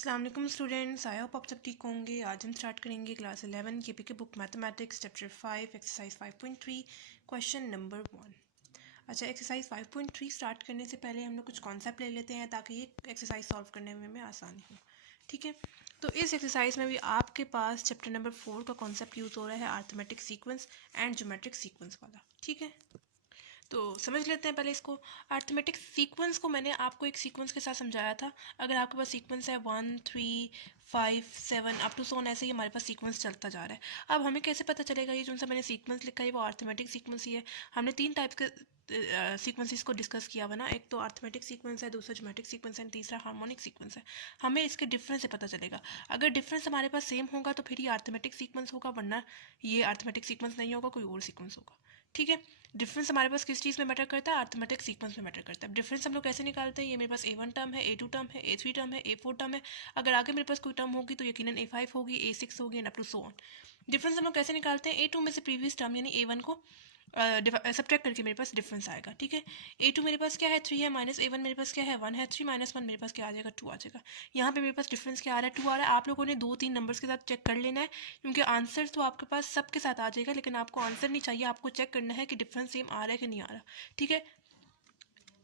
अस्सलाम वालेकुम students, I hope आप सब ठीक होंगे। आज हम स्टार्ट करेंगे क्लास 11 के के book mathematics chapter 5 exercise 5.3 question number 1। अच्छा, एक्सरसाइज 5.3 स्टार्ट करने से पहले हम लोग कुछ कॉन्सेप्ट ले लेते हैं ताकि ये एक्सरसाइज सॉल्व करने में आसानी हो। ठीक है, तो इस एक्सरसाइज में भी आपके पास चैप्टर नंबर 4 का कॉन्सेप्ट यूज़ हो रहा है, arithmetic sequence and geometric sequence वाला। ठीक है, तो समझ लेते हैं पहले इसको। अरिथमेटिक सीक्वेंस को मैंने आपको एक सीक्वेंस के साथ समझाया था। अगर आपके पास सीक्वेंस है 1 3 5 7 अप टू सोन, ऐसे ही हमारे पास सीक्वेंस चलता जा रहा है। अब हमें कैसे पता चलेगा ये जो सा मैंने सीक्वेंस लिखा है वो अरिथमेटिक सीक्वेंस ही है। हमने 3 टाइप्स के सीक्वेंसेस को डिस्कस किया हुआ ना, एक तो अरिथमेटिक सीक्वेंस है, दूसरा ज्योमेट्रिक सीक्वेंस है, तीसरा हार्मोनिक सीक्वेंस है। हमें इसके डिफरेंस से पता चलेगा। अगर डिफरेंस हमारे पास सेम होगा तो फिर ये अरिथमेटिक सीक्वेंस होगा, वरना ये अरिथमेटिक सीक्वेंस नहीं होगा, कोई और सीक्वेंस होगा। ठीक है, डिफरेंस हमारे पास किस चीज़ में मैटर करता है? अरिथमेटिक सीक्वेंस में मैटर करता है। डिफरेंस हम लोग कैसे निकालते हैं? ये मेरे पास A1 टर्म है, A2 टर्म है, A3 टर्म है, A4 टर्म है। अगर आगे मेरे पास कोई टर्म होगी तो यकीनन A5 होगी, A6 होगी and up to so on. Difference हम लोग कैसे निकालते हैं? A2 में से प्रीवियस टर्म यानी A1 को सब्ट्रैक्ट करके मेरे पास डिफरेंस आएगा। ठीक है, A2 मेरे पास क्या है? 3 है, माइनस A1 मेरे पास क्या है? 1 है, 3 माइनस 1 मेरे पास क्या आ जाएगा? 2 आ जाएगा। यहाँ पे मेरे पास डिफरेंस क्या आ रहा है? 2 आ रहा है। आप लोगों ने 2-3 नंबर्स के साथ चेक कर लेना है, क्योंकि आंसर तो आपके पास सबके साथ आ जाएगा, लेकिन आपको आंसर नहीं चाहिए, आपको चेक करना है कि डिफरेंस सेम आ रहा है कि नहीं आ रहा। ठीक है,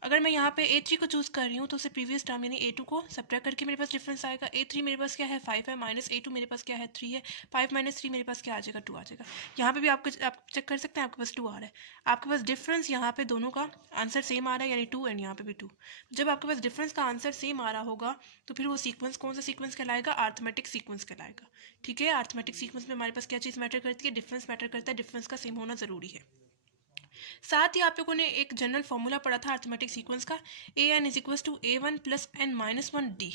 अगर मैं यहाँ पे A3 को चूज़ कर रही हूँ तो उससे प्रीवियस टर्म यानी A2 को सब्ट्रैक्ट करके मेरे पास डिफरेंस आएगा। A3 मेरे पास क्या है? 5 है, माइनस A2 मेरे पास क्या है? 3 है, 5 माइनस 3 मेरे पास क्या आ जाएगा? 2 आ जाएगा। यहाँ पे भी आप चेक कर सकते हैं, आपके पास 2 आ रहा है। आपके पास डिफरेंस यहाँ पे दोनों का आंसर सेम आ रहा है, यानी 2, एंड यहाँ पे भी 2। जब आपके पास डिफरेंस का आंसर सेम आ रहा होगा तो फिर वो सीक्वेंस कौन सा सीक्वेंस कहलाएगा? अरिथमेटिक सीक्वेंस कहलाएगा। ठीक है, अरिथमेटिक सीक्वेंस में हमारे पास क्या चीज़ मैटर करती है? डिफरेंस मैटर करता है, डिफरेंस का सेम होना ज़रूरी है। साथ ही आप लोगों ने एक जनरल फॉर्मूला पढ़ा था अरिथमेटिक सीक्वेंस का, an is equal to A1 plus n minus 1d।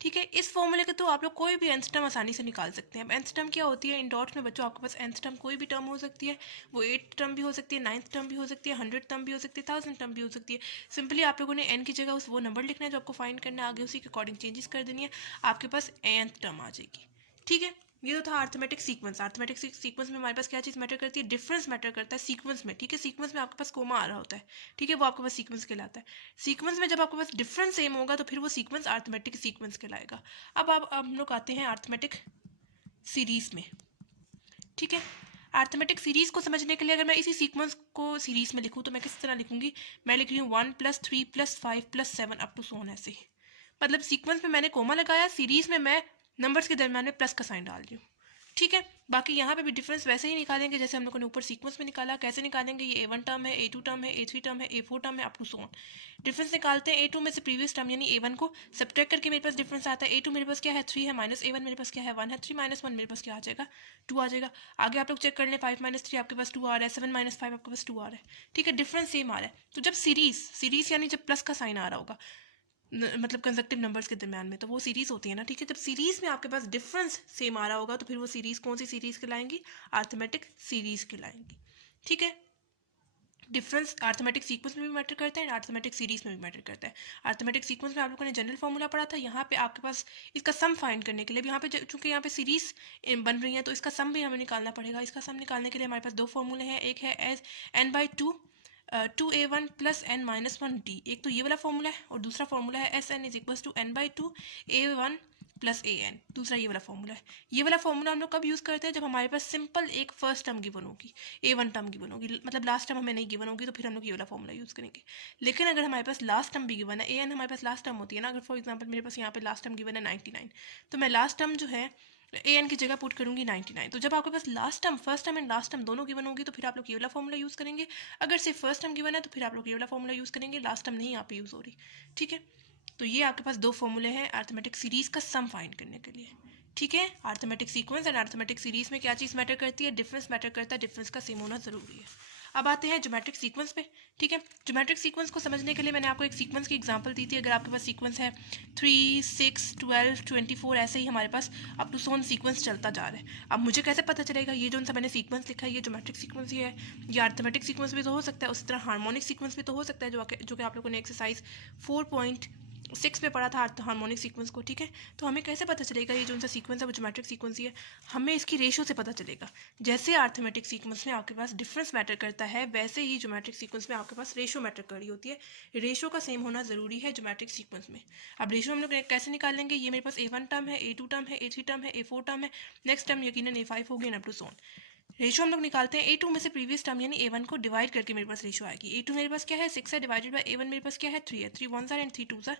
ठीक है, इस फॉर्मूले के तो आप लोग कोई भी nth टर्म आसानी से निकाल सकते हैं। अब nth टर्म क्या होती है? इन डॉट्स में बच्चों आपके पास nth टर्म कोई भी टर्म हो सकती है, वो 8th टर्म भी हो सकती है, 9th टर्म भी हो सकती है, 100 टर्म भी हो सकती है, 1000 टर्म भी हो सकती है। सिंपली आप लोगों ने n की जगह उस वो नंबर लिखना है जो आपको फाइंड करना है, आगे उसी के अकॉर्डिंग चेंजेस कर देनी है, आपके पास nth टर्म आ जाएगी। ठीक है, ये तो था अरिथमेटिक सीक्वेंस। अरिथमेटिक सीक्वेंस में हमारे पास क्या चीज़ मैटर करती है? डिफरेंस मैटर करता है सीक्वेंस में। ठीक है, सीक्वेंस में आपके पास कोमा आ रहा होता है, ठीक है, वो आपके पास सीक्वेंस कहलाता है। सीक्वेंस में जब आपके पास डिफरेंस सेम होगा तो फिर वो सीक्वेंस अरिथमेटिक सीक्वेंस कहलाएगा। अब हम लोग आते हैं अरिथमेटिक सीरीज में। ठीक है, अरिथमेटिक सीरीज को समझने के लिए अगर मैं इसी सीक्वेंस को सीरीज में लिखूँ तो मैं किस तरह लिखूंगी? मैं लिख रही हूँ 1 + 3 + 5 + 7 अप टू सो ऑन, ऐसे ही। मतलब सीक्वेंस में मैंने कोमा लगाया, सीरीज में मैं नंबर्स के दरम्यान में प्लस का साइन डाल रही हूँ। ठीक है, बाकी यहाँ पे भी डिफरेंस वैसे ही निकालेंगे जैसे हम लोगों ने ऊपर सीक्वेंस में निकाला। कैसे निकालेंगे? ये A1 टर्म है, A2 टर्म है, A3 टर्म है, A4 टर्म है, up to so on. Difference निकालते हैं, A2 में से प्रीवियस टर्म यानी A1 को सब्ट्रैक्ट करके मेरे पास डिफरेंस आता है। A2 मेरे पास क्या है? 3 है, माइनस A1 मेरे पास क्या है? 1 है, 3 माइनस 1 मेरे पास क्या आ जाएगा? 2 आ जाएगा। आगे आप लोग चेक कर लें, 5 माइनस 3 आपके पास 2 आ रहा है, 7 माइनस 5 आपके पास 2 आ रहा है। ठीक है, डिफरेंस सेम आ रहा है। तो जब सीरीज यानी जब प्लस का साइन आ रहा होगा, मतलब कंसेक्टिव नंबर्स के दरम्यान में, तो वो सीरीज होती है ना। ठीक है, जब सीरीज में आपके पास डिफरेंस सेम आ रहा होगा तो फिर वो सीरीज कौन सी सीरीज कहलाएंगी? अरिथमेटिक सीरीज कहलाएंगी। ठीक है, डिफरेंस अरिथमेटिक सीक्वेंस में भी मैटर करता है, अरिथमेटिक सीरीज में भी मैटर करता है। अरिथमेटिक सीक्वेंस में आप लोगों ने जनरल फॉर्मूला पढ़ा था। यहाँ पे आपके पास इसका सम फाइंड करने के लिए भी, यहाँ पे चूंकि यहाँ पे सीरीज बन रही है तो इसका सम भी हमें निकालना पड़ेगा। इसका सम निकालने के लिए हमारे पास 2 फॉर्मूले हैं, एक है S n/2 2a1 + n - 1d। एक तो ये वाला फॉर्मूला है और दूसरा फॉर्मूला है Sn is equal to n/2 a1 + an। दूसरा ये वाला फॉर्मूला है। ये वाला फॉर्मूला हम लोग कब यूज़ करते हैं? जब हमारे पास सिंपल एक फर्स्ट टर्म गिवन होगी, A1 टर्म गिवन होगी, मतलब लास्ट टर्म हमें नहीं गिवन होगी, तो फिर हम लोग ये वाला फॉर्मूला यूज़ करेंगे। लेकिन अगर हमारे पास लास्ट टर्म भी गिवन है, an हमारे पास लास्ट टर्म होती है ना, अगर फॉर एग्जाम्पल मेरे पास यहाँ पे लास्ट टर्म गिवन है 99, तो मैं लास्ट टर्म जो है an की जगह पुट करूंगी 99। तो जब आपके पास last term, first term and last term दोनों गिवन होगी तो फिर आप लोग ये वाला फॉर्मूला यूज़ करेंगे। अगर सिर्फ फर्स्ट टर्म गिवन है तो फिर आप लोग ये वाला फॉर्मूला यूज़ करेंगे, लास्ट टर्म नहीं यहाँ पे यूज़ हो रही। ठीक है, तो ये आपके पास 2 फॉर्मूले हैं अरिथमेटिक सीरीज का सम फाइंड करने के लिए। ठीक है, arithmetic sequence and arithmetic series में क्या चीज़ मैटर करती है? डिफरेंस मैटर करता है, डिफरेंस का सेम होना ज़रूरी है। अब आते हैं ज्योमेट्रिक सीक्वेंस पे। ठीक है, ज्योमेट्रिक सीक्वेंस को समझने के लिए मैंने आपको एक सीक्वेंस की एग्जांपल दी थी। अगर आपके पास सीक्वेंस है 3 6 12 24, ऐसे ही हमारे पास अप टू सोन सीक्वेंस चलता जा रहा है। अब मुझे कैसे पता चलेगा ये जो सा मैंने सीक्वेंस लिखा है ये ज्योमेट्रिक सीक्वेंस ही है? या अरिथमेटिक सीक्वेंस भी तो हो सकता है, उसी तरह हार्मोनिक सीक्वेंस भी तो हो सकता है, जो कि आप लोगों ने एक्सरसाइज 6 में पढ़ा था हार्मोनिक सीक्वेंस को, ठीक है। तो हमें कैसे पता चलेगा ये जो सा सीक्वेंस है वो ज्योमेट्रिक सीक्वेंस ही है? हमें इसकी रेशो से पता चलेगा। जैसे अर्थमेटिक सीक्वेंस में आपके पास डिफरेंस मैटर करता है, वैसे ही ज्योमेट्रिक सीक्वेंस में आपके पास रेशो मैटर कर रही होती है। रेशो का सेम होना ज़रूरी है ज्योमेट्रिक सीक्वेंस में। अब रेशो हम लोग कैसे निकालेंगे? ये मेरे पास A1 टर्म है, A2 टर्म है, A3 टर्म है, A4 टर्म है, नेक्स्ट टर्म यकीनन A5 होगी, up to so on. Ratio हम लोग निकालते हैं A2 में से प्रीवियस टर्म यानी A1 को डिवाइड करके मेरे पास रेशो आएगी। A2 मेरे पास क्या है? 6 है, डिवाइडेड बाय A1 मेरे पास क्या है? 3 है। 3 1 एंड 3 2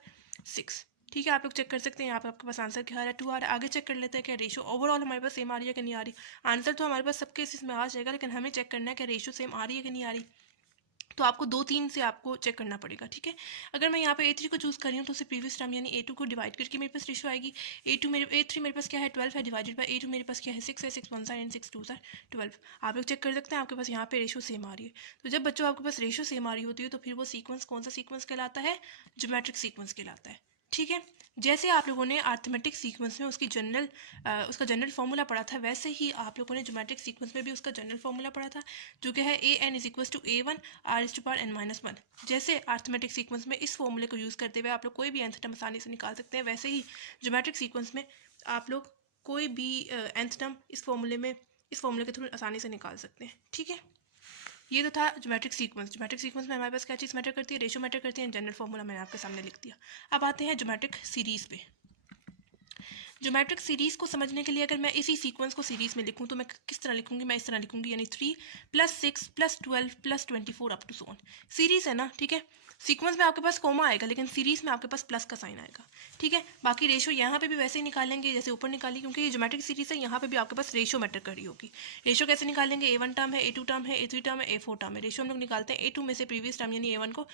6, ठीक है। आप लोग चेक कर सकते हैं यहाँ पे आपके पास आंसर क्या आ रहा है? 2 आ रहा है। आगे चेक कर लेते हैं क्या रेशो ओवरऑल हमारे पास सेम आ रही है कि नहीं आ रही। आंसर तो हमारे पास सबके इसमें आ जाएगा, लेकिन हमें चेक करना है कि रेशो सेम आ रही है कि नहीं आ रही। तो आपको 2-3 से आपको चेक करना पड़ेगा, ठीक है। अगर मैं यहाँ पे A3 को चूज़ कर रही हूँ तो उससे प्रीवियस टर्म यानी A2 को डिवाइड करके मेरे पास रेशो आएगी। A3 मेरे पास क्या है? 12 है, डिवाइडेड बाय A2 मेरे पास क्या है? 6 है। 6 1 एंड 6 2 12। आप लोग चेक कर सकते हैं आपके पास यहाँ पे रेशो सेम आ रही है। तो जब बच्चों आपके पास रेशो सेम आ रही होती है तो फिर वो सीक्वेंस कौन सा सीक्वेंस कहलाता है? ज्योमेट्रिक सीक्वेंस कहलाता है, ठीक है। जैसे आप लोगों ने अर्थमेटिक सीक्वेंस में उसका जनरल फॉर्मूला पढ़ा था, वैसे ही आप लोगों ने ज्योमेट्रिक सीक्वेंस में भी उसका जनरल फॉर्मूला पढ़ा था, जो कि है AN = A1 r⁻n-1। जैसे अर्थमेटिक सीक्वेंस में इस फॉर्मूले को यूज़ करते हुए आप लोग कोई भी nth टर्म आसानी से निकाल सकते हैं, वैसे ही ज्योमेट्रिक सीक्वेंस में आप लोग कोई भी nth टर्म इस फॉर्मूले के थ्रू आसानी से निकाल सकते हैं, ठीक है। ये तो था ज्योमेट्रिक सीक्वेंस। ज्योमेट्रिक सीक्वेंस में हमारे पास क्या चीज़ मैटर करती है? रेशो मैटर करती है। जनरल फॉर्मूला मैंने आपके सामने लिख दिया। अब आते हैं ज्योमेट्रिक सीरीज़ पे। ज्योमेट्रिक सीरीज़ को समझने के लिए अगर मैं इसी सीक्वेंस को सीरीज़ में लिखूं तो मैं किस तरह लिखूंगी? मैं इस तरह लिखूंगी, यानी 3 + 6 + 12 + 24 up to so on. Series है ना, ठीक है। सीक्वेंस में आपके पास कोमा आएगा, लेकिन सीरीज़ में आपके पास प्लस का साइन आएगा, ठीक है। बाकी रेशो यहाँ पे भी वैसे ही निकालेंगे जैसे ऊपर निकाली, क्योंकि ये ज्योमेट्रिक सीरीज़ है, यहाँ पे भी आपके पास रेशो मैटर कर रही होगी। रेशो कैसे निकालेंगे? A1 टर्म है, A2 टर्म है, A3 टर्म है, A4 टर्म है। रेशो हम लोग निकालते हैं A2 में से प्रीवियस टर्म यानी A1 को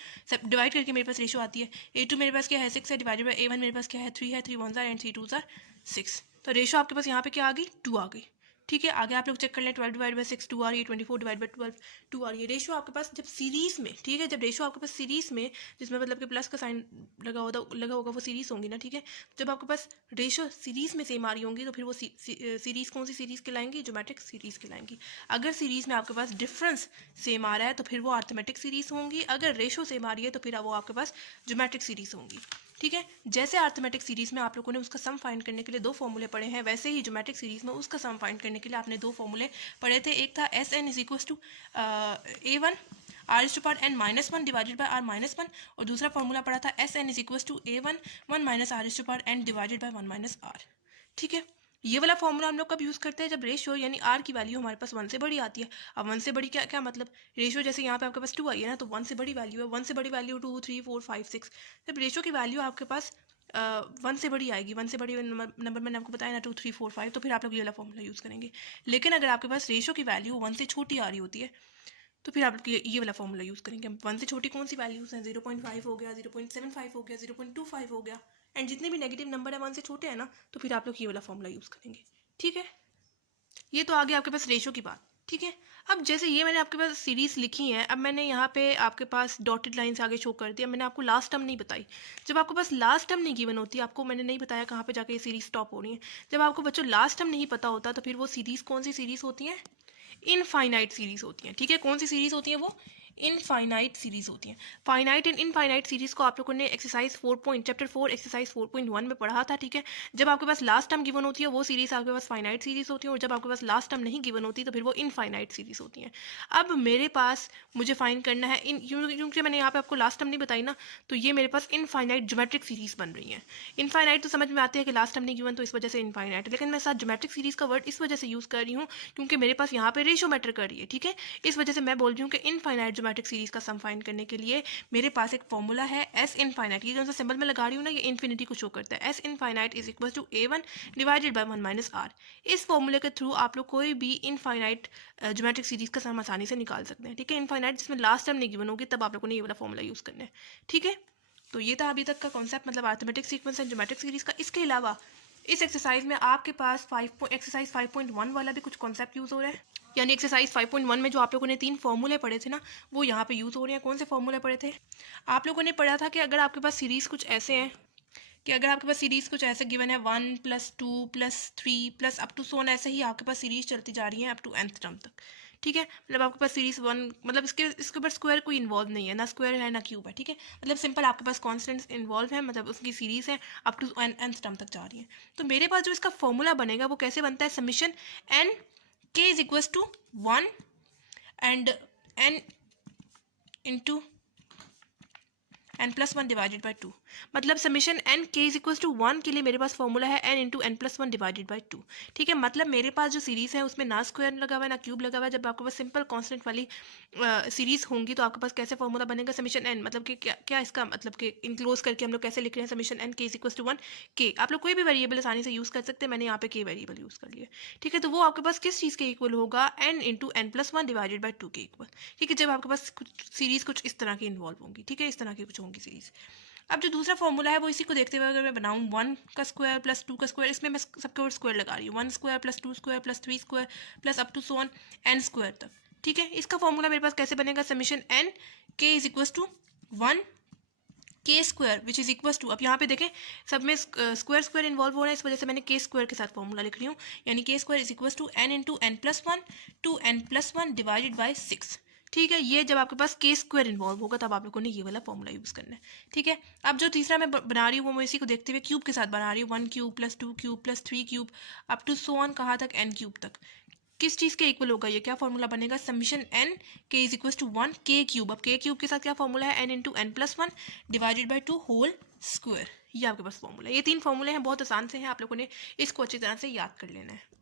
डिवाइड करके मेरे पास रेशो आती है। A2 मेरे पास क्या है? 6 है, डिवाइडेड बाय A1 मेरे पास क्या है? 3 है। 3 1 एंड 3 2 6। तो रेशो आपके पास यहाँ पे क्या आ गई? 2 आ गई, ठीक है। आगे आप लोग चेक कर लें, 12 डिवाइड बाय 6 2 आ रही है, 24 डिवाइड बाय 12 2 आ रही है। रेशो आपके पास जब सीरीज़ में, ठीक है, जब रेशो आपके पास सीरीज़ में, जिसमें मतलब कि प्लस का साइन लगा होगा वो सीरीज़ होंगी ना, ठीक है। जब आपके पास रेशो सीरीज़ में सेम आ रही होंगी तो फिर वो सीरीज़ कौन सी सीरीज़ कहलाएंगी? ज्योमेट्रिक सीरीज़ कहलाएंगी। अगर सीरीज़ में आपके पास डिफरेंस सेम आ रहा है तो फिर वो अर्थमेटिक सीरीज़ होंगी। अगर रेशो सेम आ रही है तो फिर वो आपके पास ज्योमेट्रिक सीरीज़ होंगी, ठीक है। जैसे अर्थमेटिक सीरीज़ में आप लोगों ने उसका सम फाइंड करने के लिए 2 फॉर्मूले पढ़े हैं, वैसे ही ज्योमेट्रिक सीरीज़ में उसका सम फाइंड करने के लिए आपने 2 फॉर्मूले पढ़े थे। एक था SN = A1 r⁻n-1 divided by r-1, और दूसरा फॉर्मूला पढ़ा था SN = A1 1 - r⁻n divided by 1 - r, ठीक है। ये वाला फॉर्मूला हम लोग कब यूज़ करते हैं? जब रेशो यानी आर की वैल्यू हमारे पास 1 से बड़ी आती है। अब 1 से बड़ी क्या मतलब? रेशो जैसे यहाँ पे आपके पास 2 आई है ना, तो 1 से बड़ी वैल्यू है। 1 से बड़ी वैल्यू 2 3 4 5 6। जब रेशो की वैल्यू आपके पास 1 से बड़ी आएगी, 1 से बड़ी नंबर मैंने आपको बताया ना, 2 3 4 5, तो फिर आप लोग ये वाला फॉर्मूला यूज़ करेंगे। लेकिन अगर आपके पास रेशो की वैल्यू 1 से छोटी आ रही होती है तो फिर आप लोग ये वाला फॉर्मूला यूज़ करेंगे। 1 से छोटी कौन सी वैल्यूज़ हैं? 0.5 हो गया, 0.75 हो गया, 0.25 हो गया, एंड जितने भी नेगेटिव नंबर है 1 से छोटे हैं ना, तो फिर आप लोग ये वाला फॉर्मूला यूज़ करेंगे, ठीक है। ये तो आ गया आपके पास रेशो की बात, ठीक है। अब जैसे ये मैंने आपके पास सीरीज़ लिखी है, अब मैंने यहाँ पे आपके पास डॉटेड लाइन से आगे शो कर दिया। मैंने आपको लास्ट टर्म नहीं बताई। जब आपके पास लास्ट टर्म नहीं गिवन होती, आपको मैंने नहीं बताया कहाँ पे जाके ये सीरीज़ स्टॉप हो रही है। जब आपको बच्चों लास्ट टर्म नहीं पता होता तो फिर वो सीरीज़ कौन सी सीरीज़ होती हैं? इनफाइनाइट सीरीज़ होती हैं, ठीक है। कौन सी सीरीज़ होती है वो? इनफाइनाइट सीरीज़ होती हैं। फाइनाइट एंड इनफाइनाइट सीरीज़ को आप लोगों ने चैप्टर 4 एक्सरसाइज 4.1 में पढ़ा था, ठीक है। जब आपके पास लास्ट टर्म गिवन होती है वो सीरीज़ आपके पास फाइनाइट सीरीज़ होती है, और जब आपके पास लास्ट टर्म नहीं गिवन होती तो फिर वो इनफाइनाइट सीरीज़ होती हैं। अब मेरे पास मुझे फाइंड करना है क्योंकि मैंने यहाँ पे आपको लास्ट टर्म नहीं बताई ना, तो ये मेरे पास इनफाइनाइट ज्योमेट्रिक सीरीज़ बन रही है। इनफाइनाइट तो समझ में आती है कि लास्ट टर्म नहीं गिवन, तो इस वजह से इनफाइनाइट, लेकिन मैं साथ ज्योमेट्रिक सीरीज़ का वर्ड इस वजह से यूज़ कर रही हूँ क्योंकि मेरे पास यहाँ पे रेशो मैटर कर रही है, ठीक है। इस वजह से मैं बोल रही हूँ कि इनफाइनाइट ज्योमेट्रिक सीरीज़ का सम फाइंड करने के लिए मेरे पास एक फॉर्मूला है S इनफाइनाइट। ये जो सा सिंबल मैं लगा रही हूँ ना, ये इन्फिनिटी को शो करता है। S infinite = A1 divided by 1 - r। इस फॉर्मूले के थ्रू आप लोग कोई भी इनफाइनाइट ज्योमेट्रिक सीरीज़ का सम आसानी से निकाल सकते हैं, ठीक है। इनफाइनाइट जिसमें लास्ट टर्म नहीं गिवन होगी तब आप लोगों ने ये वाला फॉर्मूला यूज़ करना है, ठीक है। तो ये था अभी तक का कॉन्सेप्ट, मतलब arithmetic sequence and geometric series का। इसके अलावा इस एक्सरसाइज में आपके पास एक्सरसाइज 5.1 वाला भी कुछ कॉन्सेप्ट यूज़ हो रहा है, यानी एक्सरसाइज 5.1 में जो आप लोगों ने 3 फॉर्मूले पढ़े थे ना, वो यहाँ पे यूज़ हो रहे हैं। कौन से फॉर्मूले पढ़े थे? आप लोगों ने पढ़ा था कि अगर आपके पास सीरीज़ कुछ ऐसे हैं कि अगर आपके पास सीरीज़ कुछ ऐसे गिवन है 1 + 2 + 3 + अप टू सो ऑन, ऐसे ही आपके पास सीरीज़ चलती जा रही है अप टू nth टर्म तक, ठीक है। मतलब आपके पास सीरीज वन, मतलब इसके ऊपर स्क्वायर कोई इन्वॉल्व नहीं है, ना स्क्वायर है ना क्यूब है, ठीक है। मतलब सिंपल आपके पास कॉन्स्टेंट्स इन्वॉल्व है, मतलब उसकी सीरीज है अप टू एन टर्म तक जा रही है। तो मेरे पास जो इसका फॉर्मूला बनेगा वो कैसे बनता है, समीशन एन के is equal to 1 and n into n+1 divided by 2। मतलब समीशन एन के इज इक्वल टू 1 के लिए मेरे पास फॉर्मूला है n into n+1 divided by 2, ठीक है। मतलब मेरे पास जो सीरीज है उसमें ना स्क्वायर लगा हुआ है ना क्यूब लगा हुआ है। जब आपके पास सिंपल कांस्टेंट वाली सीरीज होंगी तो आपके पास कैसे फॉर्मूला बनेगा, समीशन एन, मतलब कि क्या इसका मतलब कि इनक्लोज करके हम लोग कैसे लिख रहे हैं, समीशन एन के इज इक्वल टू 1 के। आप लोग कोई भी वेरिएबल आसानी से यूज़ कर सकते हैं, मैंने यहाँ पे के वेरिएबल यूज़ कर लिया, ठीक है। तो वो आपके पास किस चीज़ के इक्वल होगा, n into n+1 divided by 2 के इक्वल, ठीक है। जब आपके पास कुछ सीरीज कुछ इस तरह की इन्वॉल्व होंगी, ठीक है, इस तरह की कुछ होंगी सीरीज। अब जो दूसरा फॉर्मूला है वो इसी को देखते हुए अगर मैं बनाऊँ 1 का स्क्वायर प्लस 2 का स्क्वायर, इसमें मैं सबके ऊपर स्क्वायर लगा रही हूँ, 1 square plus 2 square plus 3 square plus up to so on n square तक, ठीक है। इसका फॉर्मूला मेरे पास कैसे बनेगा, summation n k is equal to 1 के square which is equal to, अब यहाँ पे देखें सब में स्क्वायर स्क्वायर इन्वॉल्व हो रहा है, इस वजह से मैंने के स्क्वायर के साथ फॉर्मूला लिख रही हूँ, यानी k square is equal to n into n+1 two n+1 divided by 6, ठीक है। ये जब आपके पास के स्क्वायर इन्वॉल्व होगा तब आप लोगों ने ये वाला फॉर्मूला यूज़ करना है, ठीक है। अब जो तीसरा मैं बना रही हूँ वो मैं इसी को देखते हुए क्यूब के साथ बना रही हूँ, 1 cube plus 2 cube plus 3 cube up to so on कहाँ तक, n क्यूब तक। किस चीज़ के इक्वल होगा, ये क्या फॉर्मूला बनेगा, समीशन एन के इज इक्वल टू 1 के क्यूब। अब के क्यूब के साथ क्या फॉर्मूला है, n into n+1 divided by 2 whole square. ये आपके पास फॉर्मूला है। ये 3 फॉर्मूले हैं, बहुत आसान से हैं, आप लोगों ने इसको अच्छी तरह से याद कर लेना है।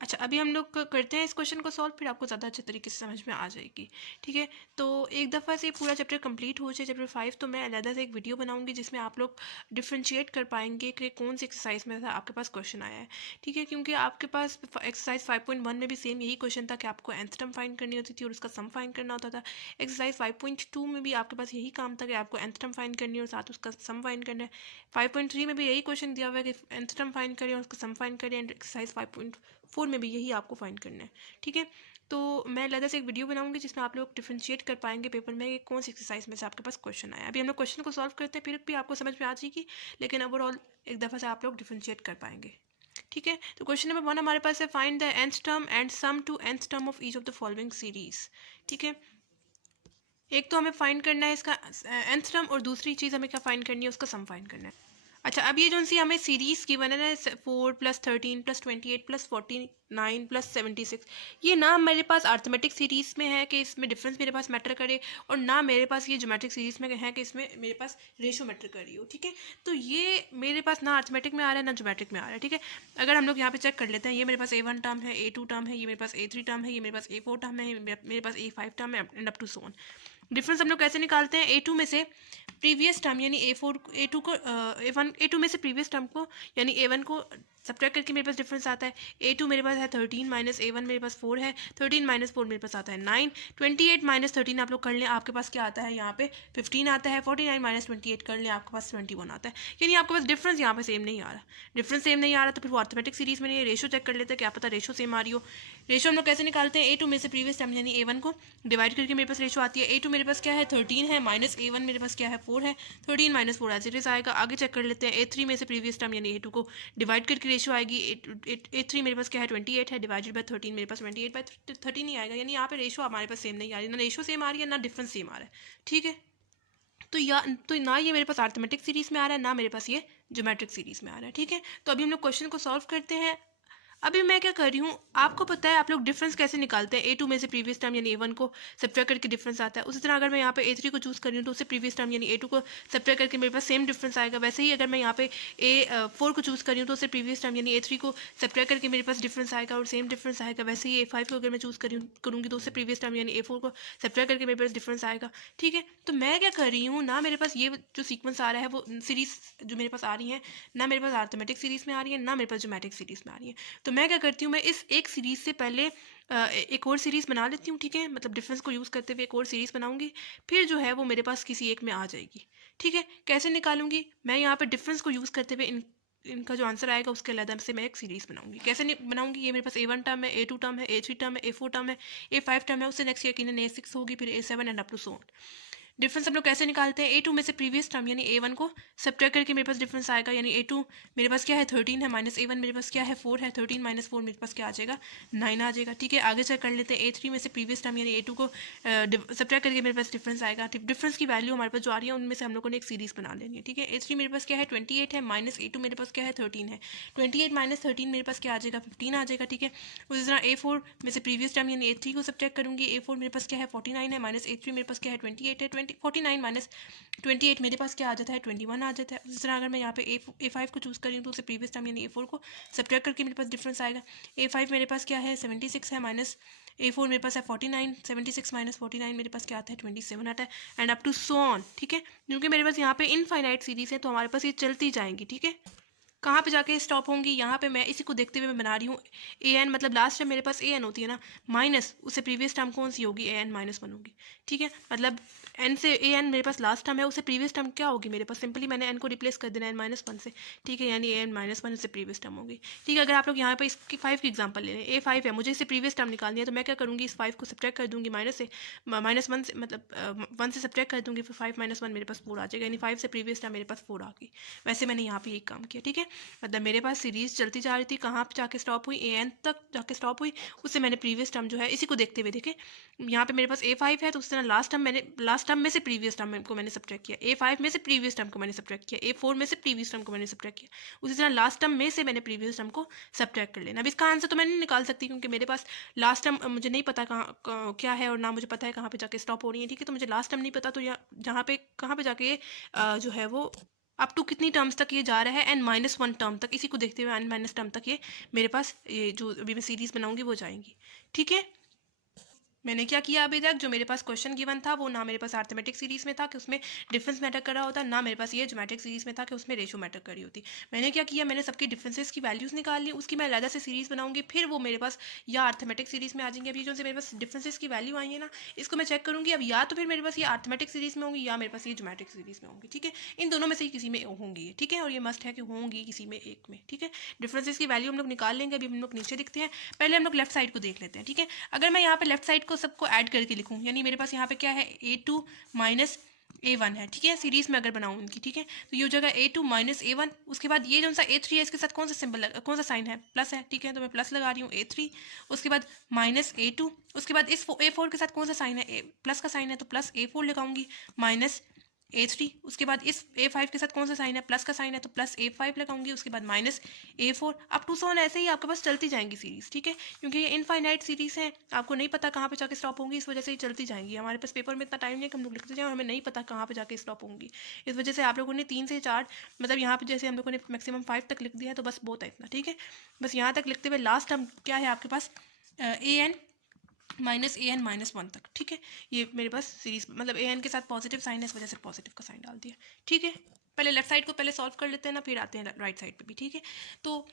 अच्छा, अभी हम लोग करते हैं इस क्वेश्चन को सॉल्व, फिर आपको ज़्यादा अच्छे तरीके से समझ में आ जाएगी, ठीक है। तो एक दफ़ा से पूरा चैप्टर कंप्लीट हो जाए, चैप्टर 5, तो मैं अलग से एक वीडियो बनाऊंगी जिसमें आप लोग डिफ्रेंशिएट कर पाएंगे कि कौन सी एक्सरसाइज में था आपके पास क्वेश्चन आया है, ठीक है। क्योंकि आपके पास एक्सरसाइज 5.1 में भी सेम यही क्वेश्चन था कि आपको nth टर्म फाइंड करनी होती थी और उसका सम फाइंड करना होता था। एक्सरसाइज 5.2 में भी आपके पास यही काम था कि आपको nth टर्म फाइंड करनी है और साथ उसका सम फाइंड करना है। 5.3 में भी यही क्वेश्चन दिया हुआ है कि nth टर्म फाइंड करें और उसका सम फाइंड करें, एंड एक्सरसाइज 5.4 में भी यही आपको फाइंड करना है, ठीक है। तो मैं अलग से एक वीडियो बनाऊंगी जिसमें आप लोग डिफ्रेंशिएट कर पाएंगे पेपर में कि कौन सी एक्सरसाइज में से आपके पास क्वेश्चन आया। अभी हम लोग क्वेश्चन को सॉल्व करते हैं, फिर भी आपको समझ में आ जाएगी, लेकिन ओवरऑल एक दफ़ा से आप लोग डिफ्रेंशिएट कर पाएंगे, ठीक है। तो क्वेश्चन नंबर 1 हमारे पास है, find the nth term and sum to nth term of each of the following series, ठीक है। एक तो हमें फाइंड करना है इसका nth टर्म और दूसरी चीज़ हमें क्या फाइंड करनी है, उसका सम फाइंड करना है। अच्छा, अब ये जो सी हमें सीरीज़ की बना है 4 + 13 + 28 + 49 + 76, ये ना मेरे पास अर्थमेटिक सीरीज़ में है कि इसमें डिफरेंस मेरे पास मैटर करे, और ना मेरे पास ये ज्योमेट्रिक सीरीज़ में है कि इसमें मेरे पास रेशो मैटर कर रही हो, ठीक है। तो ये मेरे पास ना अर्थमेटिक में आ रहा है ना ज्योमेट्रिक में आ रहा है, ठीक है। अगर हम लोग यहाँ पे चेक कर लेते हैं, ये मेरे पास A1 टर्म है, A2 टर्म है, ये मेरे पास A3 टर्म है, ये मेरे पास A4 टर्म है, मेरे पास A5 टर्म है, and up to so on. Difference हम लोग कैसे निकालते हैं, A2 में से प्रीवियस टर्म यानी A2 को A2 में से प्रीवियस टर्म को यानी A1 को सब्ट्रैक्ट करके मेरे पास डिफरेंस आता है। A2 मेरे पास है 13 माइनस A1 मेरे पास 4 है, 13 माइनस 4 मेरे पास आता है 9, 28 माइनस 13 आप लोग कर लें, आपके पास क्या आता है यहाँ पे 15 आता है, 49 माइनस 28 कर लें, आपके पास 21 आता है। यानी आपके पास डिफरेंस यहाँ पे सेम नहीं आ रहा, डिफरेंस सेम नहीं आ रहा तो फिर वो अर्थमेटिक सीरीज में नहीं है, रेशो चेक कर लेते हैं, क्या पता रेशो सेम आ रही हो। रेशो हम लोग कैसे निकालते हैं, A2 में से प्रीवियस टर्म यानी A1 को डिवाइड करके मेरे पास रेशो आती है। A2 मेरे पास क्या है 13 है, माइनस A1 मेरे पास क्या है 4 है, 13 माइनस 4 एज इट इज आएगा। आगे चेक कर लेते हैं, A3 में से प्रीवियस टर्म यानी A2 को डिवाइड करके रेशो आएगी। A3 मेरे पास क्या है 28 है, डिवाइडेड बाय 13 मेरे पास 28 बाय 13 ही आएगा। यानी यहाँ पे रेशो हमारे पास सेम नहीं आ रही, ना रेशो सेम आ रही है ना डिफरेंस सेम आ रहा है, ठीक है। तो ना ये मेरे पास अर्थमेटिक सीरीज में आ रहा है, ना मेरे पास ये ज्योमेट्रिक सीरीज में आ रहा है, ठीक है। तो अभी हम लोग क्वेश्चन को सॉल्व करते हैं। अभी मैं क्या कर रही हूँ, आपको पता है आप लोग डिफरेंस कैसे निकालते हैं, A2 में से प्रीवियस टर्म यानी A1 को सब्ट्रैक्ट करके डिफरेंस आता है। उसी तरह अगर मैं यहाँ पे A3 को चूज़ कर रही हूँ तो उससे प्रीवियस टर्म यानी A2 को सब्ट्रैक्ट करके मेरे पास सेम डिफरेंस आएगा। वैसे ही अगर मैं यहाँ पे A4 को चूज़ कर रही हूँ तो उससे प्रीवियस टर्म यानी A3 को सब्ट्रैक्ट करके मेरे पास डिफरेंस आएगा और सेम डिफरेंस आएगा। वैसे ही A5 को अगर मैं चूज़ करूँगी तो उससे प्रीवियस टर्म यानी A4 को सब्ट्रैक्ट करके मेरे पास डिफरेंस आएगा, ठीक है। तो मैं क्या कर रही हूँ, ना मेरे पास ये जो सीक्वेंस आ रहा है वो सीरीज जो मेरे पास आ रही है, ना मेरे पास अर्थमेटिक सीरीज में आ रही है, ना मेरे पास ज्योमेट्रिक सीरीज में आ रही है। तो मैं क्या करती हूँ, मैं इस एक सीरीज से पहले एक और सीरीज बना लेती हूँ, ठीक है। मतलब डिफरेंस को यूज़ करते हुए एक और सीरीज बनाऊंगी, फिर जो है वो मेरे पास किसी एक में आ जाएगी, ठीक है। कैसे निकालूंगी, मैं यहाँ पे डिफरेंस को यूज़ करते हुए इनका जो आंसर आएगा उसके अलग से मैं एक सीरीज बनाऊंगी। कैसे बनाऊंगी, ये मेरे पास A1 टर्म है, A2 टर्म है, A3 टर्म है, A4 टर्म है, A5 टर्म है, उससे नेक्स्ट यकीनन A6 होगी, फिर A7 and up to so on. Difference हम लोग कैसे निकालते हैं, A2 में से प्रीवियस टर्म यानी A1 को सब्ट्रैक्ट करके मेरे पास डिफरेंस आएगा, यानी A2 मेरे पास क्या है 13 है, माइनस A1 मेरे पास क्या है 4 है, 13 माइनस 4 मेरे पास क्या आ जाएगा 9 आ जाएगा। ठीक है, आगे चेक कर लेते हैं, A3 में से प्रीवियस टर्म यानी A2 को सब्ट्रैक्ट करके मेरे पास डिफरेंस आएगा। डिफरेंस की वैल्यू हमारे पास जो आ रही है उनमें से हम लोगों ने एक सीरीज बना लेनी है। ठीक है, A3 मेरे पास क्या है 28 है, माइनस A2 मेरे पास क्या है 13 है, 28 माइनस 13 मेरे पास क्या आ जाएगा 15 आ जाएगा। ठीक है, उसी तरह A4 में से प्रीवियस टर्म यानी A3 को सब्ट्रैक्ट करूंगी, A4 मेरे पास क्या है 49 है, माइनस A3 मेरे पास क्या है 28 है, 49 माइनस 28 मेरे पास क्या आ जाता है 21 आ जाता है। उसी तरह अगर मैं यहाँ पे A5 को चूज़ करी हूँ तो उसे प्रीवियस टर्म यानी A4 को सब्ट्रैक्ट करके मेरे पास डिफरेंस आएगा। A5 मेरे पास क्या है 76 है, माइनस A4 मेरे पास है 49, 76 माइनस 49 मेरे पास क्या आता है 27 आता है, and up to so on. ठीक है, क्योंकि मेरे पास यहाँ पे इनफाइनाइट सीरीज है तो हमारे पास ये चलती जाएंगी। ठीक है, कहाँ पे जाके स्टॉप होंगी, यहाँ पे मैं इसी को देखते हुए मैं बना रही हूँ AN, मतलब लास्ट टाइम मेरे पास AN होती है ना, माइनस उससे प्रीवियस टर्म कौन सी होगी AN माइनस 1 होगी। ठीक है, मतलब N से AN मेरे पास लास्ट टर्म है, उससे प्रीवियस टर्म क्या होगी मेरे पास, सिंपली मैंने N को रिप्लेस कर देना N माइनस 1 से। ठीक है, यानी AN माइनस 1 उससे प्रीवियस टर्म होगी। ठीक है, अगर आप लोग यहाँ पे इसकी 5 की एग्जाम्पल ले लें, A5 है, मुझे इससे प्रीवियस टर्म निकालनी है, तो मैं क्या करूँगी इस 5 को सब्ट्रैक्ट कर दूँगी माइनस से, माइनस 1 से, मतलब 1 से सब्ट्रैक्ट कर दूँगी, फिर 5 माइनस 1 मेरे पास 4 आ जाएगा, यानी 5 से प्रीवियस टर्म मेरे पास 4 आ गई। वैसे मैंने यहाँ पे एक काम किया। ठीक है, मतलब मेरे पास सीरीज चलती जा रही थी, कहाँ पे जाके स्टॉप हुई AN तक जाके स्टॉप हुई, उससे मैंने प्रीवियस टर्म जो है इसी को देखते हुए देखें, यहाँ पे मेरे पास A5 है तो उस तरह लास्ट टर्म में से प्रीवियस टर्म को मैंने सब्ट्रैक्ट किया, A5 में से प्रीवियस टर्म को मैंने सब्ट्रैक्ट किया, A4 में से प्रीवियस टर्म को मैंने सब्ट्रैक्ट किया, उसी तरह लास्ट टर्म में से मैंने प्रीवियस टर्म को सब्ट्रैक्ट कर लेना। अब इसका आंसर तो मैं नहीं निकाल सकती क्योंकि मेरे पास लास्ट टर्म मुझे नहीं पता कहाँ क्या है, और ना मुझे पता है कहाँ पे जाके स्टॉप हो रही है। ठीक है, तो मुझे लास्ट टर्म नहीं पता, तो जहाँ पे कहाँ पे जाके जो है वो अप टू कितनी टर्म्स तक ये जा रहा है N-1 टर्म तक, इसी को देखते हुए N- टर्म तक ये मेरे पास ये जो अभी मैं सीरीज बनाऊंगी वो जाएंगी। ठीक है, मैंने क्या किया अभी तक, जो मेरे पास क्वेश्चन गिवन था वो ना मेरे पास अर्थमेटिक सीरीज में था कि उसमें डिफरेंस मैटर कर रहा होता, ना मेरे पास ये ज्योमेट्रिक सीरीज में था कि उसमें रेशो मैटर कर रही होती। मैंने क्या किया, मैंने सबके डिफरेंसेस की वैल्यूज निकाल ली, उसकी मैं अलग से सीरीज बनाऊंगी, फिर वो मेरे पास या अर्थमेटिक सीरीज में आ जाएंगे। अभी जो से मेरे पास डिफरेंसेस की वैल्यू आई है ना, इसको मैं चेक करूंगी, अब या तो फिर मेरे पास ये अर्थमेटिक सीरीज में होंगी या मेरे पास ये ज्योमेट्रिक सीरीज में होंगी। ठीक है, इन दोनों में से किसी में होंगी। ठीक है, और ये मस्ट है कि होंगी किसी में एक में। ठीक है, डिफरेंसेस की वैल्यू हम लोग निकाल लेंगे, अभी हम लोग नीचे दिखते हैं, पहले हम लोग लेफ्ट साइड को देख लेते हैं। ठीक है, अगर मैं यहाँ पे लेफ्ट साइड को सबको ऐड करके लिखूँ, यानी मेरे पास यहाँ पे क्या है A2 माइनस A1 है। ठीक है, सीरीज में अगर बनाऊँ उनकी, ठीक है, तो ये हो जाएगा A2 माइनस A1, उसके बाद ये जो सा A3 है इसके साथ कौन सा सिंबल कौन सा साइन है, प्लस है। ठीक है, तो मैं प्लस लगा रही हूँ A3, उसके बाद माइनस A2, उसके बाद इस A4 के साथ कौन सा साइन है, प्लस का साइन है, तो प्लस A4 लगाऊंगी, माइनस A3, उसके बाद इस A5 के साथ कौन सा साइन है, प्लस का साइन है, तो प्लस A5 लगाऊंगी, उसके बाद minus A4, up to so on ऐसे ही आपके पास चलती जाएंगी सीरीज। ठीक है, क्योंकि ये इनफाइनाइट सीरीज है, आपको नहीं पता कहाँ पे जाके स्टॉप होंगी, इस वजह से ही चलती जाएंगी। हमारे पास पेपर में इतना टाइम नहीं है कि हम लोग लिखते जाएं और हमें नहीं पता कहाँ पे जाके स्टॉप होंगी, इस वजह से आप लोगों ने 3 से 4, मतलब यहाँ पे जैसे हम लोगों ने मैक्सिमम 5 तक लिख दिया है, तो बस बहुत है इतना। ठीक है, बस यहाँ तक लिखते हुए लास्ट टर्म क्या है आपके पास AN माइनस AN-1 तक। ठीक है, ये मेरे पास सीरीज, मतलब AN के साथ पॉजिटिव साइन है, इस वजह से पॉजिटिव का साइन डाल दिया। ठीक है, पहले लेफ्ट साइड को पहले सॉल्व कर लेते हैं ना, फिर आते हैं राइट साइड पे भी। ठीक है, तो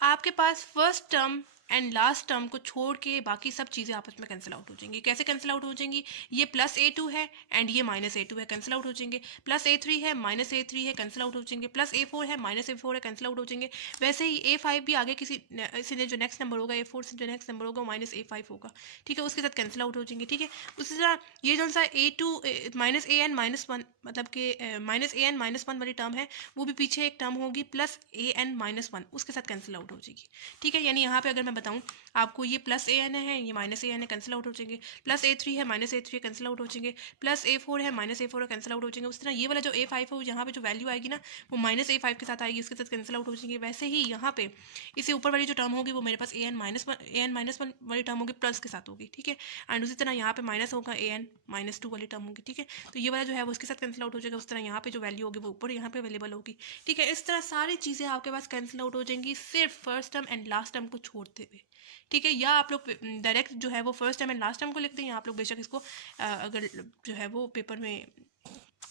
आपके पास first term and last term को छोड़ के बाकी सब चीज़ें आपस में कैंसिल आउट हो जाएंगी। कैसे कैंसिल आउट हो जाएंगी, ये प्लस A2 है एंड ये माइनस A2 है, कैंसिल आउट हो जाएंगे। प्लस A3 है माइनस A3 है, कैंसिल आउट हो जाएंगे। प्लस A4 है माइनस A4 है, कैंसिल आउट हो जाएंगे। वैसे ही A5 भी आगे किसी से जो नेक्स्ट नंबर होगा, A4 से जो नेक्स्ट नंबर होगा माइनस A5 होगा। ठीक है, उसके साथ कैंसिल आउट हो जाएंगे। ठीक है, उसी तरह ये जो सा A2 माइनस AN-1, मतलब कि माइनस AN-1 वाली टर्म है, वो भी पीछे एक टर्म होगी प्लस AN-1, उसके साथ कैंसिल आउट हो जाएगी। ठीक है, यानी यहाँ पे अगर मैं बताऊँ आपको, ये प्लस AN है, ये माइनस AN है, कैंसिल आउट हो जाएंगे। प्लस A3 है माइनस A3 कैंसिल आउट हो जाएंगे। प्लस A4 है माइनस A4 है, कैंसिल आउट हो जाएंगे। उस तरह ये वाला जो A5 है, यहाँ पे जो वैल्यू आएगी ना, वो माइनस A5 के साथ आएगी, उसके साथ कैंसिल आउट हो जाएंगे। वैसे ही यहाँ पे इससे ऊपर वाली जो टर्म होगी वो मेरे पास AN-1 वाली टर्म होगी, प्लस के साथ होगी। ठीक है, एंड उसी तरह यहाँ पे माइनस होगा, AN-2 वाली टर्म होगी। ठीक है, तो ये वाला जो है वो उसके साथ कैंसिल आउट हो जाएगा। उस तरह यहाँ पे जो वैल्यू होगी वो ऊपर यहाँ पे अवेलेबल होगी। ठीक है, इस तरह सारी चीज़ें आपके पास कैंसिल आउट हो जाएंगी, सिर्फ first term and last term को छोड़ते हुए। ठीक है, या आप लोग डायरेक्ट जो है वो first term and last term को लिखते हैं, या आप लोग बेशक इसको अगर जो है वो पेपर में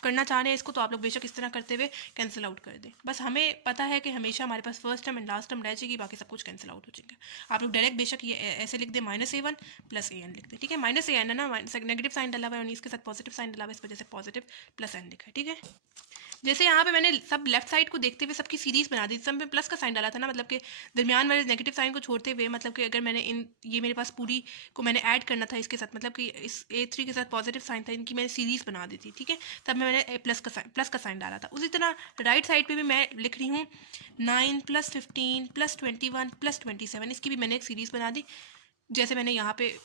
करना चाह रहे हैं इसको तो आप लोग बेशक इस तरह करते हुए कैंसिल आउट कर दें। बस हमें पता है कि हमेशा हमारे पास first term and last term रह जाएगी, बाकी सब कुछ कैंसिल आउट हो जाएगा। आप लोग डायरेक्ट बेशक ये ऐसे लिख दें -a1 + an लिख दें, ठीक है। -an है ना, नेगेटिव साइन डला हुआ है और इसके साथ पॉजिटिव साइन डला हुआ है, इस वजह से पॉजिटिव +n लिखा है, ठीक है। जैसे यहाँ पे मैंने सब लेफ्ट साइड को देखते हुए सबकी सीरीज बना दी, सब में प्लस का साइन डाला था ना, मतलब कि दरमियान वाले नेगेटिव साइन को छोड़ते हुए, मतलब कि अगर मैंने ये मेरे पास पूरी को मैंने ऐड करना था इसके साथ, मतलब कि इस a3 के साथ पॉजिटिव साइन था, इनकी मैंने सीरीज बना दी थी, ठीक है। तब मैंने प्लस का साइन डाला था। उसी तरह राइट साइड पर भी मैं लिख रही हूँ 9 + 15 + 21 + 27, इसकी भी मैंने एक सीरीज़ बना दी, जैसे मैंने यहाँ पे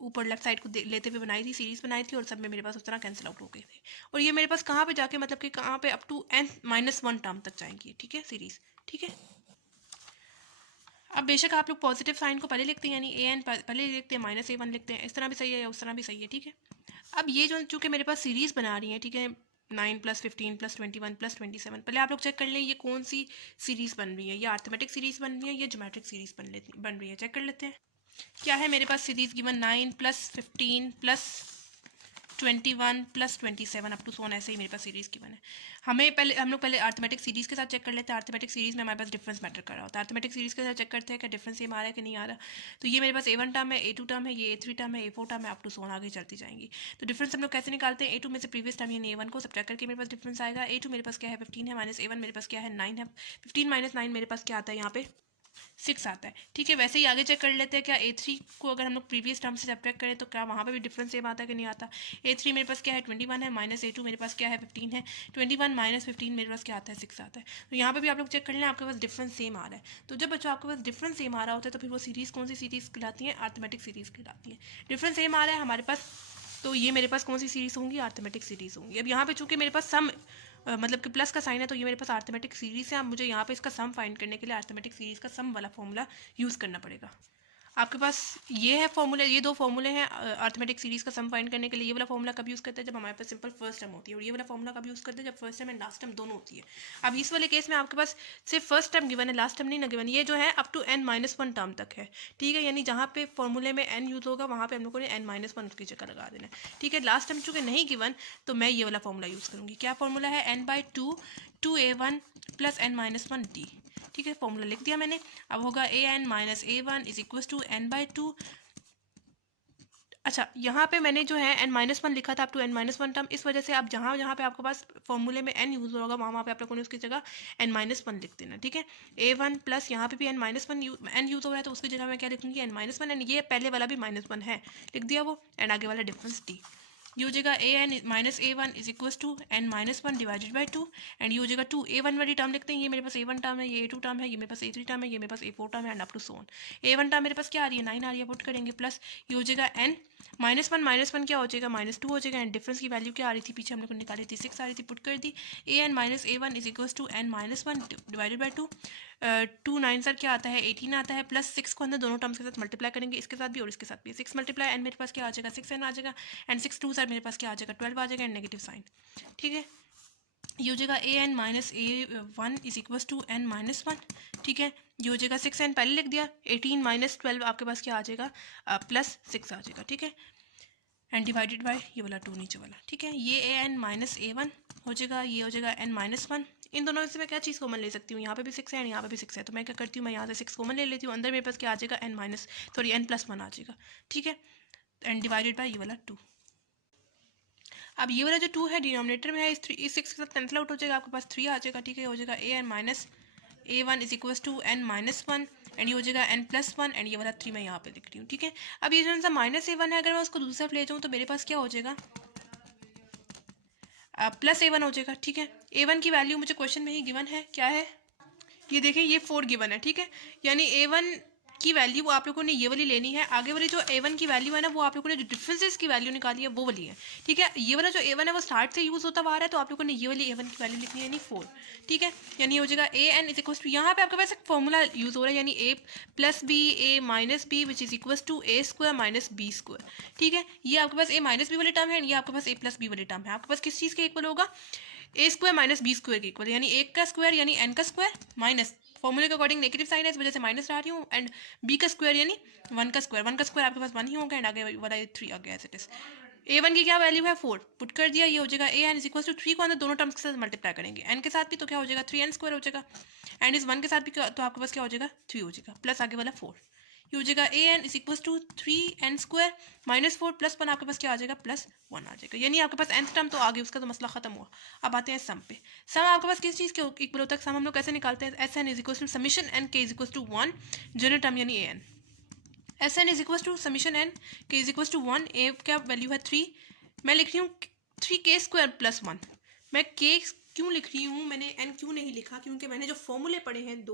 ऊपर लेफ्ट साइड को लेते हुए बनाई थी, सीरीज बनाई थी, और सब में मेरे पास उस तरह कैंसिल आउट हो गए थे। और ये मेरे पास कहाँ पे जाके, मतलब कि कहाँ पे अप टू n-1 टर्म तक जाएंगी, ठीक है, सीरीज, ठीक है। अब बेशक आप लोग पॉजिटिव साइन को पहले लिखते हैं, यानी an पहले लिखते हैं, -a1 लिखते हैं, इस तरह भी सही है या उस तरह भी सही है, ठीक है। अब ये जो चूँकि मेरे पास सीरीज बना रही है, ठीक है, 9 + 15 + 21 + 27, पहले आप लोग चेक कर लें ये कौन सी सीरीज़ बन रही है, या अर्थमेटिक सीरीज़ बन रही है या ज्योमेट्रिक सीरीज़ बन रही है, चेक कर लेते हैं। क्या है मेरे पास series given 9 + 15 + 21 + 27 up to so on, ऐसे ही मेरे पास सीरीज़ गिवन है। हम लोग पहले अर्थमेटिक सीरीज़ के साथ चेक कर लेते हैं। अर्थमेटिक सीरीज़ में हमारे पास डिफरेंस मैटर कर रहा होता है। अर्थमेटिक सीरीज़ के साथ चेक करते हैं कि डिफरेंस सेम आ रहा है कि नहीं आ रहा। तो ये मेरे पास a1 टर्म है, a2 टर्म है, ये a3 टर्म है, a4 टर्म है, अप टू सोन आगे चलती जाएंगी। तो डिफरेंस हम लोग कैसे निकालते हैं, a2 में से प्रीवियस टर्म यानी a1 को सब्ट्रैक्ट करके मेरे पास डिफरेंस आएगा। a2 मेरे पास क्या है 15 है, -a1 मेरे पास क्या है 9 है, 15 - 9 मेरे पास क्या आता है यहाँ पे 6 आता है, ठीक है। वैसे ही आगे चेक कर लेते हैं क्या a3 को अगर हम लोग प्रीवियस टर्म से सब्ट्रैक्ट करें तो क्या वहाँ पे भी डिफरेंस सेम आता है कि नहीं आता। a3 मेरे पास क्या है 21 है, -a2 मेरे पास क्या है 15 है, 21 - 15 मेरे पास क्या आता है 6 आता है। तो यहाँ पे भी आप लोग चेक कर लें आपके पास डिफरेंस सेम आ रहा है। तो जब बच्चों आपके पास डिफरेंस सेम आ रहा होता है तो फिर वो सीरीज़ कौन सी सीरीज़ कहलाती है, अर्थमेटिक सीरीज़ कहलाती है। डिफरेंस सेम आ रहा है हमारे पास, तो ये मेरे पास कौन सी सीरीज़ होंगी, अर्थमेटिक सीरीज़ होंगी। अब यहाँ पे चूँकि मेरे पास सम मतलब कि प्लस का साइन है, तो ये मेरे पास अर्थमेटिक सीरीज़ है। अब मुझे यहाँ पे इसका सम फाइंड करने के लिए अर्थमेटिक सीरीज़ का सम वाला फॉर्मूला यूज़ करना पड़ेगा। आपके पास ये है फॉर्मूला, ये दो फॉर्मूले हैं अर्थमेटिक सीरीज़ का सम फाइंड करने के लिए। ये वाला फॉर्मूला कब यूज़ करते हैं, जब हमारे पास सिंपल फर्स्ट टर्म होती है, और ये वाला फॉर्मूला कब यूज़ करते हैं, जब first term and last term दोनों होती है। अब इस वाले केस में आपके पास सिर्फ फर्स्ट टर्म गिवन है, लास्ट टर्म नहीं ना गिवन। ये जो है अप टू n-1 टर्म तक है, ठीक है, यानी जहाँ पे फॉर्मूले में n यूज़ होगा वहाँ पे हम लोगों ने n-1 उसकी जगह लगा देना है, ठीक है। लास्ट टर्म चूँकि नहीं गिवन तो मैं ये वाला फॉर्मूला यूज़ करूँगी। क्या फॉर्मूला है, n/2 2a1 + n-1 d, ठीक है, फॉर्मूला लिख दिया मैंने। अब होगा an - a1 = n/2। अच्छा, यहाँ पे मैंने जो है n-1 लिखा था अप टू n-1 टर्म, इस वजह से अब जहाँ पे आपके पास फॉर्मूले में n यूज़ होगा वहाँ पे आप लोगों ने उसकी जगह n-1 लिख देना, ठीक है। a1 प्लस यहाँ पे भी n-1 n यूज़ हो रहा है तो उसकी जगह मैं क्या लिखूँगी n-1, एंड ये पहले वाला भी -1 है, लिख दिया वो, एंड आगे वाला डिफरेंस d। ये हो जाएगा an - a1 = n-1 divided by 2, and ये हो जाएगा 2a1 वाली टर्म लिखते हैं। ये मेरे पास a1 टर्म है, ये a2 टर्म है, ये मेरे पास a3 टर्म है, ये मेरे पास a4 टर्म है, and up to so on. a1 term मेरे पास क्या आ रही है 9 आ रही है, पुट करेंगे, प्लस ये हो जाएगा n-1 क्या हो जाएगा -2 हो जाएगा, एंड डिफरेंस की वैल्यू क्या आ रही थी पीछे हम लोग ने निकाली थी 6 आ रही थी, पुट कर दी। an - a1 = n-1 divided by 2, 2 9 sir क्या आता है 18 आता है, प्लस 6 को अंदर दोनों टर्म्स के साथ मल्टीप्लाई करेंगे, इसके साथ भी और इसके साथ भी। 6 × n मेरे पास क्या आ जाएगा 6n आ जाएगा, एंड 6 2 सर मेरे पास क्या आ जाएगा 12 आ जाएगा, एंड नेगेटिव साइन, ठीक है। ये हो जाएगा an - a1 = n-1, ठीक है। ये हो जाएगा 6n पहले लिख दिया, 18 - 12 आपके पास क्या आ जाएगा प्लस 6 आ जाएगा, ठीक है, एंड डिवाइडेड बाय ये वाला 2 नीचे वाला, ठीक है। ये an - a1 हो जाएगा, ये हो जाएगा n-1। इन दोनों में से मैं क्या चीज़ कॉमन ले सकती हूँ, यहाँ पे भी 6 है एंड यहाँ पे भी 6 है, तो मैं क्या करती हूँ, मैं यहाँ से 6 कॉमन ले लेती हूँ, अंदर मेरे पास क्या आ जाएगा n+1 आ जाएगा, ठीक है, एंड डिवाइडेड बाय ये वाला 2। अब ये वाला जो 2 है डिनोमिनेटर में है, इस 6 के साथ कैंसिल आउट हो जाएगा, आपके पास 3 आ जाएगा, ठीक है। हो जाएगा an - a1 = n-1, एंड ये हो जाएगा n+1, एंड ये वाला 3 मैं यहाँ पे लिख रही हूँ, ठीक है। अब ये जो सा -a1 है, अगर मैं उसको दूसरी तरफ ले जाऊँ तो मेरे पास क्या हो जाएगा +a1 हो जाएगा, ठीक है। a1 की वैल्यू मुझे क्वेश्चन में ही गिवन है, क्या है ये देखें, ये 4 गिवन है, ठीक है। यानी a1 की वैल्यू वो आप लोगों ने ये वाली लेनी है, आगे वाली जो a1 की वैल्यू है ना वो आप लोगों ने जो डिफरेंसेस की वैल्यू निकाली है वो वाली है, ठीक है। ये वाला जो a1 है वो स्टार्ट से यूज़ होता हुआ आ रहा है, तो आप लोगों ने ये वाली a1 की वैल्यू लिखनी है, यानी 4, ठीक है। यानी हो जाएगा an = यहाँ पे आपके पास एक फॉर्मूला यूज़ हो रहा है, यानी a + b a - b which is equal to a² - b², ठीक है। ये आपके पास a - b वाली टर्म है, ये आपके पास a + b वाली टर्म है। आपके पास किस चीज़ के इक्वल होगा, a² - b² के इक्वल, यानी 1 का स्क्वायर यानी n का स्क्वायर माइनस फॉर्मूले के अकॉर्डिंग नेगेटिव साइन है इस वजह से माइनस ला रही हूँ, एंड b का स्क्वायर यानी 1 का स्क्वायर, 1 का स्क्वायर आपके पास 1 ही होगा, एंड आगे वाला 3 आ गया एज इट इज। A1 की क्या वैल्यू है 4, पुट कर दिया, ये हो जाएगा A N is equal to 3 को अंदर दोनों टर्म्स के साथ मल्टीप्लाई करेंगे, एन के साथ भी तो क्या हो जाएगा 3n² हो जाएगा, एंड इस 1 के साथ भी तो आपके पास क्या हो जाएगा 3 हो जाएगा, प्लस आगे वाला 4, ये हो जाएगा A N is equal to 3n² -4 plus 1 आपके पास क्या आ जाएगा +1 आ जाएगा, यानी आपके पास nth टर्म तो आ गई, उसका तो मसला खत्म हुआ। अब आते हैं सम पे। सम आपके पास किस चीज़ के इक्वल होता है, सम हम लोग कैसे निकालते हैं, S N is equal to summation N के is equal to 1 general term यानी A N, S N is equal to summation N के इज इक्वल टू 1, ए क्या वैल्यू है 3, मैं लिख रही हूँ 3k² + 1, मैं k क्यों लिख रही हूँ, मैंने n क्यों नहीं लिखा, क्योंकि मैंने जो फॉर्मूले पढ़े हैं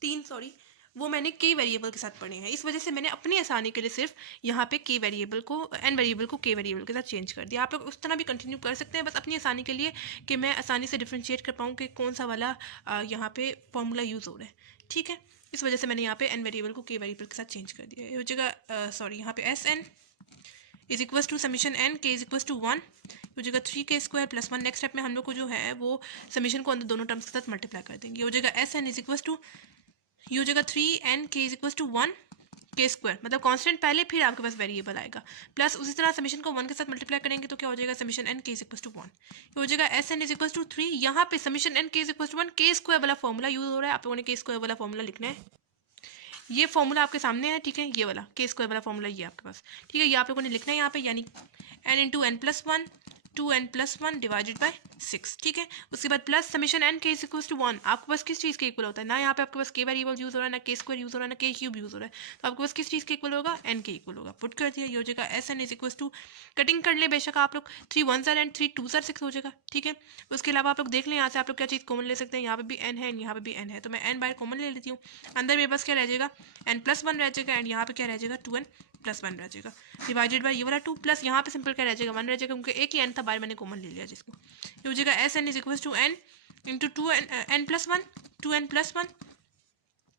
3 वो मैंने k वेरिएबल के साथ पढ़े हैं, इस वजह से मैंने अपनी आसानी के लिए सिर्फ यहाँ पे k वेरिएबल को n वेरिएबल को k वेरिएबल के साथ चेंज कर दिया। आप लोग उस तरह भी कंटिन्यू कर सकते हैं, बस अपनी आसानी के लिए कि मैं आसानी से डिफ्रेंशिएट कर पाऊँ कि कौन सा वाला यहाँ पे फॉर्मूला यूज़ हो रहा है, ठीक है। इस वजह से मैंने यहाँ पे n वेरिएबल को k वेरिएबल के साथ चेंज कर दिया है। हो जाएगा यहाँ पे S N is equal to summation N के इज इक्वल टू 1, हो जाएगा 3k² + 1। नेक्स्ट स्टेप में हम लोग को जो है वो समीशन को अंदर दोनों टर्म्स के साथ मल्टीप्लाई कर देंगे, हो जाएगा S N is equal to, ये हो जाएगा 3n k is equal to 1k², मतलब कांस्टेंट पहले फिर आपके पास वेरिएबल आएगा, प्लस उसी तरह समीशन को 1 के साथ मल्टीप्लाई करेंगे तो क्या हो जाएगा summation n k is equal to 1, ये हो जाएगा S N is equal to 3, यहाँ पे summation n k is equal to 1 k² वाला फॉर्मूला यूज हो रहा है, आप लोगों ने k² वाला फॉर्मूला लिखना है, ये फॉर्मूला आपके सामने है, ठीक है, ये वाला k² वाला फॉर्मूला ये आपके पास, ठीक है, ये आप लोगों ने लिखना है यहाँ पे, यानी n × n + 1 2n + 1 divided bye 6, ठीक है। उसके बाद plus summation n k is equal to 1, आपके पास किस चीज़ के इक्वल होता है, ना यहाँ पे आपके पास k वेरिएबल यूज हो रहा है, ना k² यूज हो रहा है, ना k³ यूज हो रहा है, तो आपके पास किस चीज़ के इक्वल होगा, n के इक्वल होगा, पुट कर दिया, ये हो जाएगा S N is equal to, cutting कर ले बेशक आप लोग, 3 1 एंड 3 2 6 हो जाएगा, ठीक है। उसके अलावा आप लोग देख लें यहाँ से आप लोग क्या चीज़ कॉमन ले सकते हैं, यहाँ पे भी n है, यहाँ पे भी n है, तो मैं n बाहर कॉमन ले लेती हूँ, अंदर मेरे पास क्या रह जाएगा n + 1 रह जाएगा, एंड यहाँ पे क्या रह जाएगा 2n + 1 रह जाएगा, डिवाइडेड बाय ये वाला 2, प्लस यहाँ पे सिंपल क्या रह जाएगा 1 रह जाएगा, क्योंकि एक ही n था, बाहर मैंने कॉमन ले लिया जिसको, ये हो जाएगा S N is equal to n into 2n + 1 2n + 1,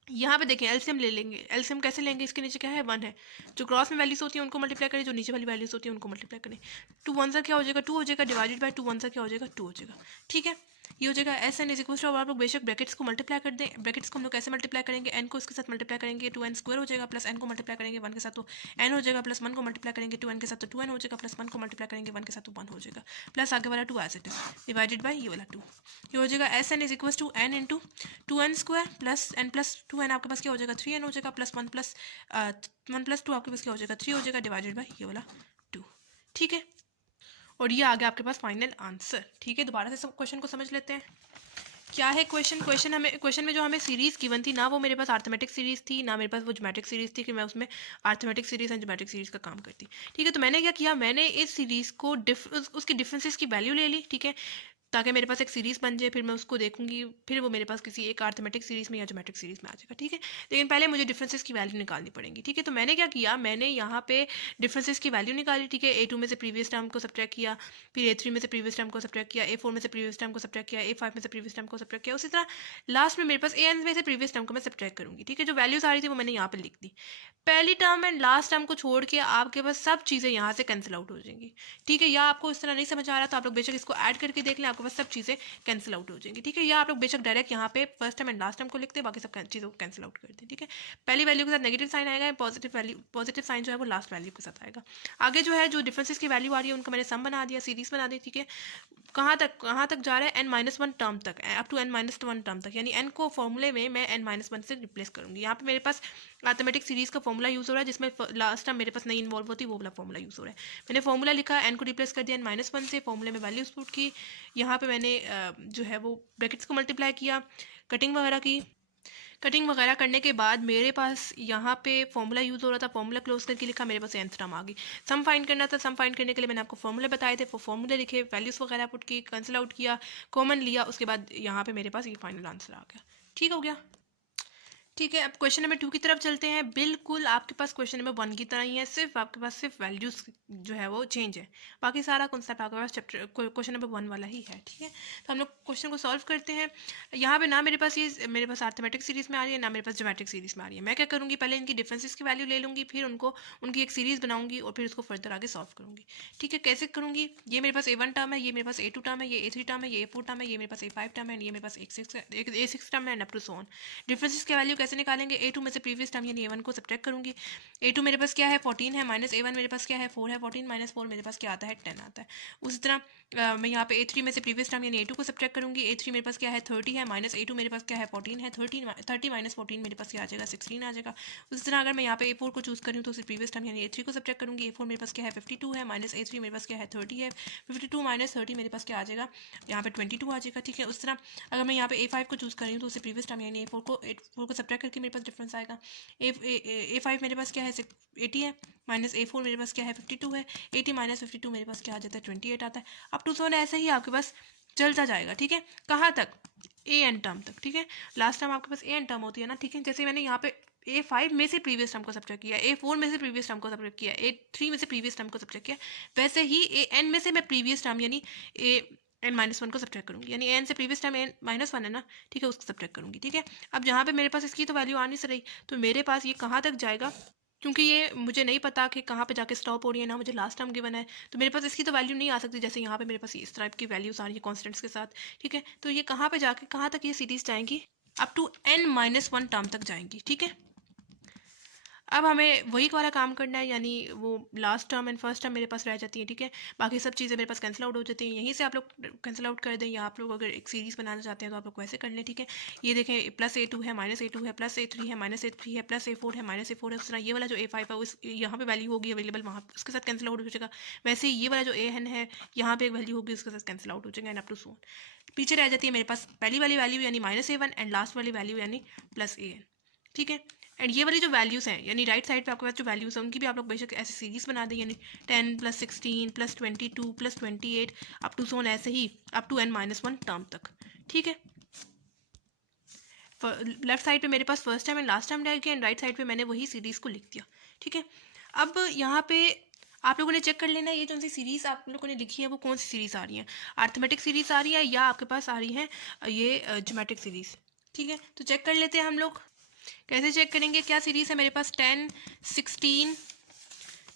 यहाँ पे देखें एलसीएम ले लेंगे, एलसीएम कैसे लेंगे, इसके नीचे क्या है 1 है, जो क्रॉस में वैल्यूज होती है उनको मल्टीप्लाई करें, जो नीचे वाली वैल्यूज होती है उनको मल्टीप्लाई करें, 2 1 क्या हो जाएगा 2 हो जाएगा, डिवाइडेड बाय 2 1 क्या हो जाएगा 2 हो जाएगा, ठीक है। ये हो जाएगा S N is equal to, आप लोग बेशक ब्रैकेट्स को मल्टीप्लाई कर दें, ब्रैकेट्स को हम लोग कैसे मल्टीप्लाई करेंगे, एन को इसके साथ मल्टीप्लाई करेंगे 2n² हो जाएगा, प्लस एन को मल्टीप्लाई करेंगे 1 के साथ तो एन हो जाएगा, प्लस 1 को मल्टीप्लाई करेंगे 2n के साथ तो 2n हो जाएगा, प्लस 1 को मल्टीप्लाई करेंगे 1 के साथ तो 1 हो जाएगा, प्लस आगे वाला 2 as it is divided by ये वाला 2, ये हो जाएगा S N is equal to n into 2n² plus n plus 2n आपके पास क्या हो जाएगा 3n हो जाएगा, प्लस 1 + 2 आपके पास क्या हो जाएगा 3 हो जाएगा, डिवाइडेड बाय ये वाला 2, ठीक है। और ये आ गया आपके पास फाइनल आंसर, ठीक है। दोबारा से सब क्वेश्चन को समझ लेते हैं, क्या है क्वेश्चन में जो हमें सीरीज़ गिवन थी ना, वो मेरे पास अर्थमेटिक सीरीज़ थी, ना मेरे पास वो ज्योमेट्रिक सीरीज़ थी कि मैं उसमें arithmetic series and geometric series का काम करती, ठीक है। तो मैंने क्या किया, मैंने इस सीरीज़ को उसके डिफरेंसेस की वैल्यू ले ली, ठीक है, ताकि मेरे पास एक सीरीज़ बन जाए, फिर मैं उसको देखूंगी, फिर वो मेरे पास किसी एक अर्थमेटिक सीरीज़ में या ज्योमेट्रिक सीरीज़ में आ जाएगा, ठीक है। लेकिन पहले मुझे डिफरेंसेस की वैल्यू निकालनी पड़ेगी, ठीक है। तो मैंने क्या किया, मैंने यहाँ पे डिफरेंसेस की वैल्यू निकाली, ठीक है, A2 में से प्रीवियस टर्म को सब्ट्रैक्ट किया, फिर A3 में से प्रीवियस टर्म को सब्ट्रैक्ट किया, A4 में से प्रीवियस टर्म को सब्ट्रैक्ट किया, A5 में से प्रीवियस टर्म को सब्ट्रैक्ट किया, उसी तरह लास्ट में मेरे पास AN में से प्रीवियस टर्म को मैं सब्ट्रैक्ट करूँगी, ठीक है। जो वैल्यूज आ रही थी वो मैंने यहाँ पे लिख दी, पहली टर्म एंड लास्ट टर्म को छोड़ के आपके पास सब चीज़ें यहाँ से कैंसिल आउट हो जाएंगी, ठीक है। या आपको इस तरह नहीं समझ आ रहा तो आप लोग बेशक इसको ऐड करके देख लें, आपके पास सब चीज़ें कैंसिल आउट हो जाएंगी, ठीक है। या आप लोग बेशक डायरेक्ट यहाँ पे first term and last term को लिखते हैं, बाकी सब चीज़ों को कैंसिल आउट करते हैं, ठीक है। पहली वैल्यू के साथ नेगेटिव साइन आएगा, पॉजिटिव साइन जो है वो लास्ट वैल्यू के साथ आएगा। आगे जो है जो डिफरेंसेस की वैल्यू आ रही है उनका मैंने सम बना दिया, सीरीज बना दी, ठीक है। कहाँ तक जा रहा है n-1 टर्म तक, अप टू n-1 टर्म तक, यानी n को फॉर्मूले में मैं n-1 से रिप्लेस करूँगी। यहाँ पे मेरे पास मैथमेटिक सीरीज का फॉर्मूला यूज़ हो रहा है, जिसमें लास्ट टाइम मेरे पास नहीं इन्वॉल्व होती, वो वाला फॉर्मूला यूज़ हो रहा है। मैंने फॉर्मूला लिखा, n को रिप्लेस कर दिया n-1 से, फॉर्मूले में वैल्यूज पुट की, यहाँ पे मैंने जो है वो ब्रैकेट्स को मल्टीप्लाई किया, कटिंग वगैरह की, कटिंग वगैरह करने के बाद मेरे पास यहाँ पे फॉर्मूला यूज़ हो रहा था, फॉर्मूला क्लोज करके लिखा, मेरे पास nth टर्म आ गई। सम फाइंड करना था, सम फाइंड करने के लिए मैंने आपको फॉर्मूले बताए थे, वो फॉर्मूले लिखे, वैल्यूज़ वगैरह पुट की, कैंसिल आउट किया, कॉमन लिया, उसके बाद यहाँ पे मेरे पास ये फाइनल आंसर आ गया, ठीक हो गया। ठीक है, अब क्वेश्चन नंबर 2 की तरफ चलते हैं। बिल्कुल आपके पास क्वेश्चन नंबर 1 की तरह ही है, सिर्फ आपके पास सिर्फ वैल्यूज जो है वो चेंज है, बाकी सारा कॉन्सेप्ट आपके पास चैप्टर क्वेश्चन नंबर 1 वाला ही है, ठीक है। तो हम लोग क्वेश्चन को सॉल्व करते हैं। यहाँ पे ना मेरे पास अर्थमेटिक सीरीज में आ रही है, ना मेरे पास ज्योमेट्रिक सीरीज में आ रही है। मैं क्या करूँगी, पहले इनकी डिफरेंसेस की वैल्यू ले लूँगी, फिर उनकी एक सीरीज बनाऊंगी और फिर उसको फर्दर आगे सॉल्व करूँगी, ठीक है। कैसे करूँगी, ये मेरे पास A1 टर्म है, ये मेरे पास A2 टर्म है, ये A3 टर्म है, ये A4 टर्म है, ये मेरे पास A5 टर्म है, ये मेरे पास A6 टर्म है, up to so on. Differences की वैल्यू कैसे निकालेंगे, A2 में से प्रीवियस टर्म यानी A1 को सब्ट्रैक्ट करूँगी। A2 मेरे पास क्या है 14 है, माइनस A1 मेरे पास क्या है 4 है, 14 माइनस 4 मेरे पास क्या आता है 10 आता है। उसी तरह मैं यहाँ पे A3 में से प्रीवियस टर्म यानी A2 को सब्ट्रैक्ट करूँगी। A3 मेरे पास क्या है 30 है, माइनस A2 मेरे पास क्या है 14 है, 30 माइनस 14 मेरे पास क्या आ जाएगा 16 आ जाएगा। उसी तरह अगर मैं यहाँ पे A4 को चूज़ करूँ तो उसे प्रीवियस टर्म यानी A3 को सब्ट्रैक्ट करूँगी। A4 मेरे पास क्या है 52 है, माइनस A3 मेरे पास क्या है 30 है, 52 माइनस 30 मेरे पास क्या आ जाएगा यहाँ पे 22 आ जाएगा। ठीक है, उस तरह अगर मैं यहाँ पे A5 को चूज़ करूँ तो उसे प्रीवियस टर्म यानी A4 को सब्ट्रैक्ट करके मेरे पास डिफरेंस आएगा। A5 मेरे पास क्या है 80 है, माइनस A4 मेरे पास क्या है 52 है, 80 माइनस 52 मेरे पास क्या आ जाता है 28 आता है। अब टू सोन ऐसे ही आपके पास चलता जाएगा। ठीक है, कहाँ तक, AN टर्म तक। ठीक है, लास्ट टाइम आपके पास AN टर्म होती है ना। ठीक है, जैसे मैंने यहाँ पे A5 में से प्रीवियस टर्म को सब्ट्रैक्ट किया, A4 में से प्रीवियस टर्म को सब्ट्रैक्ट किया, A3 में से प्रीवियस टर्म को सब्ट्रैक्ट किया, वैसे ही AN में से मैं प्रीवियस टर्म यानी AN-1 को सब्ट्रैक्ट करूँगी, यानी AN से प्रीवियस टर्म AN-1 है ना। ठीक है, उसको सब्ट्रैक्ट करूँगी। ठीक है, अब जहाँ पे मेरे पास इसकी तो वैल्यू आ नहीं रही, तो मेरे पास ये कहाँ तक जाएगा, क्योंकि ये मुझे नहीं पता कि कहाँ पे जाके स्टॉप हो रही है ना, मुझे लास्ट टर्म गिवन है, तो मेरे पास इसकी तो वैल्यू नहीं आ सकती। जैसे यहाँ पे मेरे पास इस टाइप की वैल्यूज आ रही है कॉन्स्टेंट्स के साथ। ठीक है, तो ये कहाँ पे जाके कहाँ तक ये सीरीज जाएंगी, अप टू N-1 टर्म तक जाएंगी। ठीक है, अब हमें वही वाला काम करना है, यानी वो last term and first term मेरे पास रह जाती है। ठीक है, बाकी सब चीज़ें मेरे पास कैंसिल आउट हो जाती हैं। यहीं से आप लोग कैंसिल आउट कर दें, या आप लोग अगर एक सीरीज़ बनाना चाहते हैं तो आप लोग वैसे कर लें। ठीक है, ये देखें प्लस A2 है, माइनस A2 है, प्लस A3 है, माइनस A3 है, प्लस A4 है, माइनस A4 है। उस तरह ये वाला जो A5 है उस यहाँ पे वैल्यू होगी अवेलेबल, वहाँ उसके साथ कैंसिल आउट हो जाएगा। वैसे ही ये वाला जो AN है यहाँ पे एक वैल्यू होगी, उसके साथ कैंसिल आउट हो जाएगा, and up to so on. पीछे रह जाती है मेरे पास पहली वाली वैल्यू यानी माइनस A1 एंड लास्ट वाली वैल्यू यानी प्लस AN। ठीक है, एंड ये वाली जो वैल्यूज़ हैं यानी राइट साइड पे आपके पास जो वैल्यूज़ हैं उनकी भी आप लोग बेशक ऐसे सीरीज़ बना दें, यानी 10 plus 16 plus 22 plus 28 up to so on, ऐसे ही अप टू N-1 टर्म तक। ठीक है, लेफ्ट साइड पे मेरे पास first time and last time रह गया, एंड राइट साइड पे मैंने वही सीरीज़ को लिख दिया। ठीक है, अब यहाँ पे आप लोगों ने चेक कर लेना ये जो सी सीरीज़ आप लोगों ने लिखी है वो कौन सी सीरीज़ आ रही है, अर्थमेटिक सीरीज़ आ रही है या आपके पास आ रही है ये ज्योमेट्रिक सीरीज़। ठीक है, तो चेक कर लेते हैं हम लोग। कैसे चेक करेंगे, क्या सीरीज़ है मेरे पास 10 16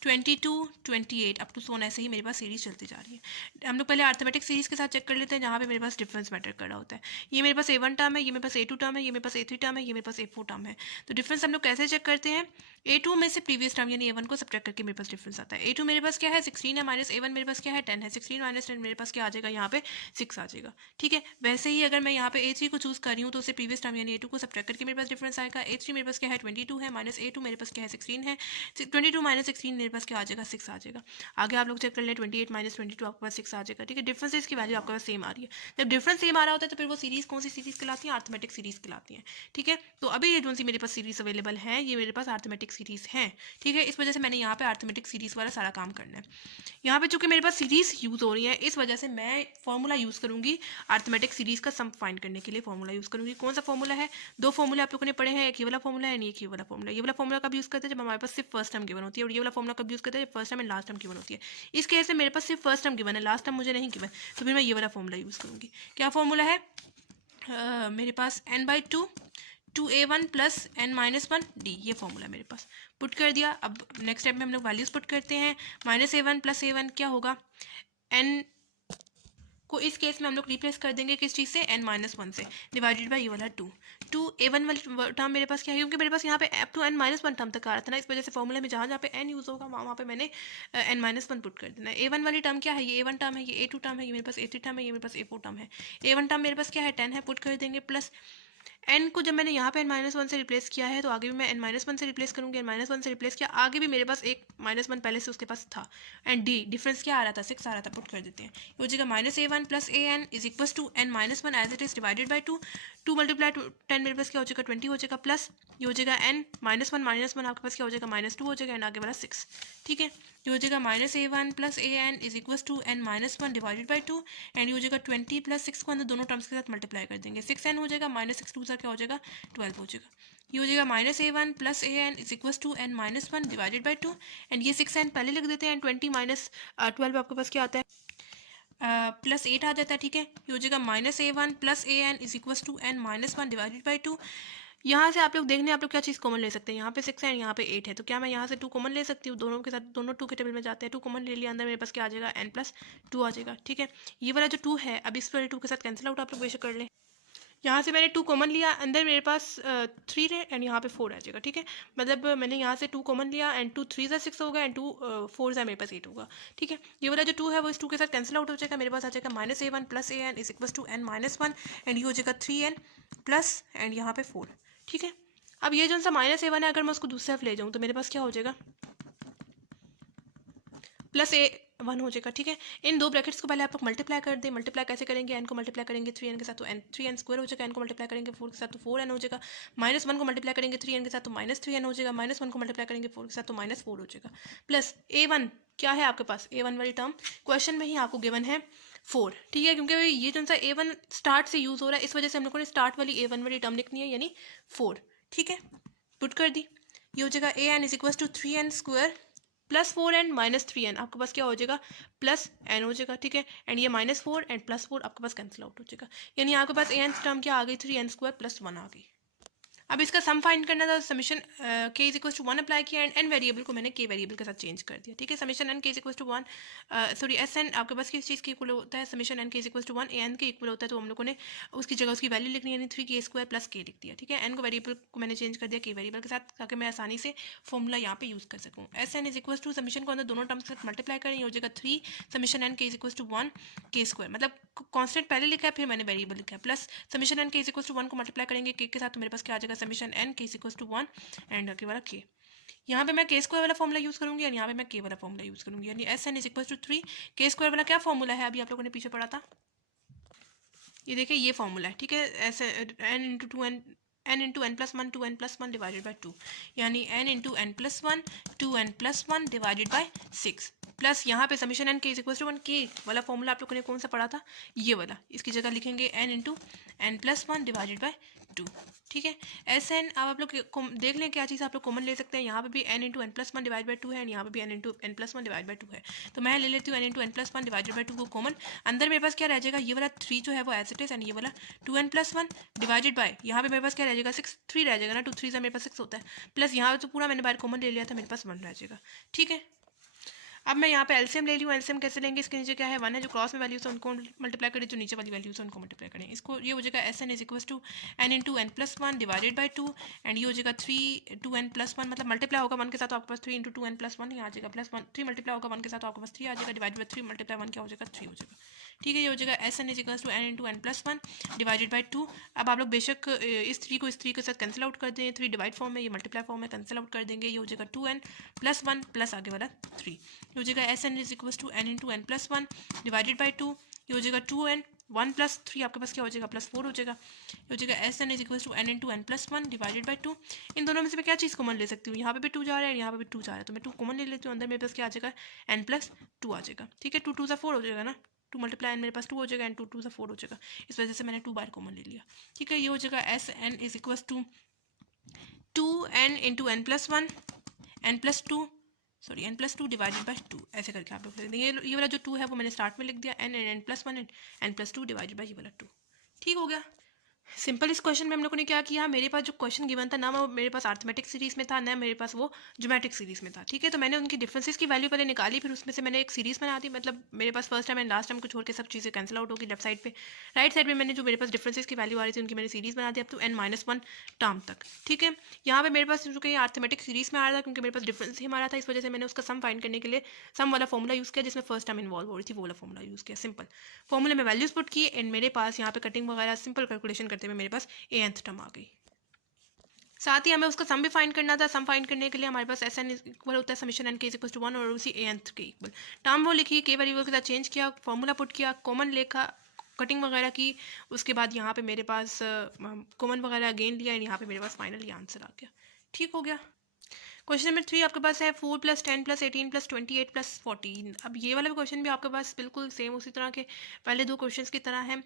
22 28 अप टू सोन, ऐसे ही मेरे पास सीरीज चलती जा रही है। हम लोग पहले अर्थमेटिक सीरीज के साथ चेक कर लेते हैं, जहाँ पे मेरे पास डिफरेंस मैटर कर रहा होता है। ये मेरे पास A1 टर्म है, ये मेरे पास A2 टर्म है, ये मेरे पास A3 टर्म है, ये मेरे पास A4 टर्म है। तो डिफरेंस हम लोग कैसे चेक करते हैं, A2 में से प्रीवियस टर्म यानी A1 को सब्ट्रैक्ट करके मेरे पास डिफरेंस आता है। A2 मेरे पास क्या है 16 है, माइनस A1 मेरे पास क्या है 10 है, 16 माइनस 10 मेरे पास क्या आ जाएगा यहाँ पे 6 आ जाएगा। ठीक है, वैसे ही अगर मैं यहाँ पे A3 को चूज़ कर रही हूँ तो उसे प्रीवियस टर्म यानी A2 को सब्ट्रैक्ट करके मेरे पास डिफरेंस आएगा। A3 मेरे पास क्या है 22 है, माइनस A2 मेरे पास क्या है 16 है, 22 माइनस 16 मेरे पास क्या आ जाएगा 6 आ जाएगा। आगे आप लोग चेक कर लें 28 माइनस 22 आपके पास 6 आ जाएगा। ठीक है, डिफरेंस की वैल्यू आपके पास सेम आ रही है। जब डिफरेंस सेम आ रहा होता है तो फिर वो सीरीज़ कौन सी सीरीज़ कहलाती है, अर्थमेटिक सीरीज़ कहलाती है। ठीक है, तो अभी ये जो सी मेरे पास सीरीज़ अवेलेबल है ये मेरे पास अर्थमेटिक सीरीज़ है। ठीक है, इस वजह से मैंने यहाँ पे अर्थमेटिक सीरीज़ वाला सारा काम करना है। यहाँ पे चूंकि मेरे पास सीरीज़ यूज़ हो रही है इस वजह से मैं फॉर्मूला यूज़ करूँगी अर्थमेटिक सीरीज़ का सम फाइंड करने के लिए। फॉर्मूला यूज़ करूँगी, कौन सा फॉर्मूला है, दो फॉर्मूले आप लोगों ने पढ़े हैं, एक ये वाला फॉर्मूला है, एक ये वाला फॉर्मूला। ये वाला फॉर्मूला कब यूज़ करते हैं, जब हमारे पास सिर्फ फर्स्ट टर्म गिवन होती है, और ये वाला फॉर्मूला कब यूज़ करते हैं, जब first term and last term given होती है। इस केस में मेरे पास सिर्फ फर्स्ट टर्म गिवन है, लास्ट टर्म मुझे नहीं गिवन, तो फिर मैं ये वाला फॉर्मूला यूज़ करूँगी। क्या फॉर्मूला है, मेरे पास n/2 2A1 plus N-1 D, ये फॉर्मूला मेरे पास पुट कर दिया। अब नेक्स्ट स्टेप में हम लोग वैल्यूज़ पुट करते हैं। माइनस A1 प्लस A1 क्या होगा, N को इस केस में हम लोग रिप्लेस कर देंगे किस चीज़ से, N-1 से, डिवाइडेड बाई ये वाला 2 A1 वाली टर्म मेरे पास क्या है, क्योंकि मेरे पास यहाँ पे अप टू N-1 टर्म तक आ रहा था ना, इस वजह से फॉर्मूला में जहाँ जहाँ पे N यूज़ होगा वहाँ पे मैंने N-1 पुट कर देना है। A1 वाली टर्म क्या है, ये A1 टर्म है, ये A2 टर्म है, ये मेरे पास A3 टर्म है, ये मेरे पास A4 टर्म है। A1 टर्म मेरे पास क्या है 10 है, पुट कर देंगे, प्लस n को जब मैंने यहाँ पे N-1 से रिप्लेस किया है तो आगे भी मैं N-1 से रिप्लेस करूँगी, N-1 से रिप्लेस किया, आगे भी मेरे पास एक -1 पहले से उसके पास था, एंड D डिफरेंस क्या आ रहा था 6 आ रहा था, पुट कर देते हैं। ये हो जाएगा -A1 plus AN is equal to N-1 as it is divided by 2 multiply 10 मेरे पास क्या हो जाएगा 20 हो जाएगा, प्लस ये हो जाएगा N-1 आपके पास क्या हो जाएगा -2 हो जाएगा, एंड आगे वाला 6। ठीक है, ये हो जाएगा -A1 plus AN is equal to N-1 divided by 2, and ये हो जाएगा 20 प्लस 6 को अंदर दोनों टर्म्स के साथ मल्टीप्लाई कर देंगे, 6n हो जाएगा, -6 2 क्या हो जाएगा 12 हो जाएगा। ये हो जाएगा -A1 plus AN is equal to N-1 divided by 2, and ये 6n पहले लिख देते हैं, 20 माइनस 12 आपके पास क्या आता है प्लस 8 आ जाता है। ठीक है, ये हो जाएगा -A1 plus AN is equal to N-1 divided by 2। यहाँ से आप लोग देखने आप लोग क्या चीज़ कॉमन ले सकते हैं, यहाँ पे 6 है यहाँ पे 8 है, तो क्या मैं यहाँ से 2 कॉमन ले सकती हूँ, दोनों के साथ दोनों 2 के टेबल में जाते हैं, 2 कॉमन ले लिया, अंदर मेरे पास क्या आ जाएगा n+2 आ जाएगा। ठीक है, ये वाला जो 2 है अब इस वाले 2 के साथ कैंसिल आउट आप लोग बेशक कर लें, यहाँ से मैंने 2 कॉमन लिया, अंदर मेरे पास 3 है एंड यहाँ पे 4 आ जाएगा, ठीक है। मतलब मैंने यहाँ से 2 कॉमन लिया एंड 2 3 6 होगा एंड 2 4 मेरे पास 8 होगा, ठीक है। ये वाला जो 2 है वो इस 2 के साथ कैंसिल आउट हो जाएगा, मेरे पास आ जाएगा -a1 + an is equal to n - 1 and ये हो जाएगा 3n प्लस एंड यहाँ पे 4, ठीक है। अब ये जो सा -a1 है, अगर मैं उसको दूसरी तरफ ले जाऊँ तो मेरे पास क्या हो जाएगा, +a1 हो जाएगा, ठीक है। इन दो ब्रैकेट्स को पहले आप लोग मल्टीप्लाई कर दें। मल्टीप्लाई कैसे करेंगे, n को मल्टीप्लाई करेंगे 3n के साथ तो n 3n स्क्वायर हो जाएगा, n को मल्टीप्लाई करेंगे 4 के साथ तो 4n हो जाएगा, -1 को मल्टीप्लाई करेंगे 3n के साथ तो -3n हो जाएगा, -1 को मल्टीप्लाई करेंगे 4 के साथ तो -4 हो जाएगा, प्लस a1 क्या है आपके पास, a1 वाली टर्म क्वेश्चन में ही आपको गिवन है 4, ठीक है। क्योंकि ये जो सा a1 स्टार्ट से यूज़ हो रहा है, इस वजह से हम लोगों ने स्टार्ट वाली a1 वाली टर्म लिखनी है, यानी 4, ठीक है। पुट कर दी, ये हो जाएगा an is equal to 3n square plus 4n minus 3n, आपके पास क्या हो जाएगा प्लस n हो जाएगा, ठीक है। एंड ये -4 एंड +4 आपके पास कैंसिल आउट हो जाएगा, यानी आपके पास an टर्म क्या आ गई 3n स्क्वायर प्लस 1 आ गई। अब इसका सम फाइंड करना था, summation k is equal to 1 apply किया एंड n वेरिएबल को मैंने k वेरिएबल के साथ चेंज कर दिया, ठीक है। Summation n k is equal to 1 sorry Sn आपके पास किस चीज़ के इक्वल होता है, summation n k is equal to 1 an के इक्वल होता है, तो हम लोगों ने उसकी जगह उसकी वैल्यू लिखनी है, यानी 3k स्क्वायर प्लस k लिख दिया, ठीक है। n को वेरिएबल को मैंने चेंज कर दिया k वेरिएबल के साथ, ताकि मैं आसानी से फॉर्मूला यहाँ पे यूज़ कर सकूँ। Sn is equal to summation को अंदर दोनों टर्म्स के साथ मल्टीप्लाई करें, ये हो जाएगा 3 summation n k is equal to 1 k square, मतलब कॉन्स्टेंट पहले लिखा है फिर मैंने वेरिएबल लिखा है, plus summation n k is equal to 1 को मल्टीप्लाई करेंगे k के साथ, तो मेरे पास क्या आ जाएगा summation n k is equal to 1 and आगे वाला k। यहाँ पे मैं k स्क्वायर वाला फॉर्मूला यूज़ करूँगी और यहाँ पे मैं k वाला फॉर्मूला यूज़ करूँगी, यानी Sn is equal to 3 k square वाला क्या फॉर्मूला है, अभी आप लोगों ने पीछे पढ़ा था, ये देखिए ये फॉर्मूला है, ठीक है। ऐसे n into 2n n into n plus 1 2n plus 1 divided by 2, यानी n into n plus 1 2n plus 1 divided by 6, plus यहाँ पे summation n k is equal to 1 k वाला फॉर्मूला आप लोगों ने कौन सा पढ़ा था, ये वाला, इसकी जगह लिखेंगे n into n plus 1 divided by 2, ठीक है। Sn अब आप लोग देख लें क्या चीज़ आप लोग कॉमन ले सकते हैं, यहाँ पे भी n into n plus 1 divide by 2 है, यहाँ पे भी n into n plus 1 divide by 2 है, तो मैं ले लेती हूँ n into n plus 1 divided by 2 को कॉमन। अंदर मेरे पास क्या रह जाएगा, ये वाला 3 जो है वो एज इट इज, एंड ये वाला 2n प्लस 1 डिवाइडेड बाई, यहाँ पे मेरे पास क्या रह जाएगा 6 3 रह जाएगा ना, 2 3 से मेरे पास 6 होता है, प्लस यहाँ तो पूरा मैंने बाहर कॉमन ले लिया था, मेरे पास 1 रह जाएगा, ठीक है। अब मैं यहाँ पे एलसीएम ले लूँ, एलसीएम कैसे लेंगे, इसके नीचे क्या है 1 है, जो क्रॉस में वैल्यूज है उनको मल्टीप्लाई करें, जो नीचे वाली वैल्यूज है उनको मल्टीप्लाई करें, इसको ये हो जाएगा Sn is equal to n into n plus 1 divided by 2 and ये हो जाएगा 3 2n प्लस 1, मतलब मल्टीप्लाई होगा 1 के साथ तो आपके पास 3 इंटू 2n प्लस 1 यहाँ आ जाएगा, प्लस 1 3 मल्टीप्लाई होगा 1 के साथ तो आपके पास 3 आ जाएगा, डिवाइड बाई 3 मल्टीप्लाई 1 क्या हो जाएगा 3 हो जाएगा, ठीक है। ये हो जाएगा Sn is equal to n into n plus 1 divided by 2। अब आप लोग बेशक इस 3 को इस 3 के साथ कैंसिल आउट कर दें, 3 डिवाइड फॉर्म में, ये मल्टीप्लाई फॉर्म में कैंसिल आउट कर देंगे, ये हो जाएगा 2n प्लस 1 प्लस आगे वाला 3, ये हो जाएगा Sn is equal to n into n plus 1 divided by 2, ये हो जाएगा 2n 1 प्लस 3 आपके पास क्या हो जाएगा प्लस 4 हो जाएगा, ये हो जाएगा Sn is equal to n into n plus 1 divided by 2। इन दोनों में से मैं क्या चीज़ कॉमन ले सकती हूँ, यहाँ पे भी 2 जा रहा है, यहाँ पे भी 2 जा रहा है, तो मैं 2 कॉमन ले लेती हूँ, अंदर मेरे पास क्या आ जाएगा n प्लस 2 आ जाएगा, ठीक है। 2 2 4 हो जाएगा ना, 2 मल्टीप्लाई n मेरे पास 2 हो जाएगा एंड 2 2 4 हो जाएगा, इस वजह से मैंने 2 बार कॉमन ले लिया, ठीक है। ये हो जाएगा Sn is equal to 2n into n plus 1 n plus 2 sorry n plus 2 divided by 2, ऐसे करके आप लोग लिख देंगे। ये वाला जो 2 है वो मैंने स्टार्ट में लिख दिया, n plus 1 n plus 2 divided by ये वाला 2, ठीक हो गया। सिंपल इस क्वेश्चन में हम लोगों ने क्या किया, मेरे पास जो क्वेश्चन गिवन था ना वो मेरे पास अर्थमेटिक सीरीज़ में था, ना मेरे पास वो ज्योमेट्रिक सीरीज़ में था, ठीक है। तो मैंने उनकी डिफरेंसेस की वैल्यू पहले निकाली, फिर उसमें से मैंने एक सीरीज़ बना दी, मतलब मेरे पास first time and last time को छोड़ के सब चीज़ें कैंसिल आउट होगी लेफ्ट साइड पे, राइट साइड में मैंने जो मेरे पास डिफरेंसेस की वैल्यू आ रही थी उनकी मैंने सीरीज़ बना दी अप टू n-1 टर्म तक, ठीक है। यहाँ पे मेरे पास चूँकि अर्थमेटिक सीरीज़ में आ रहा था, क्योंकि मेरे पास डिफरेंस ही हमारा था, इस वजह से मैंने उसका सम फाइंड करने के लिए सम वाला फॉर्मूला यूज़ किया, जिसमें फर्स्ट टाइम इन्वॉल्व हो रही थी, वो वाला फॉर्मूला यूज़ किया। सिंपल फॉर्मूले में वैल्यूज पुट की एंड मेरे पास यहाँ पे कटिंग वगैरह सिंपल कैलकुलेशन करते हुए मेरे पास nth टर्म आ गई। साथ ही हमें उसका सम भी फाइंड करना था, सम फाइंड करने के लिए हमारे पास Sn इक्वल होता है summation n k is equal to 1 और उसी nth के इक्वल टर्म वो लिखी, k वेरिएबल के साथ चेंज किया, फॉर्मूला पुट किया, कॉमन लेखा, कटिंग वगैरह की, उसके बाद यहाँ पे मेरे पास कॉमन वगैरह अगेन लिया एंड यहाँ पे मेरे पास फाइनली आंसर आ गया, ठीक हो गया। क्वेश्चन नंबर 3 आपके पास है 4 + 10 + 18 + 28 + 14। अब ये वाला भी क्वेश्चन भी आपके पास बिल्कुल सेम उसी तरह के पहले दो क्वेश्चंस की तरह है।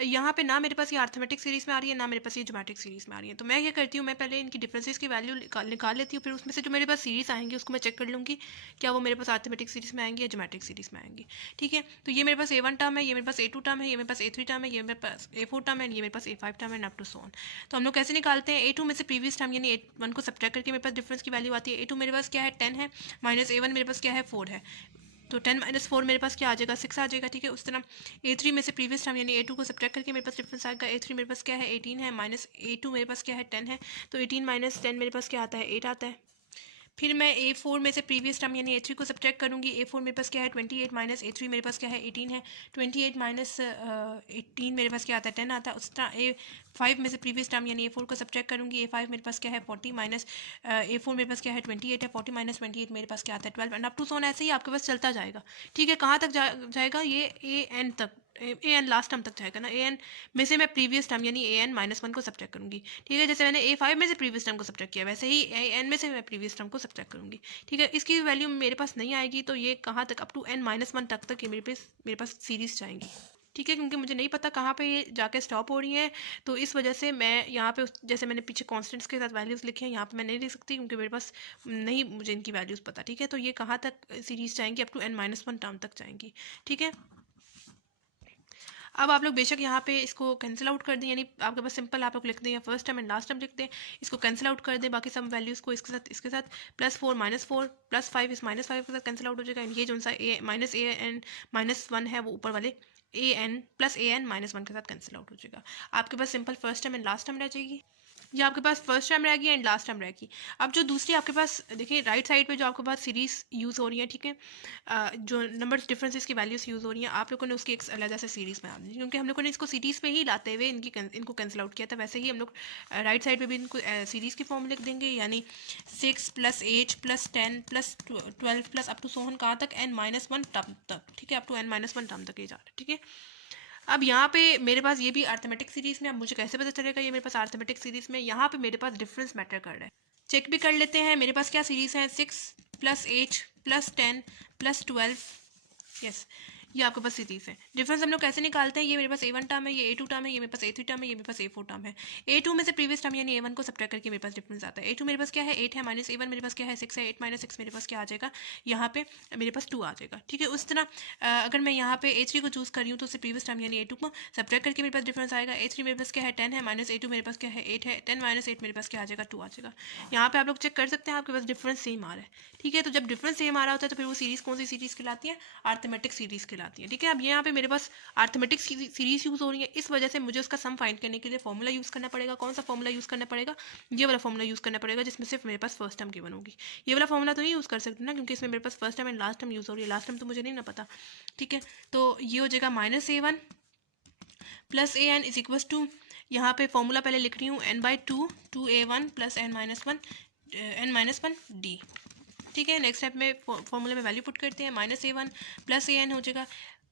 यहाँ पे ना मेरे पास ये अर्थमेटिक सीरीज़ में आ रही है, ना मेरे पास ये ज्योमेट्रिक सीरीज़ में आ रही है। तो मैं ये करती हूँ, मैं पहले इनकी डिफरेंसेस की वैल्यू निकाल लेती हूँ, फिर उसमें से जो मेरे पास सीरीज़ आएंगी उसको मैं चेक कर लूँगी क्या वो मेरे पास अर्थमेटिक सीरीज़ में आएंगी या ज्योमेट्रिक सीरीज़ में आएंगी, ठीक है। तो ये मेरे पास A1 टर्म है, ये मेरे पास A2 टर्म है, ये मेरे पास A3 टर्म है, ये मेरे पास A4 टर्म है, ये मेरे पास A5 टर्म है, अप टू सो ऑन। तो हम लोग कैसे निकालते हैं, A2 में से प्रीवियस टर्म यानी A1 को सब्ट्रैक्ट करके मेरे पास डिफरेंस की वैल्यू आती है। A2 मेरे पास क्या है 10 है, -A1 मेरे पास क्या है 4 है, तो 10-4 मेरे पास क्या आ जाएगा, 6 आ जाएगा, ठीक है। उस तरह A3 में से प्रीवियस टर्म यानी A2 को सब्ट्रैक्ट करके मेरे पास डिफरेंस आएगा। A3 मेरे पास क्या है, 18 है, माइनस A2 मेरे पास क्या है, 10 है, तो 18 माइनस 10 मेरे पास क्या आता है, 8 आता है। फिर मैं A4 में से प्रीवियस टर्म यानी A3 को सब्ट्रैक्ट करूँगी। A4 मेरे पास क्या है, 28 माइनस A3 मेरे पास क्या है, 18 है, 28 माइनस 18 मेरे पास क्या आता है, 10 आता है। उस तरह A5 में से प्रीवियस टर्म यानी A4 को सब्ट्रैक्ट करूँगी। A5 मेरे पास क्या है, 40 माइनस A4 मेरे पास क्या है, 28 है, 40 माइनस 28 मेरे पास क्या आता है, 12, and up to so on, ऐसे ही आपके पास चलता जाएगा, ठीक है। कहाँ तक जाएगा ये, AN तक, AN लास्ट टर्म तक जाएगा ना। AN में से मैं प्रीवियस टर्म यानी AN -1 को सब्ट्रैक्ट करूँगी, ठीक है। जैसे मैंने A5 में से प्रीवियस टर्म को सब्ट्रैक्ट किया, वैसे ही AN में से मैं प्रीवियस टर्म को सब्ट्रैक्ट करूँगी, ठीक है। इसकी वैल्यू मेरे पास नहीं आएगी, तो ये कहाँ तक, अप टू N-1 तक ये मेरे पास सीरीज़ जाएंगी, ठीक है। क्योंकि मुझे नहीं पता कहाँ पे ये जाके स्टॉप हो रही है, तो इस वजह से मैं यहाँ पे जैसे मैंने पीछे कॉन्स्टेंट्स के साथ वैल्यूज़ लिखे हैं, यहाँ पे मैं नहीं लिख सकती क्योंकि मेरे पास नहीं, मुझे इनकी वैल्यूज़ पता, ठीक है। तो ये कहाँ तक सीरीज़ जाएंगी, अप टू N-1 टर्म तक जाएंगी, ठीक है। अब आप लोग बेशक यहाँ पे इसको कैंसिल आउट कर दें, यानी आपके पास सिंपल आप लोग लिख दें या first term and last term लिख दें, इसको कैंसिल आउट कर दें, बाकी सब वैल्यूज़ को इसके साथ +4 -4 +5 इस -5 के साथ कैंसिल आउट हो जाएगा। ये जो सा -AN-1 है वो ऊपर वाले AN + AN-1 के साथ कैंसिल आउट हो जाएगा। आपके पास simple first term and last term रह जाएगी, ये आपके पास फर्स्ट टर्म रहेगी एंड लास्ट टर्म रहेगी। अब जो दूसरी आपके पास देखिए राइट साइड पे जो आपके पास सीरीज़ यूज़ हो रही है, ठीक है, जो नंबर डिफरेंसेस की वैल्यूज़ यूज़ हो रही हैं, आप लोगों ने उसकी एक अलग से सीरीज़ बना दी, क्योंकि हम लोगों ने इसको सीरीज़ पे ही लाते हुए इनको कैंसिल आउट किया था। वैसे ही हम लोग राइट साइड पे भी इनको सीरीज़ की फॉर्म लिख देंगे, यानी 6 + 8 + 10 + 12 + अप टू सोहन कहाँ तक, N-1 टर्म तक, ठीक है। अप टू N-1 टर्म तक ये जा रहा है, ठीक है। अब यहाँ पे मेरे पास ये भी अर्थमेटिक सीरीज़ में, अब मुझे कैसे पता चलेगा ये मेरे पास अर्थमेटिक सीरीज़ में, यहाँ पे मेरे पास डिफरेंस मैटर कर रहा है। चेक भी कर लेते हैं, मेरे पास क्या सीरीज़ है, 6 + 8 + 10 + 12, यस, ये आपके पास सीरीज़ है। डिफरेंस हम लोग कैसे निकालते हैं, ये मेरे पास A1 टर्म है, ये A2 टर्म है, ये मेरे पास A3 टर्म है, ये मेरे पास A4 टर्म है। A2 में से प्रीवियस टर्म यानी A1 को सब्ट्रैक्ट करके मेरे पास डिफरेंस आता है। A2 मेरे पास क्या है, 8 है, माइनस A1 मेरे पास क्या है, 6 है, 8 - 6 मेरे पास क्या आ जाएगा, यहाँ पे मेरे पास 2 आ जाएगा, ठीक है। उस तरह अगर मैं यहाँ पे A3 को चूज़ कर रही हूँ तो उससे प्रीवियस टर्म यानी A2 को सब्ट्रैक्ट करके मेरे पास डिफरेंस आएगा। A3 मेरे पास क्या है, 10 है, माइनस A2 मेरे पास क्या है, 8 है, 10 - 8 मेरे पास क्या आ जाएगा, 2 आ जाएगा। यहाँ पे आप लोग चेक कर सकते हैं, आपके पास डिफरेंस सेम आ रहा है, ठीक है। तो जब डिफरेंस सेम आ रहा होता है तो फिर वो सीरीज़ कौन सी सीरीज़ कहलाती है, अर्थमेटिक सीरीज़ कहलाती है, ठीक है। अब यहाँ पे मेरे पास अर्थमेटिक सीरीज़ यूज़ हो रही है, इस वजह से मुझे उसका सम फाइंड करने के लिए फॉर्मूला यूज़ करना पड़ेगा। कौन सा फॉर्मूला यूज़ करना पड़ेगा, ये वाला फॉर्मूला यूज़ करना पड़ेगा, जिसमें सिर्फ मेरे पास फर्स्ट टर्म गिवन होगी। ये वाला फॉर्मूला तो नहीं यूज़ कर सकते ना, क्योंकि इसमें मेरे पास first term and last term use हो रही है, लास्ट टर्म तो मुझे नहीं ना पता, ठीक है। तो ये हो जाएगा -A1 + AN = टू, यहाँ पे फॉर्मूला पहले लिख रही हूँ, N/2 2A1 + N-1 D, ठीक है। नेक्स्ट स्टेप में फॉर्मूले में वैल्यू पुट करते हैं, -A1 + AN हो जाएगा।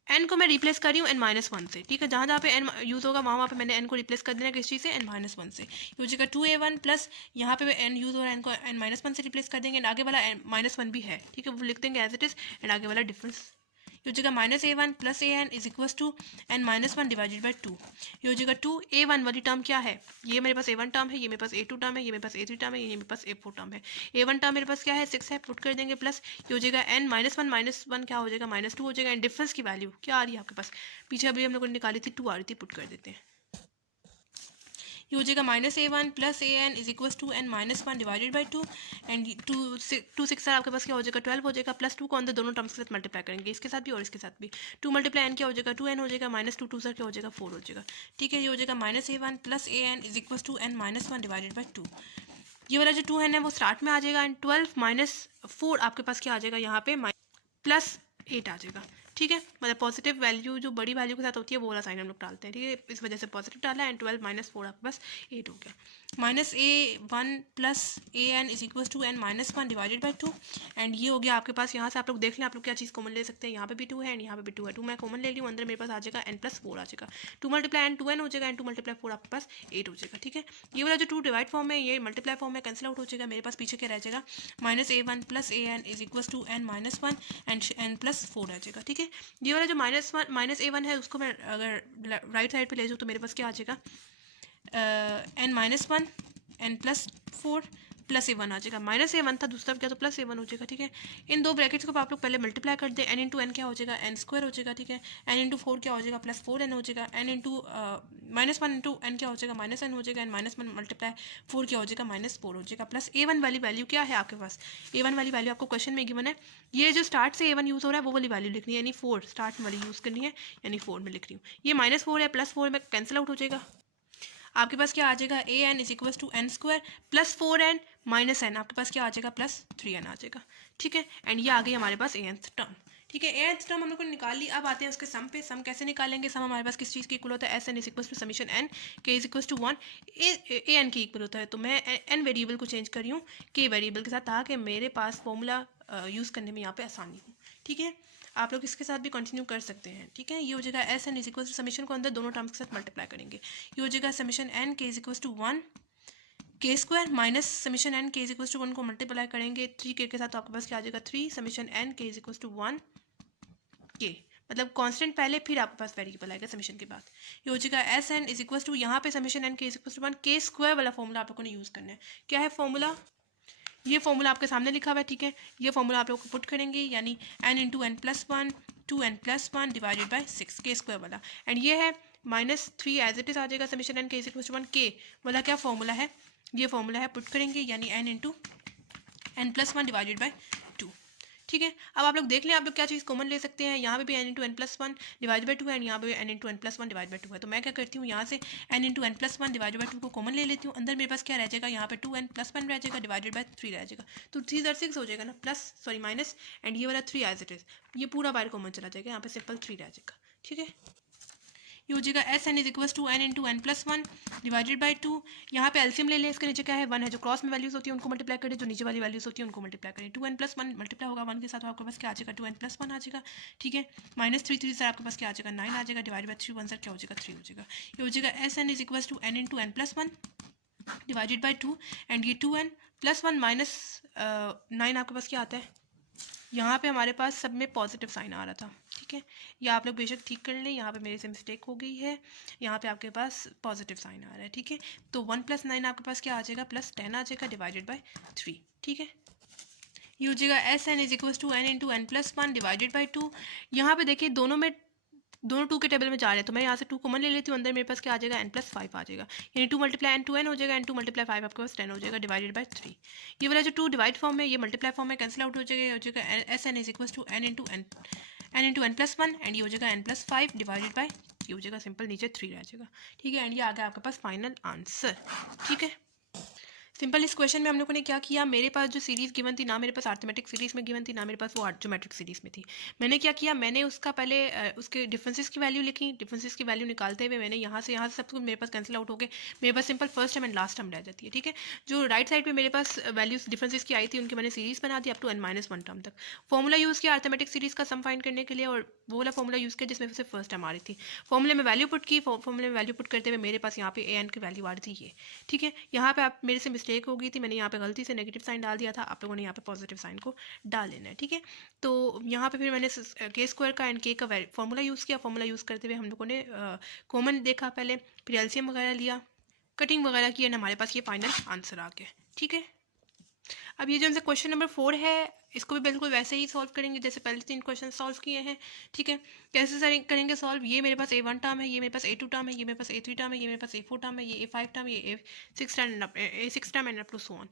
n को मैं रिप्लेस कर रही हूँ N-1 से, ठीक है। जहाँ जहाँ पे n यूज़ होगा वहाँ पे मैंने n को रिप्लेस कर देना किस चीज़ से, N-1 से। ये हो जाएगा 2A1 प्लस यहाँ पे n यूज़ हो रहा है, n को N-1 से रिप्लेस कर देंगे, एंड आगे वाला -1 भी है, ठीक है, वो लिख देंगे एज इट इज़, एंड आगे वाला डिफरेंस ये हो जाएगा -A1 + AN = N-1 divided by 2। ये हो जाएगा 2A1 वाली टर्म क्या है, ये मेरे पास A1 टर्म है, ये मेरे पास A2 टर्म है, ये मेरे पास A3 टर्म है, ये मेरे पास A4 टर्म है। A1 टर्म मेरे पास क्या है, 6 है, पुट कर देंगे, प्लस ये हो जाएगा N-1 क्या हो जाएगा, -2 हो जाएगा। एंड डिफरेंस की वैल्यू क्या आ रही है आपके पास, पीछे अभी हम लोगों ने निकाली थी, 2 आ रही थी, पुट कर देते हैं। ये हो जाएगा -A1 + AN = N-1 divided by 2, and 2 6 आपके पास क्या हो जाएगा, 12 हो जाएगा, +2 को अंदर दोनों टर्म्स के साथ मल्टीप्लाई करेंगे, इसके साथ भी और इसके साथ भी। 2 × n क्या हो जाएगा, 2n हो जाएगा, -2 2 क्या हो जाएगा, 4 हो जाएगा, ठीक है। ये हो जाएगा -A1 + AN = N-1 divided by 2। ये वाला जो 2n है वो स्टार्ट में आ जाएगा, एंड 12 - 4 आपके पास क्या आ जाएगा, यहाँ पे +8 आ जाएगा, ठीक है। मतलब पॉजिटिव वैल्यू जो बड़ी वैल्यू के साथ होती है वो वाला साइन हम लोग डालते हैं, ठीक है। इस वजह से पॉजिटिव डाला है, एंड 12 - 4 आपके पास 8 हो गया। -A1 + AN = N-1 divided by 2, and ये हो गया आपके पास। यहाँ से आप लोग देख लें, आप लोग क्या चीज़ कॉमन ले सकते हैं, यहाँ पे भी 2 है एंड यहाँ पे भी 2 है, 2 मैं कॉमन ले ली हूँ, अंदर मेरे पास आ जाएगा n+4 आ जाएगा, 2 × n 2n हो जाएगा, एंड 2 × 4 आपके पास 8 हो जाएगा, ठीक है। ये वाला जो 2 डिवाइड फॉर्म है ये मल्टीप्लाई फॉर्म में कैंसिल आउट हो जाएगा, मेरे पास पीछे क्या रह जाएगा, -A1 + AN = N-1 and n+4 आ जाएगा, ठीक है। ये वाला जो -A1 है उसको मैं अगर राइट साइड पे ले जाऊँ तो मेरे पास क्या आ जाएगा, N-1 n + 4 प्लस A1 आ जाएगा, माइनस A1 था दूसरा क्या तो प्लस A1 हो जाएगा, ठीक है। इन दो ब्रैकेट्स को आप लोग पहले मल्टीप्लाई कर दें, n इंटू एन क्या हो जाएगा n स्क्वायर हो जाएगा, ठीक है। n इंटू 4 क्या हो जाएगा प्लस 4n हो जाएगा, n into minus 1 into n क्या हो जाएगा माइनस n हो जाएगा, एन माइनस 1 मल्टीप्लाई 4 क्या हो जाएगा माइनस 4 हो जाएगा, प्लस A1 वाली वैल्यू क्या है आपके पास, A1 वाली वैल्यू आपको क्वेश्चन में गिवन है, ये जो स्टार्ट से A1 यूज़ हो रहा है वो वाली वैल्यू लिखनी है, यानी 4 स्टार्ट वाली यूज़ करनी है, यानी 4 में लिख रही हूँ। ये माइनस 4 है प्लस 4 में कैंसिल आउट हो जाएगा, आपके पास क्या आ जाएगा an is equal to N square plus 4n minus n, आपके पास क्या आ जाएगा प्लस 3n आ जाएगा, ठीक है। एंड ये आ गई हमारे पास nth टर्म, ठीक है। nth टर्म हम लोग को निकाल ली। अब आते हैं उसके सम पे। सम कैसे निकालेंगे, सम हमारे पास किस चीज़ के इक्वल होता है, S N is equal to summation N के is equal to 1 A N के इक्वल होता है। तो मैं एन वेरिएबल को चेंज कर रही हूँ के वेरिएबल के साथ, ताकि मेरे पास फॉर्मूला यूज़ करने में यहाँ पे आसानी हो, ठीक है। आप लोग इसके साथ भी कंटिन्यू कर सकते हैं, ठीक है। ये हो जाएगा S N is equal to summation को अंदर दोनों टर्म्स के साथ मल्टीप्लाई करेंगे, ये हो जाएगा समीशन एन के इज इक्वल टू 1 के स्क्वायर माइनस समीशन एन के इज इक्वल टू 1 को मल्टीप्लाई करेंगे 3 के साथ, तो आपके पास क्या आ जाएगा 3 समीशन एन के इज इक्वल टू 1 के, मतलब कांस्टेंट पहले फिर आपके पास वेरिएबल आएगा समीशन के बाद। ये हो जाएगा S N is equal to यहाँ पे समीशन एन के इज इक्वल टू 1 के स्क्वायर वाला फॉर्मूला आप लोगों ने यूज़ करना है। क्या है फॉर्मूला, ये फॉर्मूला आपके सामने लिखा हुआ है, ठीक है। ये फॉर्मूला आप लोग को पुट करेंगे, यानी N into N plus 1 2n plus 1 divided by 6 के स्क्वायर वाला, एंड ये है -3 एज इट इज आ जाएगा समीशन एन के इज इक्वल टू 1 के वाला क्या फॉर्मूला है, ये फॉर्मूला है, पुट करेंगे यानी N into N plus 1 divided by 2, ठीक है। अब आप लोग देख लें आप लोग क्या चीज़ कॉमन ले सकते हैं, यहाँ पे भी N into N plus 1 divide by 2 है, यहाँ पे N into N plus 1 divide by 2 है। तो मैं क्या करती हूँ, यहाँ से N into N plus 1 divide by 2 को कॉमन ले लेती हूँ, अंदर मेरे पास क्या रह जाएगा, यहाँ पे 2n प्लस 1 रह जाएगा डिवाइडेड बाई 3 रह जाएगा, तो 3 6 हो जाएगा ना, प्लस सॉरी माइनस, एंड ये वाला 3 एज इट इज, ये पूरा बाहर कॉमन चला जाएगा, यहाँ पे सिंपल 3 रह जाएगा, ठीक है। ये हो जाएगा S N is equal to N into N plus 1 divided by 2, यहाँ पे एलसीएम ले लें, इसके नीचे क्या है 1 है, जो क्रॉस में वैल्यूज होती है उनको मल्टीप्लाई करें, जो नीचे वाली वैल्यूज होती है उनको मल्टीप्लाई करें, 2n प्लस 1 मल्टीप्लाई होगा 1 के साथ, तो आपके पास क्या आ जाएगा 2n प्लस 1 आ जाएगा, ठीक है। -3 सर आपके पास क्या आ जाएगा 9 आ जाएगा, डिवाइड बाई 3 1 सर क्या हो जाएगा 3 हो जाएगा। ये हो जाएगा S N is equal to N into N plus 1 divided by 2, and ये 2n प्लस 1 माइनस 9 आपके पास क्या आता है, यहाँ पे हमारे पास सब में पॉजिटिव साइन आ रहा था, ठीक है। या आप लोग बेशक ठीक कर लें, यहाँ पे मेरे से मिस्टेक हो गई है, यहाँ पे आपके पास पॉजिटिव साइन आ रहा है, ठीक है। तो 1 + 9 आपके पास क्या आ जाएगा +10 आ जाएगा डिवाइडेड बाई 3, ठीक है। ये हो जाएगा S N is equal to N into N plus 1 divided by 2, यहाँ पे देखिए दोनों 2 के टेबल में जा रहे हैं, तो मैं यहाँ से 2 कॉमन ले लेती हूँ, अंदर मेरे पास क्या आ जाएगा n + 5 आ जाएगा, यानी 2 × n 2n हो जाएगा, एंड 2 × 5 आपके पास 10 हो जाएगा डिवाइडेड बाई 3। ये वाला जो 2 डिवाइड फॉर्म है ये मल्टीप्लाई फॉर्म में कैंसिल आउट हो जाएगा, ये हो जाएगा S N is equal to N into N plus 1, and ये हो जाएगा n + 5 डिवाइडेड बाई, ये हो जाएगा सिंपल नीचे 3 रह जाएगा, ठीक है। एंड ये आ गया आपके पास फाइनल आंसर, ठीक है। सिंपल इस क्वेश्चन में हम लोगों ने क्या किया, मेरे पास जो सीरीज़ गिवन थी ना मेरे पास अर्थमेटिक सीरीज़ में गिवन थी, ना मेरे पास वो ज्योमेट्रिक सीरीज़ में थी। मैंने क्या किया, मैंने उसका पहले उसके डिफरेंसेस की वैल्यू लिखी, डिफरेंसेस की वैल्यू निकालते हुए मैंने यहाँ से सब कुछ मेरे पास कैंसिल आउट हो गए, मेरे पास simple first term and last term रह जाती है, ठीक है। जो राइट साइड पर मेरे पास वैल्यूज डिफरेंसेस की आई थी उनकी मैंने सीरीज़ बना दी अप टू n-1 टर्म तक। फॉर्मूला यूज़ किया अर्थमेटिक सीरीज़ का सम फाइंड करने के लिए, और वो वाला फॉर्मूला यूज़ किया जिसमें से फर्स्ट टर्म आ रही थी। फॉर्मूले में वैल्यू पुट की, फॉर्मूले में वैल्यू पुट करते हुए मेरे पास यहाँ पे an की वैल्यू आ रही थी ये, ठीक है। यहाँ पे आप मेरे से मिस्टेक हो गई थी, मैंने यहाँ पे गलती से नेगेटिव साइन डाल दिया था, आप लोगों ने यहाँ पे पॉजिटिव साइन को डाल लेना है, ठीक है। तो यहाँ पे फिर मैंने के स्क्वायर का एंड के का फॉर्मूला यूज़ किया, फॉर्मूला यूज़ करते हुए हम लोगों ने कॉमन देखा पहले, फिर एलसीएम वगैरह लिया, कटिंग वगैरह की, एंड हमारे पास ये फाइनल आंसर आ गया, ठीक है। अब ये जो हमसे क्वेश्चन नंबर 4 है इसको भी बिल्कुल वैसे ही सॉल्व करेंगे जैसे पहले 3 क्वेश्चन सॉल्व किए हैं, ठीक है। कैसे करेंगे सॉल्व, ये मेरे पास A1 टर्म है, ये मेरे पास A2 टर्म है, ये मेरे पास A3 टर्म है, ये मेरे पास A4 टर्म है, ये A5 टर्म, ये A6 term and up to so on.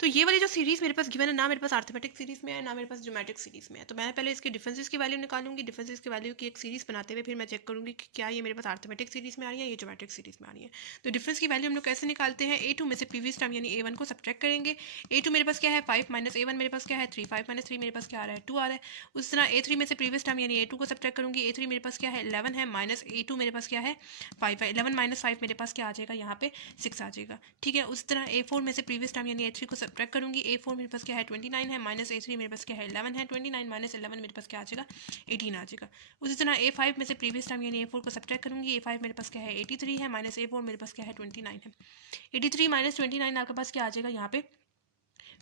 तो ये वाली जो सीरीज़ मेरे पास गिवन है ना मेरे पास अर्थमेटिक सीरीज़ में है ना मेरे पास ज्योमेट्रिक सीरीज़ में है, तो मैं पहले इसके डिफरेंसेस की वैल्यू निकालूंगी, डिफरेंसेस की वैल्यू की एक सीरीज़ बनाते हुए फिर मैं चेक करूंगी कि क्या ये मेरे पास अर्थमेटिक सीरीज़ में आ रही है, ये ज्योमेट्रिक सीरीज़ में आ रही है। तो डिफरेंस की वैल्यू हम लोग कैसे निकालते हैं, A2 में से प्रीवियस टर्म यानी A1 को सब्ट्रैक्ट करेंगे। A2 मेरे पास क्या है 5 माइनस A1 मेरे पास क्या है 3, 5 माइनस 3 मेरे पास क्या आ रहा है 2 आ रहा है। उस तरह A3 में से प्रीवियस टर्म यानी A2 को सब्ट्रैक्ट करूंगी, A3 मेरे पास क्या है 11 है, माइनस A2 मेरे पास क्या है 5 है, 11 माइनस 5 मेरे पास क्या आ जाएगा यहाँ पे 6 आ जाएगा, ठीक है। उस तरह A4 में से प्रीवियस टर्म यानी A3 को सब्ट्रैक्ट करूंगी, A4 मेरे पास क्या है 29 है, माइनस A3 मेरे पास क्या है 11 है, 29 माइनस 11 मेरे पास क्या आ जाएगा 18 आ जाएगा। उसी तरह A5 में से प्रीवियस टर्म यानी A4 को सब्ट्रैक्ट करूंगी, A5 मेरे पास क्या है 83 है, माइनस A4 मेरे पास क्या है 29 है, 83 माइनस 29 आपके पास क्या आ जाएगा यहाँ पे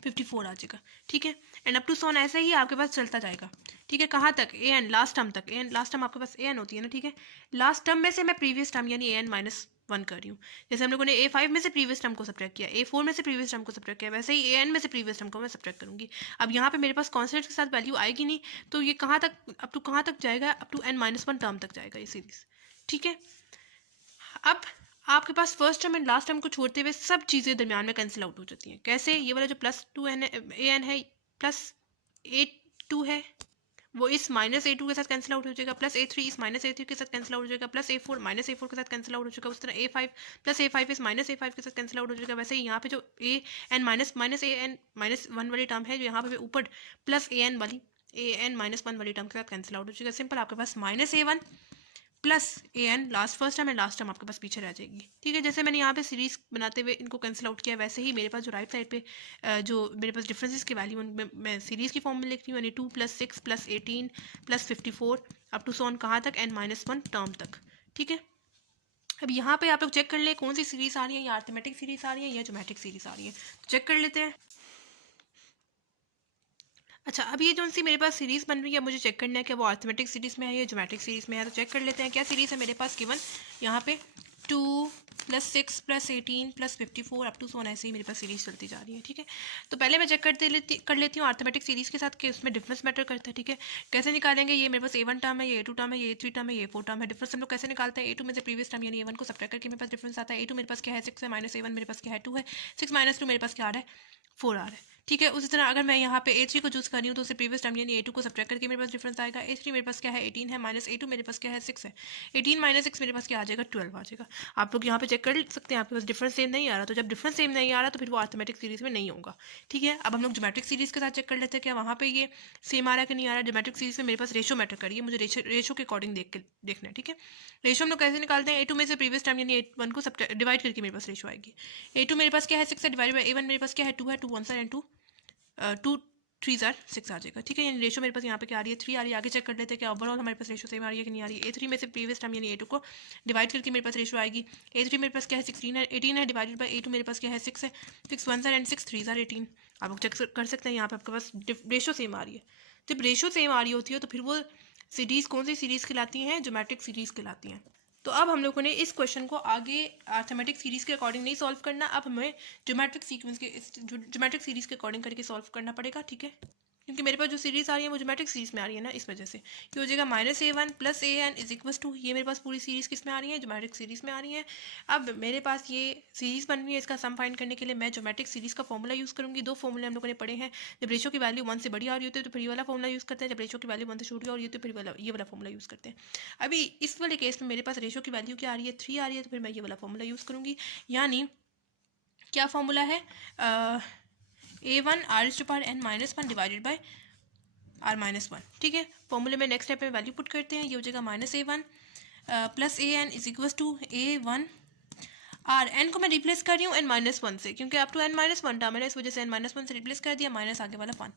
54 आ जाएगा, ठीक है। एंड अप टू सॉन ऐसे ही आपके पास चलता जाएगा, ठीक है। कहाँ तक AN लास्ट टर्म तक, AN लास्ट टर्म आपके पास AN होती है ना, ठीक है। लास्ट टर्म में से मैं प्रीवियस टर्म यानी AN माइनस 1 कर रही हूँ। जैसे हम लोगों ने A5 में से प्रीवियस टर्म को सब्ट्रैक्ट किया, A4 में से प्रीवियस टर्म को सब्ट्रैक्ट किया, वैसे ही AN में से प्रीवियस टर्म को मैं सब्ट्रैक्ट करूँगी। अब यहाँ पे मेरे पास कॉन्स्टेंट के साथ वैल्यू आएगी नहीं, तो ये कहाँ तक, अप टू कहाँ तक जाएगा, अप टू n-1 टर्म तक जाएगा ये सीरीज। ठीक है, अब आपके पास first term and last term को छोड़ते हुए सब चीज़ें दरमियान में कैंसिल आउट हो जाती हैं। कैसे? ये वाला जो +2n an है प्लस A2 है, वो इस -A2 के साथ कैंसिल आउट हो जाएगा, प्लस A3 इस -A3 के साथ कैंसिल आउट हो जाएगा, प्लस A4 -A4 के साथ कैंसिल आउट हो जाएगा। उस तरह A5 प्लस A5 इस -A5 के साथ कैंसिल आउट हो जाएगा। वैसे ही यहाँ पे जो an -1 वाली टर्म है, जो यहाँ पे ऊपर प्लस an -1 वाली टर्म के साथ कैंसिल आउट हो जाएगा। सिंपल, आपके पास -A1 plus an last first term and last term आपके पास पीछे रह जाएगी। ठीक है, जैसे मैंने यहाँ पे सीरीज बनाते हुए इनको कैंसिल आउट किया, वैसे ही मेरे पास जो राइट साइड पे जो मेरे पास डिफरेंसेस की वैल्यू मैं सीरीज की फॉर्म में लिख रही हूँ, यानी 2 + 6 + 18 + 54 अप टू सोन कहाँ तक, n-1 टर्म तक। ठीक है, अब यहाँ पे आप लोग चेक कर लें कौन सी सीरीज आ रही है, या अर्थमेटिक सीरीज आ रही है या ज्योमेट्रिक सीरीज आ रही है, तो चेक कर लेते हैं। अच्छा, अब ये जो सी मेरे पास सीरीज़ बन रही है, मुझे चेक करना है कि वो अर्थमेटिक सीरीज़ में है या ज्योमेट्रिक सीरीज़ में है, तो चेक कर लेते हैं। क्या सीरीज़ है मेरे पास गिवन, यहाँ पे 2 + 6 + 18 + 54 अप टू सोन, ऐसे ही मेरे पास सीरीज़ चलती जा रही है। ठीक है, तो पहले मैं चेक कर लेती हूँ अर्थमेटिक सीरीज़ के साथ कि उसमें डिफरेंस मैटर करता है। ठीक है, कैसे निकालेंगे, ये मेरे पास A1 टर्म है, ये A2 टर्म है, ये A3 टर्म है, ये A4 टर्म है। डिफरेंस हम लोग कैसे निकालते हैं, A2 में से प्रीवियस टर्म यानी A1 को सब्ट्रैक्ट करके मेरे पास डिफरेंस आता है। A2 मेरे पास क्या है, 6 है, -A1 मेरे पास क्या है, 2 है, 6 - 2 मेरे पास क्या आ रहा है, 4 आ रहा है। ठीक है, उसी तरह अगर मैं यहाँ पे A3 को चूज़ कर रही हूँ, तो उससे प्रीवियस टर्म यानी A2 को सब्ट्रैक्ट करके मेरे पास डिफरेंस आएगा। A3 मेरे पास क्या है, 18 है, -A2 मेरे पास क्या है, 6 है। 18 - 6 मेरे पास क्या आ जाएगा, 12 आ जाएगा। आप लोग यहाँ पे चेक कर सकते हैं, आपके पास डिफरेंस सेम नहीं आ रहा, तो जब डिफरेंस सेम नहीं आ रहा तो फिर वो अर्थमेटिक सीरीज में नहीं होगा। ठीक है, अब हम लोग ज्योमेट्रिक सीरीज के साथ चेक कर लेते हैं, क्या वहाँ पे ये सेम आ रहा है कि नहीं आ रहा है। ज्योमेट्रिक सीरीज में मेरे पास रेशो मैटर करिए, मुझे रेशो के अकॉर्डिंग देखना है। ठीक है, रेशो हम लोग कैसे निकालते हैं, A2 में से प्रीवियस टर्म यानी A1 को सब डिवाइड करके मेरे पास रेशो आएगी। A2 मेरे पास क्या है, 6 है, डिवाइड बाई A1 मेरे पास क्या है, 2 है, 2 1 एंड 2 2 3 6 आ जाएगा। ठीक है, यानी रेशो मेरे पास यहाँ पे क्या आ रही है, 3 आ रही है। आगे चेक कर लेते हैं क्या ओवरऑल हमारे पास रेशो सेम आ रही है कि नहीं आ रही है। A3 में से प्रीवियस टर्म यानी A2 को डिवाइड करके मेरे पास रेशो आएगी। A3 मेरे पास क्या है, 16 है, 18 है, डिवाइडेड बाई A2 मेरे पास क्या है, 6 है, 6 1 एंड 6 3 18। आप लोग चेक कर सकते हैं, यहाँ पे आपके पास रेशो सेम आ रही है। जब रेशो सेम आ रही होती है तो फिर वो सीरीज़ कौन सी सीरीज़ कहलाती हैं, ज्योमेट्रिक सीरीज़ कहलाती हैं। तो अब हम लोगों ने इस क्वेश्चन को आगे अर्थमेटिक सीरीज़ के अकॉर्डिंग नहीं सॉल्व करना, अब हमें ज्योमेट्रिक सीक्वेंस के ज्योमेट्रिक सीरीज़ के अकॉर्डिंग करके सॉल्व करना पड़ेगा। ठीक है, क्योंकि मेरे पास जो सीरीज़ आ रही है वो ज्योमेट्रिक सीरीज़ में आ रही है ना, इस वजह से ये हो जाएगा -A1 + AN = 2। ये मेरे पास पूरी सीरीज़ किस में आ रही है, ज्योमेट्रिक सीरीज़ में आ रही है। अब मेरे पास ये सीरीज़ बन रही है, इसका सम फाइंड करने के लिए मैं ज्योमेट्रिक सीरीज़ का फॉर्मूला यूज़ करूँगी। 2 फॉर्मूले हम लोगों ने पढ़े हैं, जब रेशो की वैल्यू 1 से बड़ी आ रही होती है तो फिर ये वाला फॉर्मूला यूज़ करते हैं, जब रेशो की वैल्यू 1 से छोटी आ रही होती है तो फिर ये वाला फॉर्मूला यूज़ करते हैं। अभी इस वाले केस में मेरे पास रेशो की वैल्यू क्या आ रही है, 3 आ रही है, तो फिर मैं ये वाला फॉर्मूला यूज़ करूँगी। यानी क्या फॉर्मूला है, A1 r⁻n - 1 divided by r-1। ठीक है, फॉर्मूले में नेक्स्ट स्टेप में वैल्यू पुट करते हैं, ये हो जाएगा -A1 + AN = A1 r। n को मैं रिप्लेस कर रही हूँ n-1 से, क्योंकि अप टू n-1 टर्म है, इस वजह से n-1 से रिप्लेस कर दिया, माइनस आगे वाला 1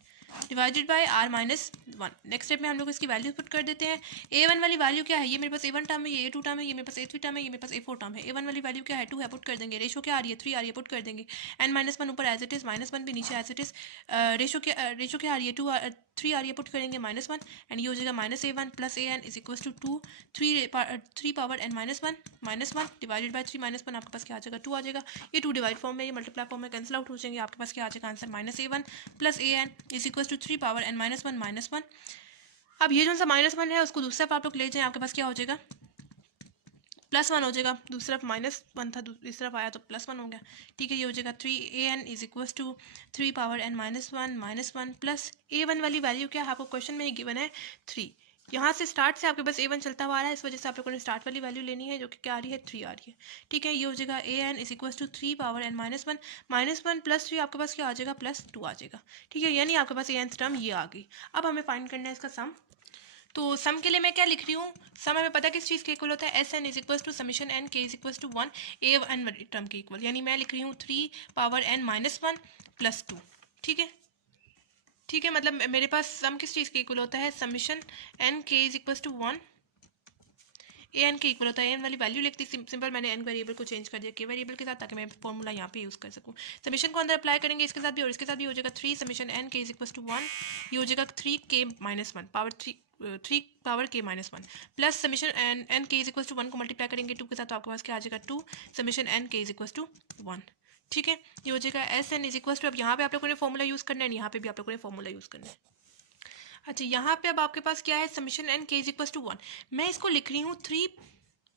divided bye r-1। Next step में हम लोग इसकी वैल्यू पुट कर देते हैं। A1 वाली वैल्यू क्या है, ये मेरे पास A1 टर्म है, ये A2 टर्म है, ये मेरे पास A3 टर्म है, ये मेरे पास A4 टर्म है। A1 वाली वैल्यू क्या है, 2 है, पुट कर देंगे। रेशो क्या आ रही है, 3 आ रही है, पुट कर देंगे। n-1 ऊपर एज इट इज, -1 भी नीचे एज इट इज। रेशो क्या आ रही है, 3 आ रही है, पुट करेंगे -1 एंड ये हो जाएगा -A1 + AN = 2 3 power n-1 -1 divided bye 3 -1 आपके पास क्या आ जाएगा, 2 आ जाएगा। ये 2 डिवाइड फॉर्म में, ये मल्टीप्लाई फॉर्म में कैंसिल आउट हो जाएंगे, आपके पास क्या आ जाएगा answer, -A1 + AN = 3 power n-1 -1। अब ये जो सा -1 है उसको दूसरी तरफ आप लोग ले जाएं, आपके पास क्या हो जाएगा, +1 हो जाएगा। दूसरी तरफ -1 था, इस तरफ आया तो +1 हो गया। ठीक है, ये हो जाएगा 3AN = 3 power n-1 -1 plus A1 वाली वैल्यू क्या है, आपको क्वेश्चन में ही गिवन है 3। यहाँ से स्टार्ट से आपके पास A1 चलता हुआ आ रहा है, इस वजह से आप लोगों ने स्टार्ट वाली वैल्यू लेनी है, जो कि क्या आ रही है, 3 आ रही है। ठीक है, ये हो जाएगा AN = 3 पावर n-1 -1 + 3 आपके पास क्या आ जाएगा, +2 आ जाएगा। ठीक है, यानी आपके पास AN टर्म ये आ गई। अब हमें फाइंड करना है इसका सम। तो सम के लिए मैं क्या लिख रही हूँ, सम हमें पता किस चीज़ के इक्वल होता है, SN = summation n k = 1 A1 term के इक्वल, यानी मैं लिख रही हूँ 3 पावर n-1 + 2। ठीक है, ठीक है, मतलब मेरे पास सम किस चीज़ के इक्वल होता है, summation n k = 1 A N के इक्वल होता है, एन वाली वैल्यू लिखती सिंपल, मैंने एन वेरिएबल को चेंज कर दिया के वेरिएबल के साथ, ताकि मैं फॉर्मूला यहाँ पे यूज़ कर सकूँ। समीशन को अंदर अप्लाई करेंगे इसके साथ भी और इसके साथ भी, हो जाएगा 3 समीशन एन के इज इक्वल टू 1, ये हो जाएगा 3k-1 power 3 power k-1 plus summation N के इज इक्वल टू 1 को मल्टीप्लाई करेंगे 2 के साथ, तो आपके पास क्या आ जाएगा 2 समीशन एन के इज इक्वल टू 1। ठीक है, ये हो जाएगा S N is equal to, अब यहाँ पे आप लोगों ने फॉर्मूला यूज़ करना है, यहाँ पे भी आप लोगों ने फॉर्मूला यूज़ करना है। अच्छा, यहाँ पे अब आपके पास क्या है, समीशन एन के इज इक्वल टू 1, मैं इसको लिख रही हूँ 3,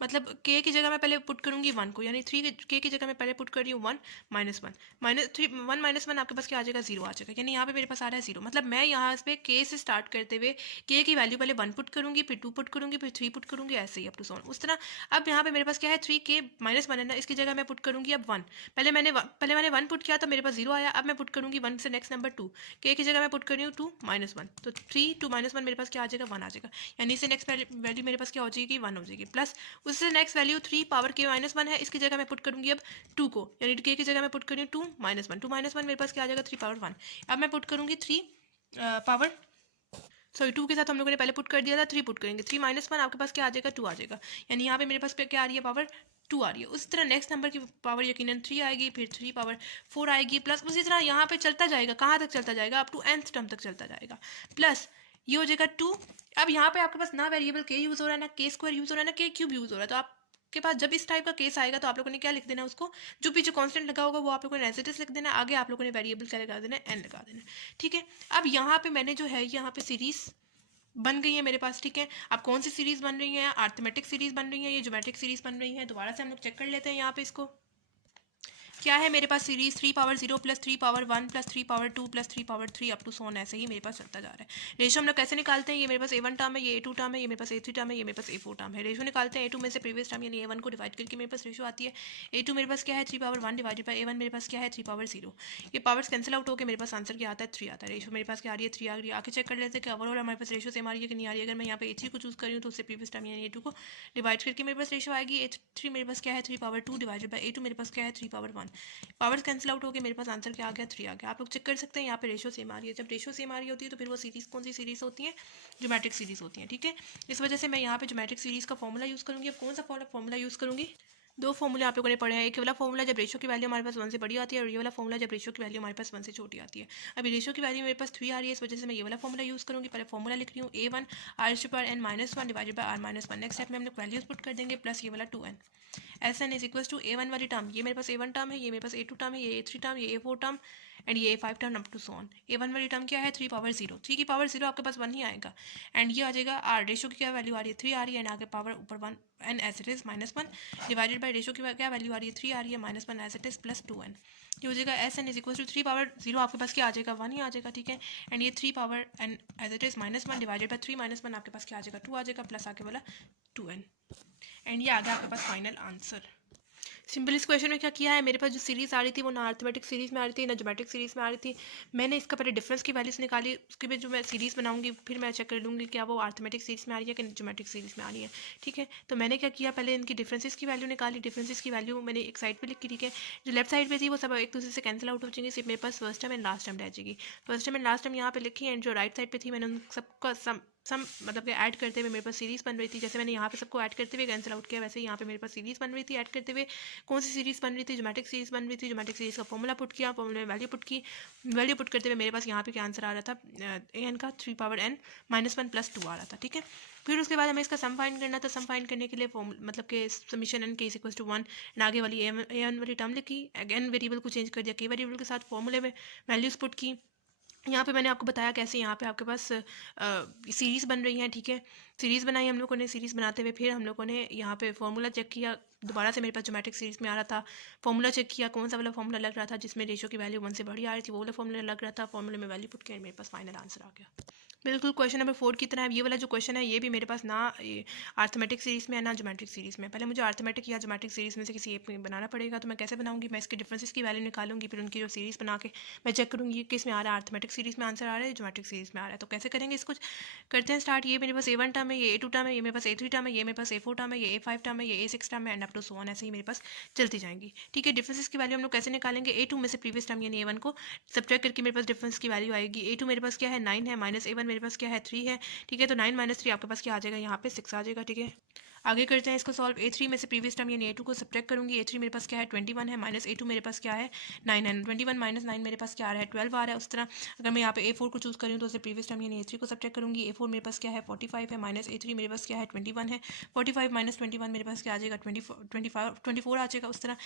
मतलब के की जगह मैं पहले पुट करूंगी 1 को, यानी 3 के की जगह मैं पहले पुट कर रही हूँ 1 -1 -1 आपके पास क्या आ जाएगा 0 आ जाएगा, यानी यहाँ पे मेरे पास आ रहा है 0, मतलब मैं यहाँ पे के से स्टार्ट करते हुए के की वैल्यू पहले 1 पुट करूंगी, फिर 2 पुट करूंगी, फिर 3 पुट करूंगी, ऐसे ही अप टू सो ऑन उस तरह। अब यहाँ पे मेरे पास क्या है 3k-1 है ना, इसकी जगह मैं पुट करूंगी अब 1, पहले मैंने 1 पुट किया तो मेरे पास 0 आया, अब मैं पुट करूंगी 1 से नेक्स्ट नंबर 2, के की जगह मैं पुट कर रही हूँ 2 -1, तो 3 2 -1 मेरे पास क्या आ जाएगा 1 आ जाएगा, यानी इससे नेक्स्ट वैल्यू मेरे पास क्या हो जाएगी 1 हो जाएगी, प्लस उससे नेक्स्ट वैल्यू 3 पावर k-1 है, इसकी जगह मैं पुट करूंगी अब 2 को, यानी के की जगह मैं पुट कर रही हूँ 2 -1 मेरे पास क्या आ जाएगा 3 पावर 1। अब मैं पुट करूंगी 3 पावर 2 के साथ हम लोगों ने पहले पुट कर दिया था, 3 पुट करेंगे 3 -1 आपके पास क्या आ जाएगा 2 आ जाएगा, यानी यहाँ पे मेरे पास क्या आ रही है पावर 2 आ रही है। उस तरह नेक्स्ट नंबर की पावर यकीनन 3 आएगी, फिर 3 पावर 4 आएगी, प्लस उसी तरह यहाँ पे चलता जाएगा, कहाँ तक चलता जाएगा, अप टू nth टर्म तक चलता जाएगा, प्लस ये हो जाएगा 2। अब यहाँ पे आपके पास ना वेरिएबल के यूज़ हो रहा है, ना के स्क्वायर यूज़ हो रहा है, ना के क्यूब यूज़ हो रहा है, तो आपके पास जब इस टाइप का केस आएगा तो आप लोगों ने क्या लिख देना है, उसको जो पीछे कांस्टेंट लगा होगा वो आप लोगों ने एज इट इज लिख देना, आगे आप लोगों ने वेरिएबल क्या लगा देना है, एन लगा देना। ठीक है, अब यहाँ पे मैंने जो है यहाँ पे सीरीज बन गई है मेरे पास। ठीक है, अब कौन सी सीरीज बन रही है, अर्थमेटिक सीरीज बन रही है, ये ज्योमेट्रिक सीरीज बन रही है, दोबारा से हम लोग चेक कर लेते हैं यहाँ पे इसको। क्या है मेरे पास series 3 power 0 plus 3 power 1 plus 3 power 2 plus 3 power 3 up to so on, ऐसे ही मेरे पास चलता जा रहा है। रेशो हम लोग कैसे निकालते हैं, ये मेरे पास a1 टर्म है, ये a2 टर्म है, ये मेरे पास a3 टर्म है, ये मेरे पास a4 टर्म है। रेशो निकालते हैं a2 में से प्रीवियस टर्म यानी a1 को डिवाइड करके मेरे पास रेशो आती है। a2 मेरे पास क्या है 3 पावर 1 डिवाइडेड बाई a1 मेरे पास क्या है 3 पावर 0। ये पावर्स कैंसिल आउट होकर मेरे पास आंसर क्या आता है 3 आता है। रेशो मेरे पास क्या आ रही है 3 आ रही है। आके चेक कर लेते हैं कि ओवरऑल हमारे पास रेशो सेम आ रही है कि नहीं आ रही है। अगर मैं यहाँ पे a3 को चूज कर रही हूँ तो उससे प्रीवियस टर्म यानी a2 को डिवाइड करके मेरे पास रेशो आएगी। a3 मेरे पास क्या है 3 पावर 2 डिवाइडेड बाई a2 मेरे पास क्या है 3 पावर 1। पावर्स कैंसिल आउट होकर मेरे पास आंसर क्या आ गया 3 आ गया। आप लोग चेक कर सकते हैं यहाँ पे रेशो सेम आ रही है। जब रेशो सेम आ रही होती है तो फिर वो सीरीज कौन सी सीरीज होती है, ज्योमेट्रिक सीरीज होती है। ठीक है, इस वजह से मैं यहाँ पे ज्योमेट्रिक सीरीज का फॉर्मूला यूज़ करूँगी। अब कौन सा फॉर्मूला यूज़ करूँगी, दो फॉर्मूले आप लोगों ने पढ़े हैं। एक वाला फॉर्मूला जब रेशो की वैल्यू हमारे पास 1 से बड़ी आती है, और ये वाला फॉर्मूला जब रेशो की वैल्यू हमारे पास 1 से छोटी आती है। अभी रेशो की वैल्यू मेरे पास 3 आ रही है, इस वजह से मैं ये वाला फॉर्मूला यूज़ करूँगी। पहले फॉर्मूला लिख रही हूँ a1 r⁻n-1 divided by r-1। Next step में हम लोग वैल्यूज पुट कर देंगे, प्लस ये वाला 2n Sn is equal to a1 वाली टर्म, ये मेरे पास a1 टर्म है, ये मेरे पास a2 टर्म है, ये a3 टर्म, ये a4 टर्म एंड ये a5 term up to so on. a1 वाली टर्म क्या है 3 पावर 0, 3 की पावर 0 आपके पास 1 ही आएगा एंड ये आ जाएगा r। रेशो की क्या वैल्यू आ रही है 3 आ रही है एंड आगे पावर ऊपर 1 N as it is -1 divided by ratio की क्या वैल्यू आ रही है 3 आ रही है -1 as it is plus 2n। ये हो जाएगा Sn is equal to 3 power 0 आपके पास क्या आ जाएगा 1 ही आ जाएगा। ठीक है, एंड ये 3 power N as it is -1 divided by 3 -1 आपके पास क्या आ जाएगा 2 आ जाएगा, प्लस आगे वाला 2n एंड ये आ गया आपके पास फाइनल आंसर। सिंपल इस क्वेश्चन में क्या किया है, मेरे पास जो सीरीज आ रही थी वो ना अर्थमेटिक सीरीज में आ रही थी ना ज्योमेट्रिक सीरीज में आ रही थी। मैंने इसका पहले डिफरेंस की वैल्यूज निकाली, उसके बाद जो मैं सीरीज बनाऊंगी फिर मैं चेक कर लूँगी क्या वो अर्थमेटिक सीरीज में आ रही है कि ज्योमेट्रिक सीरीज में आ रही है। ठीक है, तो मैंने क्या किया, पहले इनकी डिफरेंसेस की वैल्यू निकाली। डिफरेंसेस की वैल्यू मैंने एक साइड पर लिखी। ठीक है, जो लेफ्ट साइड पर थी वो सब एक दूसरे से कैंसिल आउट हो जाएंगे, सिर्फ मेरे पास first term and last term रह जाएगी। First term and last term यहाँ पे लिखी एंड जो राइट साइड पर थी मैंने उन सबका सम मतलब कि ऐड करते हुए मेरे पास सीरीज़ बन रही थी। जैसे मैंने यहाँ पे सबको ऐड करते हुए कैंसिल आउट किया, वैसे यहाँ पे मेरे पास सीरीज़ बन रही थी ऐड करते हुए। कौन सी सीरीज़ बन रही थी, ज्योमेट्रिक सीरीज़ बन रही थी। ज्योमेट्रिक सीरीज़ का फॉर्मूला पुट किया, फॉर्मूले में वैल्यू पुट की, वैल्यू पुट करते हुए मेरे पास यहाँ पे क्या आंसर आ रहा था an का 3 पावर n -1 प्लस 2 आ रहा था। ठीक है, फिर उसके बाद हमें इसका सम फाइंड करना था। सम फाइंड करने के लिए मतलब कि समीशन n के इज इक्वल टू 1 आगे वाली an वाली टर्म लिखी, अगेन वेरिएबल को चेंज कर दिया, के वेरिएबल के साथ फॉर्मूले में वैल्यूज़ पुट की। यहाँ पे मैंने आपको बताया कैसे यहाँ पे आपके पास सीरीज़ बन रही है। ठीक है, सीरीज़ बनाई हम लोगों ने, सीरीज़ बनाते हुए फिर हम लोगों ने यहाँ पे फॉर्मूला चेक किया, दोबारा से मेरे पास ज्योमेट्रिक सीरीज़ में आ रहा था। फॉर्मूला चेक किया कौन सा वाला फॉर्मूला लग रहा था जिसमें रेशो की वैल्यू 1 से बड़ी आ रही थी, वो वाला फॉर्मूला लग रहा था। फॉर्मूले में वैल्यू पुट किया, मेरे पास फाइनल आंसर आ गया। बिल्कुल क्वेश्चन नंबर 4 की तरह है। ये वाला जो क्वेश्चन है ये भी मेरे पास ना अर्थमेटिक सीरीज़ में है ना ज्योमेट्रिक सीरीज़ में। पहले मुझे अर्थमेटिक या ज्योमेट्रिक सीरीज़ में से किसी एक में बनाना पड़ेगा। तो मैं कैसे बनाऊंगी, मैं इसके डिफरेंसेस की वैल्यू निकालूंगी, फिर उनकी जो सीरीज़ बना के मैं चेक करूँगी किस में आ रहा है, अर्थमेटिक सीरीज़ में आंसर आ रहा है, ज्योमेट्रिक सीरीज़ में आ रहा है। तो कैसे करेंगे इसको, करते हैं स्टार्ट। ये मेरे पास a1 टर्म है, ये a2 टर्म है, ये मेरे पास a3 टर्म है, ये मेरे पास a4 टर्म है, ये a5 टर्म है, ये a6 टर्म है and up to so on, ऐसे ही मेरे पास चलती जाएंगी। ठीक है, डिफरेंसेस की वैल्यू हम लोग कैसे निकालेंगे, a2 में से प्रीवियस टर्म यानी a1 को सब्ट्रैक्ट करके मेरे पास डिफरेंस की वैल्यू आएगी। a2 मेरे पास क्या है 9 है, माइनस a1 मेरे पास क्या है 3 है। ठीक है, तो 9 - 3 आपके पास क्या आ जाएगा, यहाँ पे 6 आ जाएगा। ठीक है, आगे करते हैं इसको सॉल्व। A3 में से प्रीवियस टर्म यानी A2 को सब्ट्रैक्ट करूँगी। A3 मेरे पास क्या है 21 है, माइनस A2 मेरे पास क्या है 9 है। 21 माइनस 9 मेरे पास क्या आ रहा है 12 आ रहा है। उस तरह अगर मैं यहाँ पे A4 को चूज़ करूँ तो उससे प्रीवियस टर्म यानी A3 को सब्ट्रैक्ट करूँगी। A4 मेरे पास क्या है 45 है, माइनस A3 मेरे पास क्या है 21 है। 45 माइनस 21 मेरे पास क्या आ जाएगा 24 आ जाएगा। उस तरह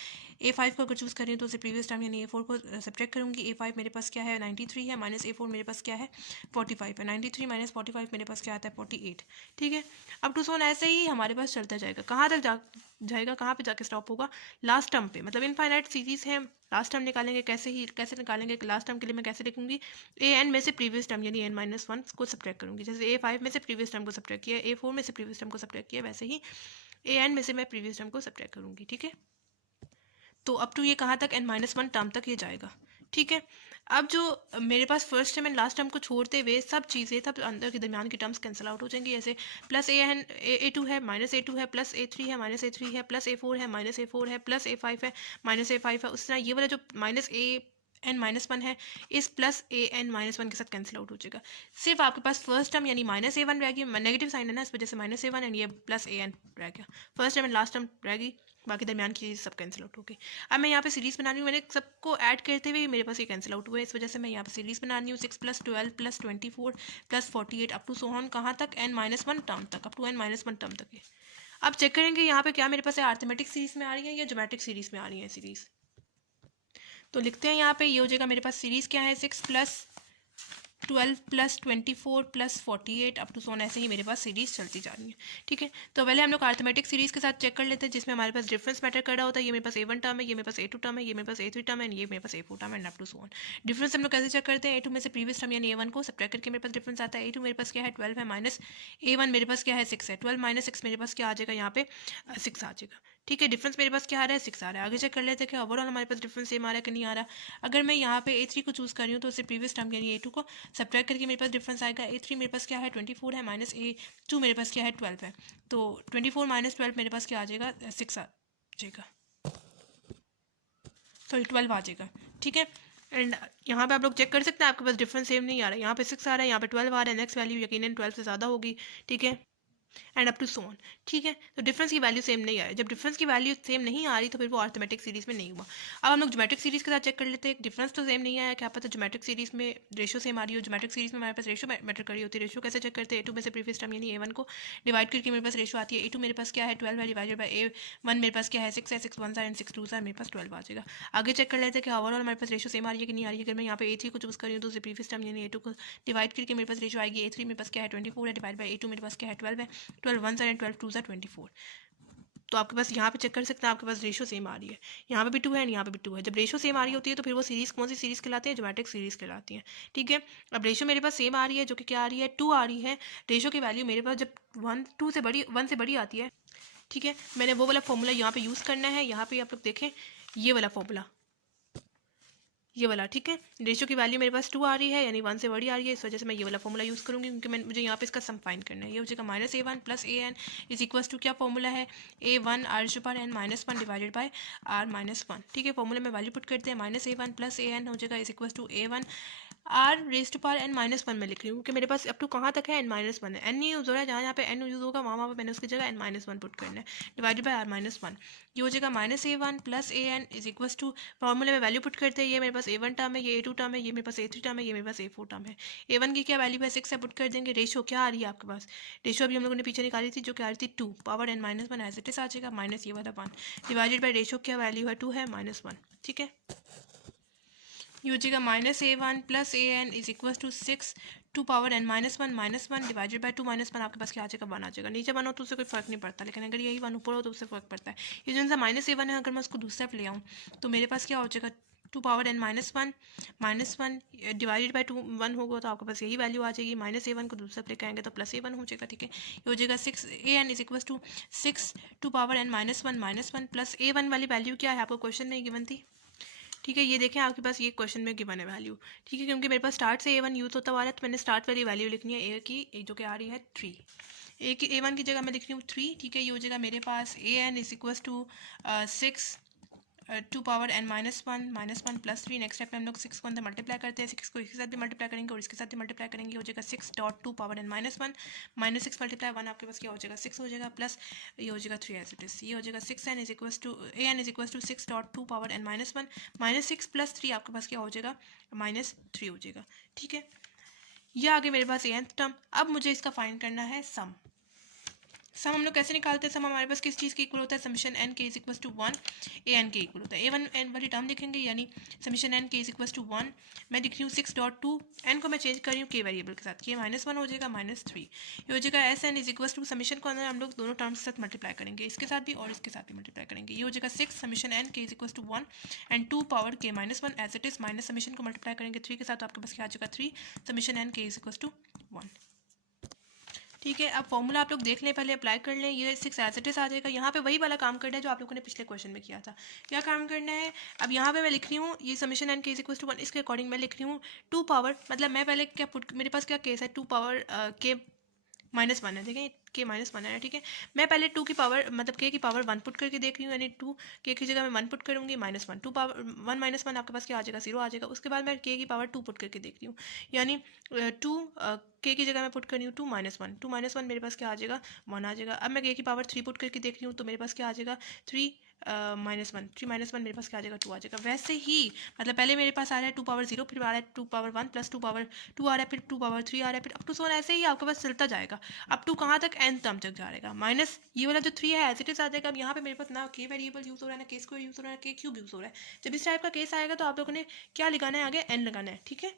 A5 को अगर चूज़ करें तो उससे प्रीवियस टर्म यानी A4 को सब्ट्रैक्ट करूँगी। A5 मेरे पास क्या है 93 है, माइनस A4 मेरे पास क्या है 45 है। 93 माइनस 45 मेरे पास क्या आता है 48। ठीक है, अब टू सोन ऐसे ही हमारे पास चलता जाएगा। कहाँ तक जाएगा, कहाँ पे जाके स्टॉप होगा, लास्ट टर्म पे। मतलब इनफाइनाइट सीरीज है, लास्ट टर्म निकालेंगे कैसे निकालेंगे, लास्ट टर्म के लिए मैं कैसे लिखूंगी, A n में से प्रीवियस टर्म यानी n-1 को सब्ट्रैक्ट करूंगी। जैसे A5 में से प्रीवियस टर्म को सब्ट्रैक्ट किया, A4 में से प्रीवियस टर्म को सब्ट्रैक्ट किया, वैसे ही A n में से मैं प्रीवियस टर्म को सब्ट्रैक्ट करूंगी। ठीक है, तो अप टू ये कहाँ तक n-1 टर्म तक ये जाएगा। ठीक है, अब जो मेरे पास first term and last term को छोड़ते हुए सब चीज़ें, सब अंदर के दरमियान की टर्म्स कैंसिल आउट हो जाएंगी। जैसे प्लस A2 है, माइनस A2 है, प्लस A3 है, माइनस A3 है, प्लस A4 है, माइनस A4 है, प्लस A5 है, माइनस A5 है। उस तरह ये वाला जो माइनस n-1 है इस प्लस an-1 के साथ कैंसिल आउट हो जाएगा। सिर्फ आपके पास फर्स्ट टर्म यानी माइनस A1 रह गई, नेगेटिव साइन है ना इस वजह से माइनस A1 एंड ये प्लस an रह गया। First term and last term रह गई, बाकी दरमियान की चीज़ सब कैंसिल आउट हो गई। अब मैं यहाँ पे सीरीज़ बना रही हूँ, मैंने सबको ऐड करते हुए मेरे पास ये कैंसिल आउट हुआ है, इस वजह से मैं यहाँ पे सीरीज़ बना रही हूँ। 6 + 12 + 24 + 48 अप टू सो ऑन कहाँ तक n-1 टर्म तक, अप टू n-1 टर्म तक है। अब चेक करेंगे यहाँ पे क्या मेरे पास अरिथमेटिक सीरीज़ में आ रही है या ज्योमेट्रिक सीरीज़ में आ रही है सीरीज़। तो लिखते हैं यहाँ पे, ये हो जाएगा मेरे पास सीरीज़ क्या है 6 + 12 + 24 + 48 अप टू सोन, ऐसे ही मेरे पास सीरीज़ चलती जा रही है। ठीक है, तो पहले हम लोग अरिथमेटिक सीरीज़ के साथ चेक कर लेते हैं जिसमें हमारे पास डिफरेंस मैटर कर रहा होता है। ये मेरे पास A1 टर्म है, ये मेरे पास A2 टर्म है, ये मेरे पास A3 टर्म है, ये मेरे पास A4 टर्म है, अप टू सोन। डिफरेंस हम लोग कैसे चेक करते हैं, A2 में से प्रीवियस टर्म यानी A1 को सब्ट्रैक्ट करके मेरे पास डिफरेंस आता है। A2 मेरे पास क्या है 12 है, माइनस A1 मेरे पास क्या है 6 है। 12 माइनस 6 मेरे पास क्या आ जाएगा, यहाँ पे 6 आ जाएगा। ठीक है, डिफरेंस मेरे पास क्या आ रहा है 6 आ रहा है। आगे चेक कर लेते हैं कि ओवरऑल हमारे पास डिफरेंस सेम आ रहा है कि नहीं आ रहा। अगर मैं यहाँ पे A3 को चूज़ कर रही हूँ तो उससे प्रीवियस टर्म यानी A2 को सब्ट्रैक्ट करके मेरे पास डिफरेंस आएगा। A3 मेरे पास क्या है 24 है, माइनस A2 मेरे पास क्या है 12 है। तो 24 माइनस 12 मेरे पास क्या आ जाएगा 6 आ जाएगा, सॉरी 12 आ जाएगा। ठीक है, एंड यहाँ पे आप लोग चेक कर सकते हैं आपके पास डिफरेंस सेम नहीं आ रहा है। यहाँ पे 6 आ रहा है, यहाँ पे 12 आ रहा है। नेक्स्ट वैल्यू यकीनन 12 से ज़्यादा होगी। ठीक है, and up to so on. ठीक है, तो डिफरेंस की वैल्यू सेम नहीं आ रही। जब डिफरेंस की वैल्यू सेम नहीं आ रही तो फिर वो अरिथमेटिक सीरीज में नहीं हुआ। अब हम लोग ज्योमेट्रिक सीरीज के साथ चेक कर लेते हैं। डिफरेंस तो सेम नहीं आया, क्या पता ज्योमेट्रिक सीरीज में रेशो सेम आ रही हो। ज्योमेट्रिक सीरीज में हमारे पास रेशो मैटर कर रही होती है। रेशो कैसे चेक करते हैं, A2 में से प्रीवियस टर्म यानी A1 को डिवाइड करके मेरे पास रेशो आती है। A2 मेरे पास क्या है 12 है, डिवाइडेड बाय A1 मेरे पास क्या है 6 है। 6 1 एंड 6 2 मेरे पास 12 आ जाएगा। आगे चेक कर लेते हैं कि ओवरऑल हमारे पास रेशो सेम आ रही है कि नहीं आ रही है। अगर मैं यहाँ पे A3 को चूज़ करी हूँ तो उससे प्रीवियस टर्म यानी A2 को डिवाइड करके मेरे पास रेशो आएगी। A3 मेरे पास क्या है 24 है, डिवाइड बाय A2 मेरे पास क्या है 12 है। 12 1 एंड 12 2 24। तो आपके पास यहाँ पे चेक कर सकते हैं आपके पास रेशो सेम आ रही है। यहाँ पे भी 2 है, यहाँ पे भी 2 है। जब रेशो सेम आ रही होती है तो फिर वो सीरीज़ कौन सी सीरीज़ कहलाती है, ज्योमेट्रिक सीरीज़ कहलाती है। ठीक है, अब रेशो मेरे पास सेम आ रही है जो कि क्या आ रही है 2 आ रही है। रेशो की वैल्यू मेरे पास जब 1 से बड़ी आती है। ठीक है, मैंने वो वाला फॉर्मूला यहाँ पे यूज़ करना है। यहाँ पे आप लोग देखें ये वाला फॉर्मूला, ये वाला। ठीक है, रेशो की वैल्यू मेरे पास 2 आ रही है यानी 1 से बड़ी आ रही है, इस वजह से मैं ये वाला फॉर्मूला यूज़ करूँगी क्योंकि मुझे यहाँ पे इसका सम फाइंड करना है। ये हो जाएगा minus A1 + AN is equals to क्या फॉर्मूला है A1 r⁻n-1 divided by r-1। ठीक है, फॉर्मूला में वैल्यू पुट करते हैं। माइनस A1 + AN हो जाएगा is equals to A1 r⁻n-1 में लिख रही हूँ क्योंकि मेरे पास अब टू कहाँ तक है n-1 है। n नहीं यूज़ हो रहा है, जहाँ पे n यूज़ होगा वहाँ पे मैंने उसकी जगह n-1 पुट करना है डिवाइडेड बाय r-1। ये हो जाएगा minus A1 + AN is equals to, फॉर्मूले में वैल्यू पुट करते हैं। ये मेरे पास A1 टर्म है, ये A2 टर्म है, ये मेरे पास A3 टर्म है, ये मेरे पास A4 टर्म है। A1 की क्या वैल्यू है 6 है, पुट कर देंगे। रेशो क्या आ रही है आपके पास, रेशो अभी हम लोगों ने पीछे निकाली थी जो क्या आ रही थी 2 power n-1 as it is आ जाएगा माइनस ये वाला 1 डिवाइडेड बाय रेशो क्या वैल्यू है 2 है -1। ठीक है, ये हो जाएगा minus A1 + AN is equal to 6 2 power n-1 divided by 2 -1 आपके पास क्या आ जाएगा 1 आ जाएगा। नीचे 1 हो तो उससे कोई फर्क नहीं पड़ता, लेकिन अगर यही 1 ऊपर हो तो उससे फर्क पड़ता है। ये जो सा -A1 है अगर मैं उसको दूसरा ले आऊँ तो मेरे पास क्या हो जाएगा 2 पावर n-1 डिवाइडेड बाय 2 1 होगा तो आपके पास यही वैल्यू आ जाएगी। -A1 को दूसरा प्ले करेंगे तो +A1 हो जाएगा। ठीक है, ये हो जाएगा 6 AN is equal to 6 2 power n-1 plus A1 वाली वैल्यू क्या है आपको क्वेश्चन में गिवन थी। ठीक है, ये देखें आपके पास ये क्वेश्चन में गिवन है वैल्यू। ठीक है, क्योंकि मेरे पास स्टार्ट से A1 यूज़ होता हुआ है तो मैंने स्टार्ट वाली वैल्यू लिखनी है A की, जो कि आ रही है 3। A1 की जगह मैं लिख रही हूँ 3। ठीक है, ये हो जाएगा मेरे पास AN is equal to 6 two power n -1 plus 3। Next step में हम लोग 6 को अंदर मल्टीप्लाई करते हैं, 6 को इसके साथ भी मल्टीप्लाई करेंगे और इसके साथ भी मल्टीप्लाई करेंगे, हो जाएगा 6 डॉट 2 पावर n -1 -6 मल्टीप्लाई 1 आपके पास क्या हो जाएगा 6 हो जाएगा, प्लस ये हो जाएगा 3 एज इट इज, ये हो जाएगा 6n is equal to an is equal to 6 dot 2 power n -1 -6 plus 3 आपके पास क्या हो जाएगा -3 हो जाएगा। ठीक है, ये आगे मेरे पास nth टर्म। अब मुझे इसका फाइंड करना है सम। सम हम लोग कैसे निकालते हैं? सम हमारे पास किस चीज़ के इक्वल होता है? समीशन n के is equal to 1 A N के इक्वल होता है। ए वन एन वाली टर्म लिखेंगे, यानी समीशन n के इज इक्वल टू 1। मैं लिख रही हूँ 6.2, n को मैं चेंज कर रही हूँ k वेरिएबल के साथ, k -1 हो जाएगा -3, ये हो जाएगा S N is equal to summation को अंदर हम लोग दोनों टर्म्स के साथ मल्टीप्लाई करेंगे, इसके साथ भी और इसके साथ भी मल्टीप्लाई करेंगे, ये हो जाएगा 6 समीशन n के is equal to 1 and 2 power k -1 as it is, minus summation को मल्टीप्लाई करेंगे 3 के साथ, तो आपके पास क्या आ जाएगा 3 समीशन n के इज इक्वल टू 1। ठीक है, अब फॉर्मूला आप लोग देख लें, पहले अप्लाई कर लें, ये 6 एज इट इज आ जाएगा। यहाँ पे वही वाला काम करना है जो आप लोगों ने पिछले क्वेश्चन में किया था। क्या काम करना है? अब यहाँ पे मैं लिख रही हूँ ये समीशन n के इज इक्वल टू 1, इसके अकॉर्डिंग मैं लिख रही हूँ 2 पावर, मतलब मैं पहले क्या पुट, मेरे पास क्या केस है 2 पावर k -1 है, ठीक है, k -1 है, ठीक है। मैं पहले 2 की पावर मतलब k की पावर 1 पुट करके देख रही हूँ, यानी 2 k की जगह मैं 1 पुट करूँगी -1, 2 पावर 1 -1 आपके पास क्या आ जाएगा 0 आ जाएगा। उसके बाद मैं k की पावर 2 पुट करके देख रही हूँ, यानी 2 k की जगह मैं पुट कर रही हूँ 2 -1, 2 -1 मेरे पास क्या आ जाएगा 1 आ जाएगा। अब मैं k की पावर 3 पुट करके देख रही हूँ, तो मेरे पास क्या आ जाएगा 3 -1 मेरे पास क्या आ जाएगा 2 आ जाएगा। वैसे ही मतलब पहले मेरे पास आ रहा है 2 पावर 0, फिर आ रहा है 2 पावर 1 प्लस 2 पावर 2 आ रहा है, फिर 2 पावर 3 आ रहा है, फिर अप टू 7 ऐसे ही आपके पास चलता जाएगा अप टू कहाँ तक n टर्म तक जा रहेगा। माइनस ये वाला जो 3 है एज इट इज आ जाएगा। अब यहाँ पे मेरे पास ना k वेरिएबल यूज़ हो रहा है, ना k स्क्वायर यूज़ हो रहा है, k क्यूब यूज़ हो रहा है। जब इस टाइप का केस आएगा तो आप लोगों ने क्या लगाना है आगे n लगाना है, ठीक है।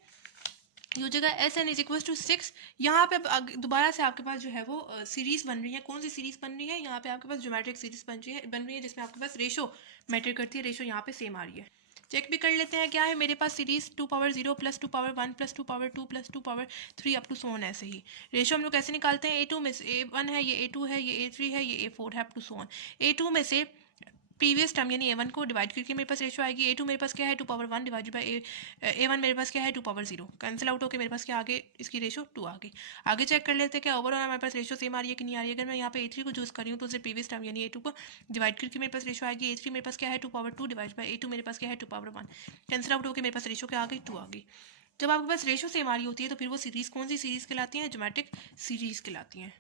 ये हो जाएगा S N is equal to 6। यहाँ पे दोबारा से आपके पास जो है वो सीरीज बन रही है। कौन सी सीरीज बन रही है? यहाँ पे आपके पास ज्योमेट्रिक सीरीज बन रही है जिसमें आपके पास रेशो मैटर करती है। रेशो यहाँ पे सेम आ रही है। चेक भी कर लेते हैं क्या है मेरे पास series 2 power 0 plus 2 power 1 plus 2 power 2 plus 2 power 3 up to so on. ऐसे ही रेशो हम लोग कैसे निकालते हैं? A2 में से A1 है, ये A2 है, ये A3 है, ये A4 है, up to so on. A2 में से प्रीवियस टर्म यानी A1 को डिवाइड करके मेरे पास रेशो आएगी। A2 मेरे पास क्या है 2 पावर 1 डिवाइडेड बाई A1 मेरे पास क्या है 2 पावर 0, कैंसिल आउट होकर मेरे पास क्या आगे इसकी रेशो 2 आ गई। आगे चेक कर लेते हैं क्या ओवरऑल हमारे पास रेशो सेम आ रही है कि नहीं आ रही है। अगर मैं यहाँ पे A3 को चूज कर रही हूँ तो उसे प्रीवियस टर्म यानी A2 को डिवाइड करके मेरे पास रेशो आएगी। A3 मेरे पास क्या है 2 पावर 2 डिवाइड बाई A2 मेरे पास क्या है 2 पावर 1, कैंसिल आउट होकर मेरे पास रेशो क्या आ गई 2 आ गई। जब आपके पास रेशो सेम आ रही होती है तो फिर वो सीरीज कौन सी सीरीज कहलाती है? ज्योमेट्रिक सीरीज कहलाती हैं।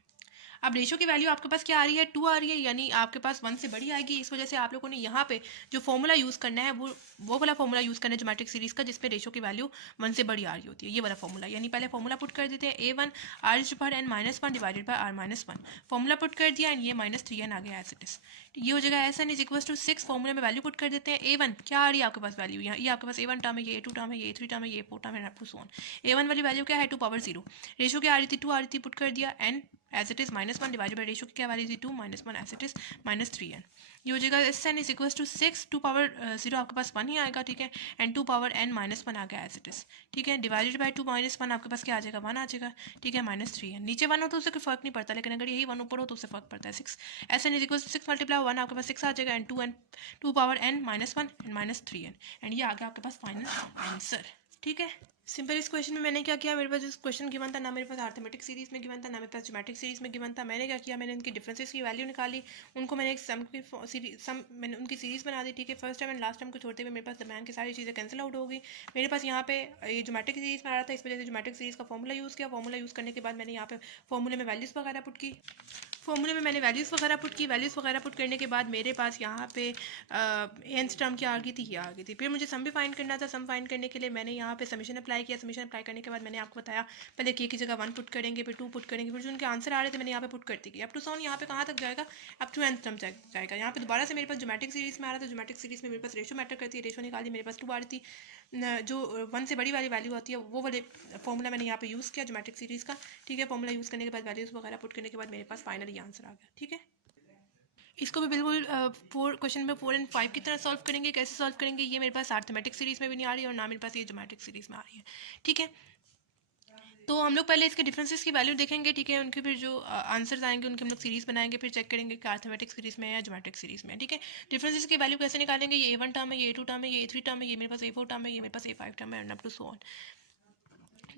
अब रेशो की वैल्यू आपके पास क्या आ रही है 2 आ रही है, यानी आपके पास 1 से बड़ी आएगी। इस वजह से आप लोगों ने यहाँ पे जो फॉर्मूला यूज़ करना है वो वाला फॉर्मूला यूज़ करना है ज्योमेट्रिक सीरीज का जिसपे रेशो की वैल्यू 1 से बड़ी आ रही होती है। ये वाला फॉर्मूला, यानी पहले फॉर्मूला पुट कर देते हैं A1 r⁻n-1 divided by r-1। Formula put कर दिया एंड ये -3n आ गया एज इट इज। ये हो जाएगा S N is equal to 6। Formula में वैल्यू पुट कर देते हैं। A1 क्या आ रही है आपके पास वैल्यू? यहाँ ये आपके पास A1 टर्म है, ये A2 टर्म है, ये A3 टर्म है, ये A4 टर्म है, up to so on. A1 वाली वैल्यू क्या है 2 पावर 0। रेशो क्या आ रही थी 2 आ रही थी, पुट कर दिया n as it is -1 divided by ratio की क्या वैल्यू थी 2 -1 एज इट इज -3n। ये हो जाएगा S N is equal to 6 2 power 0 आपके पास 1 ही आएगा, ठीक है, एंड 2 पावर n -1 आ गया एज इट इज, ठीक है, डिवाइडेड बाई 2 -1 आपके पास क्या आ जाएगा 1 आ जाएगा, ठीक है, -3n। नीचे 1 हो तो उससे कोई फर्क नहीं पड़ता, लेकिन अगर यही 1 ऊपर हो तो उससे फर्क पड़ता है। 6 S N is equal to 6 multiply 1 आपके पास 6 आ जाएगा and 2 power n -1 and -3n, and ये आ गया आपके पास फाइनल आंसर, ठीक है। सिंपल इस क्वेश्चन में मैंने क्या किया, मेरे पास जिस क्वेश्चन गिवन था ना मेरे पास अर्थमेटिक सीरीज में गिवन था ना मेरे पास ज्योमेट्रिक सीरीज में गिवन था। मैंने क्या किया, मैंने इनकी डिफरेंसेस की वैल्यू निकाली, उनको मैंने एक सम मैंने उनकी सीरीज बना दी, ठीक है। First time and last time को छोड़ते हुए मेरे पास दरम्यान की सारी चीज़ें कैंसिल आउट हो गई। मेरे पास यहाँ पे ये ज्योमेट्रिक सीरीज में आ रहा था, इस वजह से ज्योमेट्रिक सीरीज का फॉर्मूला यूज़ किया। फॉर्मूला यूज़ करने के बाद मैंने यहाँ पे फॉर्मूले में वैल्यूज़ वगैरह पुट की, फॉर्मूले में मैंने वैल्यूज़ वगैरह पुट करने के बाद मेरे पास यहाँ पे nth टर्म क्या आ गई थी, ये आ गई थी। फिर मुझे सम भी फाइंड करना था। सम फाइंड करने के लिए मैंने यहाँ पे समीशन अप्लाई किया। समीशन अप्लाई करने के बाद मैंने आपको बताया पहले k की जगह 1 पुट करेंगे, फिर 2 पुट करेंगे, फिर जो उनके आंसर आ रहे थे मैंने यहाँ पे पुट करती गई। अप टू सॉन यहाँ पे कहाँ तक जाएगा, अप टू nth टर्म जाएगा। यहाँ पे दोबारा से मेरे पास ज्योमेट्रिक सीरीज में आ रहा था। ज्योमेट्रिक सीरीज में मेरे पास रेशो मैटर करती है, रेशो निकाली, मेरे पास 2 आ रही थी। जो 1 से बड़ी वाली वैल्यू आती है वो वाले फॉर्मूला मैंने यहाँ पे यूज़ किया ज्योमेट्रिक सीरीज का, ठीक है। फॉर्मूला यूज़ करने के बाद वैल्यूज़ वगैरह पुट करने के बाद मेरे पास फाइनली आंसर आ गया, ठीक है। इसको भी बिल्कुल क्वेश्चन में 4 और 5 की तरह सॉल्व करेंगे। कैसे सॉल्व करेंगे, ये मेरे पास अर्थमेटिक सीरीज में भी नहीं आ रही और ना मेरे पास ये ज्योमेट्रिक सीरीज में आ रही है, ठीक है। तो हम लोग पहले इसके डिफरेंसेस की वैल्यू देखेंगे, ठीक है। उनके फिर जो आंसर्स आएंगे उनके हम लोग सीरीज बनाएंगे, फिर चेक करेंगे कि अर्थमेटिक सीरीज में है या ज्योमेट्रिक सीरीज में, ठीक है। डिफरेंसेस की वैल्यू कैसे निकालेंगे, ये A1 टर्म है, ये A2 टर्म है, ये A3 टर्म है, ये मेरे पास A4 टर्म है, ये मेरे पास A5 टर्म है, and up to so on.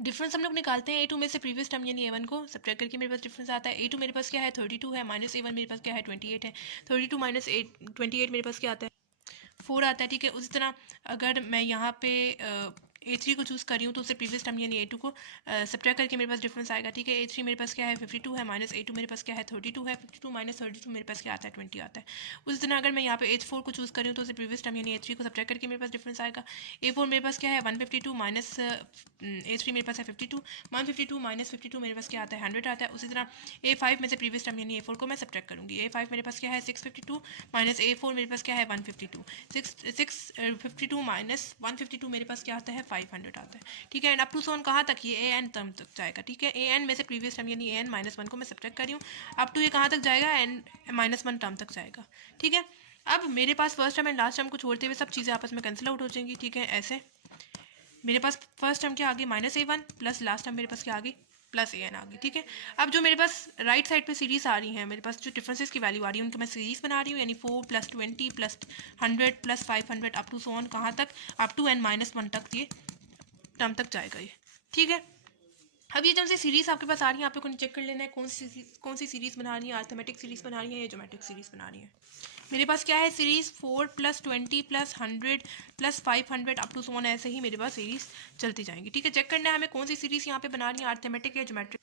Difference हम लोग निकालते हैं A2 में से प्रीवियस टर्म यानी A1 को सब्ट्रैक्ट करके मेरे पास डिफरेंस आता है। A2 मेरे पास क्या है 32 है, -A1 मेरे पास क्या है 28 है। 32 - 28 मेरे पास क्या आता है 4 आता है, ठीक है। उसी तरह अगर मैं यहाँ पे A3 को चूज़ कर रही हूँ तो उससे प्रीवियस टर्म यानी A2 को सब्ट्रैक्ट करके मेरे पास डिफरेंस आएगा, ठीक है। A3 मेरे पास क्या है 52 है, माइनस A2 मेरे पास क्या है 32 है, 52 माइनस 32 मेरे पास क्या आता है 20 आता है। उसी तरह अगर मैं यहाँ पे H4 को चूज़ कर रही हूँ तो उससे प्रीवियस टर्म यानी A3 को सब्ट्रैक्ट करके मेरे पास डिफरेंस आएगा। A4 मेरे पास क्या है 152 माइनस A3 मेरे पास है 52, 152 माइनस 52 मेरे पास क्या आता है 100 आता है। उसी तरह A5 में से प्रीवियस टर्म यानी A4 को मैं सब्ट्रैक्ट करूँगी। A5 मेरे पास क्या है 652 माइनस A4 मेरे पास क्या है 152, 652 माइनस 152 मेरे पास क्या आता है 500 आता है, ठीक है। एंड अप टू सोन कहाँ तक, ये ए एन टर्म तक जाएगा, ठीक है। ए एन में से प्रीवियस टर्म यानी ए एन माइनस 1 को मैं सब्ट्रैक्ट कर रही हूँ, अप टू ये कहाँ तक जाएगा एन माइनस 1 टर्म तक जाएगा, ठीक है। अब मेरे पास first term and last term को छोड़ते हुए सब चीज़ें आपस में कैंसिल आउट हो जाएंगी, ठीक है। ऐसे मेरे पास फर्स्ट टर्म क्या आ गई -A1 प्लस लास्ट टर्म मेरे पास क्या आ गई +AN आ गई, ठीक है। अब जो मेरे पास राइट साइड पे सीरीज आ रही हैं, मेरे पास जो डिफरेंसेस की वैल्यू आ रही है उनको मैं सीरीज बना रही हूँ, यानी 4 + 20 + 100 + 500 अप टू सो ऑन कहाँ तक, अप टू n-1 तक ये टर्म तक जाएगा ये, ठीक है। अब ये जब से सीरीज आपके पास आ रही है आपको चेक कर लेना है कौन सी सीरीज बना रही है, अर्थमेटिक सीरीज बना रही है या ज्योमेट्रिक सीरीज बना रही है। मेरे पास क्या है series 4 + 20 + 100 + 500 up to so on, ऐसे ही मेरे पास सीरीज चलती जाएंगी, ठीक है। चेक करना है हमें कौन सी सीरीज यहाँ पे बना रही है, अर्थमेटिक या ज्योमेट्रिक।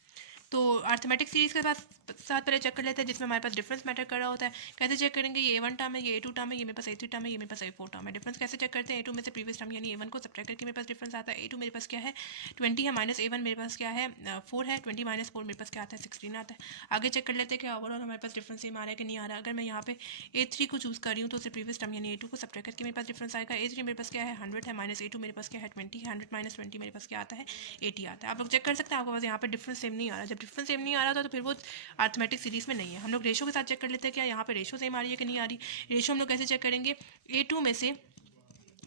तो अर्थमेटिक सीरीज के साथ पहले चेक कर लेते हैं जिसमें हमारे पास डिफरेंस मैटर कर रहा होता है। कैसे चेक करेंगे, ये A1 टर्म है, ये A2 टर्म है, ये मेरे पास A3 टर्म है, ये मेरे पास A4 टर्म है। डिफरेंस कैसे चेक करते हैं, A2 में से प्रीवियस टर्म यानी A1 को सब्ट्रैक्ट करके मेरे पास डिफरेंस आता है। A2 मेरे पास क्या है 20 है, माइनस A1 मेरे पास क्या है 4 है, 20 माइनस 4 मेरे पास क्या आता है 16 आता है। आगे चेक कर लेते हैं कि ओवरऑल हमारे पास डिफरेंस सेम आ रहा है कि नहीं आ रहा है। अगर मैं यहाँ पे A3 को चूज़ कर रही हूँ तो उससे प्रीवियस टर्म यानी A2 को सब्ट्रैक्ट करके मेरे पास डिफरेंस आएगा। A3 मेरे पास क्या है 100 है, माइनस A2 मेरे पास क्या है 20 है, 100 माइनस 20 मेरे पास क्या आता है 80 आता है। आप लोग चेक कर सकते हैं आपके पास यहाँ पे डिफरेंस सेम नहीं आ रहा। जब डिफरेंस सेम नहीं आ रहा था तो फिर वो अर्थमेटिक सीरीज में नहीं है। हम लोग रेशो के साथ चेक कर लेते हैं क्या यहाँ पे रेशो सेम आ रही है कि नहीं आ रही। रेशो हम लोग कैसे चेक करेंगे, A2 में से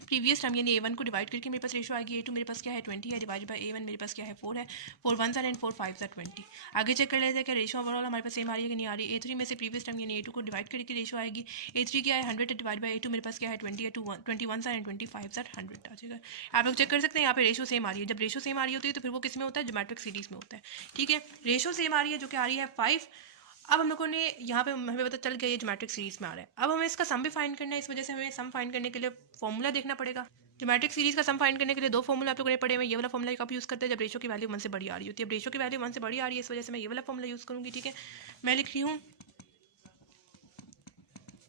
प्रीवियस टर्म यानी A1 को डिवाइड करके मेरे पास रेशो आएगी। A2 मेरे पास क्या है 20 है, डिवाइड बाय A1 मेरे पास क्या है 4 है, 4 1 एंड 4 5 20। आगे चेक कर लेते हैं कि रेशो ओवरऑल हमारे पास सेम आ रही है कि नहीं आ रही। A3 में से प्रीवियस टर्म यानी A2 को डिवाइड करके रेशो आएगी। A3 क्या है 100 है, डिवाइड बाय A2 मेरे पास क्या है 20 है, 21 एंड 25 100 आ जाएगा। आप लोग चेक कर सकते हैं यहाँ पे रेशो सेम आ रही है। जब रेशो सेम आ रही होती है तो फिर वो किस में होता है, ज्योमेट्रिक सीरीज में होता है, ठीक है। रेशो सेम आ रही है जो कि आ रही है 5। अब हम लोगों ने यहाँ पे हमें पता चल गया ये ज्योमेट्रिक सीरीज में आ रहा है। अब हमें इसका सम भी फाइंड करना है, इस वजह से हमें सम फाइंड करने के लिए फॉर्मूला देखना पड़ेगा। ज्योमेट्रिक सीरीज का सम फाइंड करने के लिए दो फॉर्मूला आप लोगों ने पढ़े हुए। ये वाला फॉर्मूला कब यूज़ करते हैं, जब रेशो की वैल्यू 1 से बड़ी आ रही होती है। अब रेशो की वैल्यू 1 से बड़ी आ रही है, इस वजह से मैं ये वाला फॉर्मूला यूज़ करूँगी, ठीक है। मैं लिख रही हूँ,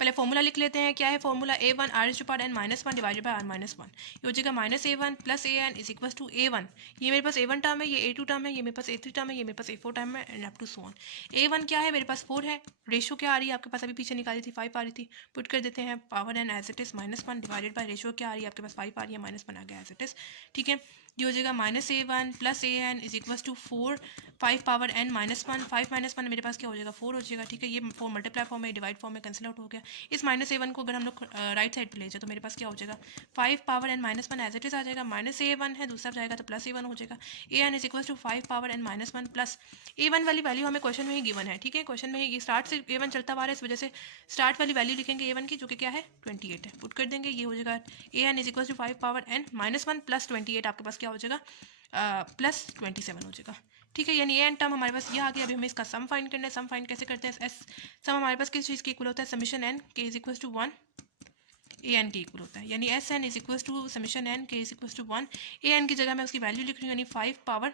पहले फॉर्मूला लिख लेते हैं। क्या है formula, A1 r⁻n-1 divided by r-1। ये हो जाएगा -A1 + AN is equal to A1। ये मेरे पास A1 टर्म है, ये A2 टर्म है, ये मेरे पास A3 टर्म है, ये मेरे पास A4 टर्म है and up to so on. A1 क्या है मेरे पास 4 है, रेशो क्या आ रही है आपके पास अभी पीछे निकाली थी 5 आ रही थी, पुट कर देते हैं power n as it is -1 divided by ratio क्या आ रही है आपके पास 5 आ रही है, -1 आ गया एज इट इज, ठीक है। ये हो जाएगा -A1 + AN is equal to 4 5 power n -1, 5 -1 मेरे पास क्या हो जाएगा 4 हो जाएगा, ठीक है। ये 4 मल्टीप्लाई फॉर्म में डिवाइड फॉर्म में कैंसिल आउट हो गया। इस -A1 को अगर हम लोग राइट साइड पे ले जाए तो मेरे पास क्या हो जाएगा 5 power n -1 as it is आ जाएगा, -A1 है दूसरा जाएगा तो +A1 हो जाएगा। AN is equal to 5 power n -1 plus A1 वाली वैल्यू हमें क्वेश्चन में ही गिवन है, ठीक है। क्वेश्चन में ही स्टार्ट से A1 चलता आ रहा है, इस वजह से स्टार्ट वाली वैल्यू लिखेंगे A1 की जो कि क्या है 28 है, पुट कर देंगे। ये हो जाएगा AN is equal to 5 power n -1 plus 28 आपके पास क्या हो जाएगा +27 हो जाएगा, ठीक है। यानी ये एन टर्म हमारे पास ये आ गया। अभी हमें इसका सम फाइंड करना है। सम फाइंड कैसे करते हैं, एस सम हमारे पास किस चीज़ के इक्वल होता है, summation n k is equal to 1 AN के इक्वल होता है, यानी SN is equal to summation n k is equal to 1 AN की जगह मैं उसकी वैल्यू लिख रही हूँ, यानी 5 पावर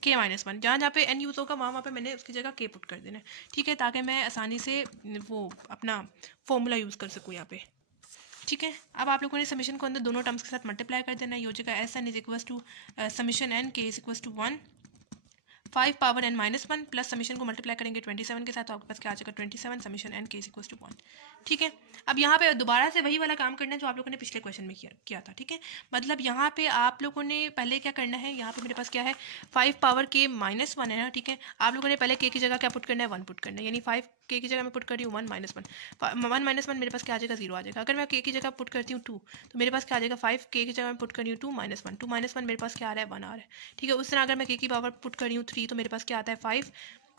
k -1। जहाँ जहाँ पे n यूज़ होगा वहाँ पे मैंने उसकी जगह k पुट कर देना है, ठीक है, ताकि मैं आसानी से वो अपना फॉर्मूला यूज़ कर सकूँ यहाँ पे, ठीक है। अब आप लोगों ने समीशन को अंदर दोनों टर्म्स के साथ मल्टीप्लाई कर देना है। ये हो जाएगा SN is equal to summation n k is equal to 1 5 power n -1 plus summation को मल्टीप्लाई करेंगे 27 के साथ तो आपके पास क्या आ जाएगा 27 summation n k is equal to 1, ठीक है। अब यहाँ पे दोबारा से वही वाला काम करना है जो आप लोगों ने पिछले क्वेश्चन में किया था, ठीक है। मतलब यहाँ पे आप लोगों ने पहले क्या करना है, यहाँ पे मेरे पास क्या है 5 पावर k -1 है ना, ठीक है। आप लोगों ने पहले k की जगह क्या पुट करना है 1 पुट करना है, यानी 5 k की जगह मैं पुट कर रही हूँ 1 -1 मेरे पास क्या आ जाएगा 0 आ जाएगा। अगर मैं k की जगह पुट करती हूँ 2 तो मेरे पास क्या आ जाएगा 5 k की जगह मैं पुट कर रही हूँ 2 -1 मेरे पास क्या आ रहा है 1 आ रहा है, ठीक है। उस तरह अगर मैं k की पावर पुट कर रही हूँ 3 तो मेरे पास क्या आता है 5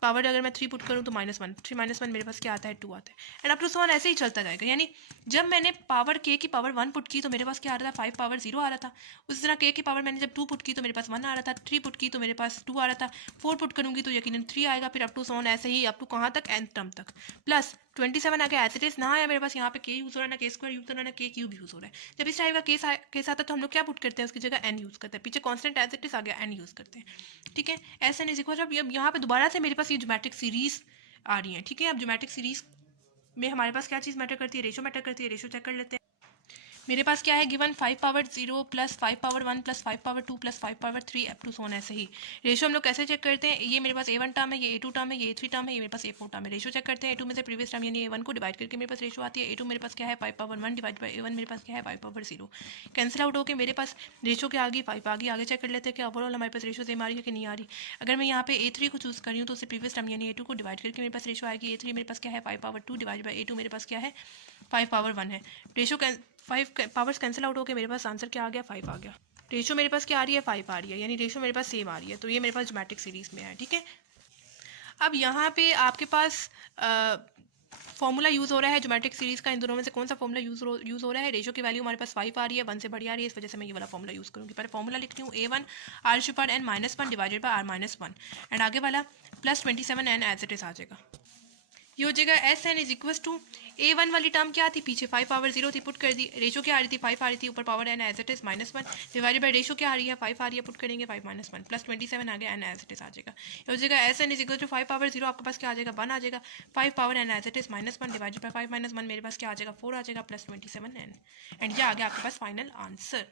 पावर अगर मैं 3 पुट करूँ तो -1, 3 -1 मेरे पास क्या आता है 2 आता है, and up to so on ऐसे ही चलता जाएगा। यानी जब मैंने पावर k की पावर 1 पुट की तो मेरे पास क्या आ रहा था 5 पावर 0 आ रहा था। उसी तरह k की पावर मैंने जब 2 पुट की तो मेरे पास 1 आ रहा था, 3 पुट की तो मेरे पास 2 आ रहा था, 4 पुट करूँगी तो यकीनन 3 आएगा, फिर अप टू सो ऑन ऐसे ही अप टू कहाँ तक nth टर्म तक। प्लस 27 आ गया एज इट इज, ना आया मेरे पास यहाँ पे k यूज़ हो रहा है, ना k स्क्वायर यूज़ हो रहा है, ना k क्यूब यूज़ हो रहा है। जब इस टाइप का केस आता है तो हम लोग क्या पुट करते हैं, उसकी जगह n यूज़ करते हैं, पीछे कॉन्स्टेंट एज इट इज आ गया n यूज़ करते हैं। ठीक है, ऐसा नहीं सीखो। अब यहाँ पे दोबारा से मेरे पास ये ज्योमेट्रिक सीरीज आ रही है। ठीक है, अब ज्योमेट्रिक सीरीज में हमारे पास क्या चीज़ मैटर करती है, रेशो मैटर करती है। रेशो चेक कर लेते हैं। मेरे पास क्या है given 5 power 0 plus 5 power 1 plus 5 power 2 plus 5 power 3 up to so on ऐसे ही। रेशो हम लोग कैसे चेक करते हैं, ये मेरे पास A1 टर्म है, ये A2 टर्म है, ये A3 टर्म है, ये मेरे पास A4 टर्म है। रेशो चेक करते हैं, A2 में से प्रीवियस टर्म यानी A1 को डिवाइड करके मेरे पास रेशो आती है। A2 मेरे पास क्या है 5 पावर 1 डिवाइड बाई A1 मेरे पास क्या है 5 पावर 0। कैंसिल आउट होकर मेरे पास रेशो क्या आ गई 5 आ गई। आगे चेक कर लेते हैं कि ओवरऑल हमारे पास रेशो सेम आ रही है कि नहीं आ रही। अगर मैं यहाँ पे A3 को चूज़ कर रही हूँ तो उससे प्रीवियस टर्म यानी A2 को डिवाइड करके मेरे पास रेशो आएगी। A3 मेरे पास क्या है 5 पावर 2 डिवाइड बाई A2 मेरे पास क्या है 5 पावर 1 है। रेशो 5 पावर्स कैंसिल आउट होकर मेरे पास आंसर क्या आ गया 5 आ गया। रेशो मेरे पास क्या आ रही है 5 आ रही है, यानी रेशो मेरे पास सेम आ रही है, तो ये मेरे पास ज्योमेट्रिक सीरीज में है। ठीक है, अब यहाँ पे आपके पास फॉर्मूला यूज़ हो रहा है ज्योमेट्रिक सीरीज का। इन दोनों में से कौन सा फॉर्मूला यूज़ हो रहा है, रेशो की वैल्यू हमारे पास 5 आ रही है, 1 से बड़ी आ रही है, इस वजह से मैं ये वाला फॉर्मूला यूज़ करूँगी। पहले फॉर्मूला लिखती हूँ A1 r⁻n-1 divided by r-1, and आगे वाला plus 27n as it is आ जाएगा। ये हो जाएगा Sn is equal to A1 वाली टर्म क्या थी, पीछे 5 पावर 0 थी, पुट कर दी। रेशो क्या आ रही थी 5 आ रही थी, ऊपर power n as it is -1 divided by ratio क्या आ रही है 5 आ रही है, पुट करेंगे 5 -1 प्लस 27 आ गया n एज इट इज आ जाएगा। ये हो जाएगा Sn is equal to 5 power 0 आपके पास क्या आ जाएगा 1 आ जाएगा, 5 power n as it is -1 divided by 5 -1 मेरे पास क्या आ जाएगा 4 आ जाएगा प्लस 27n, एंड ये आ गया आपके पास फाइनल आंसर।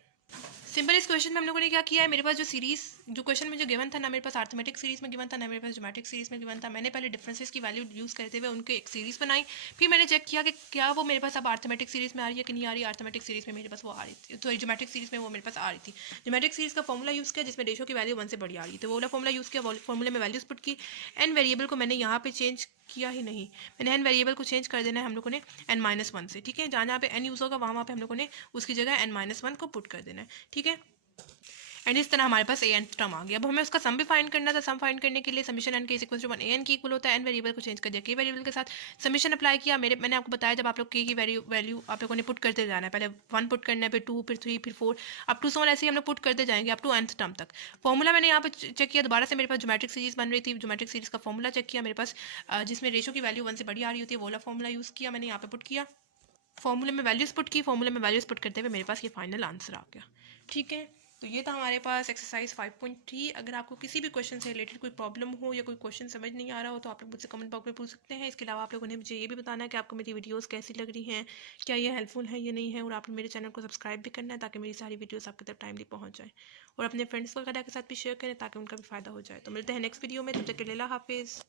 सिंपल इस क्वेश्चन में हम लोगों ने क्या किया है, मेरे पास जो सीरीज जो क्वेश्चन में जो गिवन था ना, मेरे पास अर्थमेटिक सीरीज में गिवन था ना, मेरे पास ज्योमेट्रिक सीरीज में गिवन था। मैंने पहले डिफरेंसेस की वैल्यू यूज़ करते हुए उनके एक सीरीज बनाई, फिर मैंने चेक किया कि क्या वो मेरे पास अब अर्थमेटिक सीरीज में आ रही है कि नहीं आ रही। अर्थमेटिक सीरीज में मेरे पास वो आ रही थी, तो ज्योमेट्रिक सीरीज में वो मेरे पास आ रही थी। ज्योमेट्रिक सीरीज का फॉर्मूला यूज़ किया जिसमें रेशो की वैल्यू 1 से बड़ी आ रही थी, तो वो वाला फॉर्मूला यूज़ किया, फॉर्मूले में वैल्यूज पुट की। एन वेरिएबल को मैंने यहाँ पे चेंज किया ही नहीं, मैंने एन वेरिएबल को चेंज कर देना है हम लोगों ने n-1 से। ठीक है, जहाँ पे n यूज़ होगा वहाँ पे हम लोगों ने उसकी जगह n-1 को पुट कर देना है। ठीक है, एंड इस तरह हमारे पास ए एन टर्म आ गया। अब हमें उसका सम भी फाइंड करना था। सम फाइंड करने के लिए समीशन एन के इज इक्वल टू 1 एन की इक्वल होता है। एन वेरिएबल को चेंज कर दिया के वेरिएबल के साथ, समीशन अप्लाई किया। मैंने आपको बताया जब आप लोग के की वैल्यू आप लोगों ने पुट करते जाना है, पहले 1 पुट करना है, फिर 2, फिर 3, फिर 4 अप टू सोन ऐसे ही हम लोग पुट करते जाएंगे अप टू nth टर्म तक। फॉर्मूला मैंने यहाँ पे चेक किया, दोबारा से मेरे पास ज्योमेट्रिक सीरीज बन रही थी, ज्योमेट्रिक सीरीज का फॉर्मूला चेक किया मेरे पास, जिसमें रेशो की वैल्यू 1 से बड़ी आ रही होती है, वो वाला फॉर्मूला यूज़ किया मैंने यहाँ पे पुट किया। फॉर्मूले में वैल्यूज पुट की, फॉर्मूले में वैल्यूज पुट करते हुए मेरे पास ये फाइनल आंसर आ गया। ठीक है, तो ये था हमारे पास एक्सरसाइज 5.3। अगर आपको किसी भी क्वेश्चन से रिलेटेड कोई प्रॉब्लम हो या कोई क्वेश्चन समझ नहीं आ रहा हो तो आप लोग मुझसे कमेंट बॉक्स में पूछ सकते हैं। इसके अलावा आप लोगों ने मुझे ये भी बताना है कि आपको मेरी वीडियोस कैसी लग रही हैं, क्या ये हेल्पफुल है या नहीं है, और आप मेरे चैनल को सब्सक्राइब भी करना है ताकि मेरी सारी वीडियोस आपके तक टाइमली पहुँच जाए, और अपने फ्रेंड्स वगैरह के साथ भी शेयर करें ताकि उनका भी फ़ायदा हो जाए। तो मिलते हैं नेक्स्ट वीडियो में, तब तक के लिए अल्लाह हाफिज़।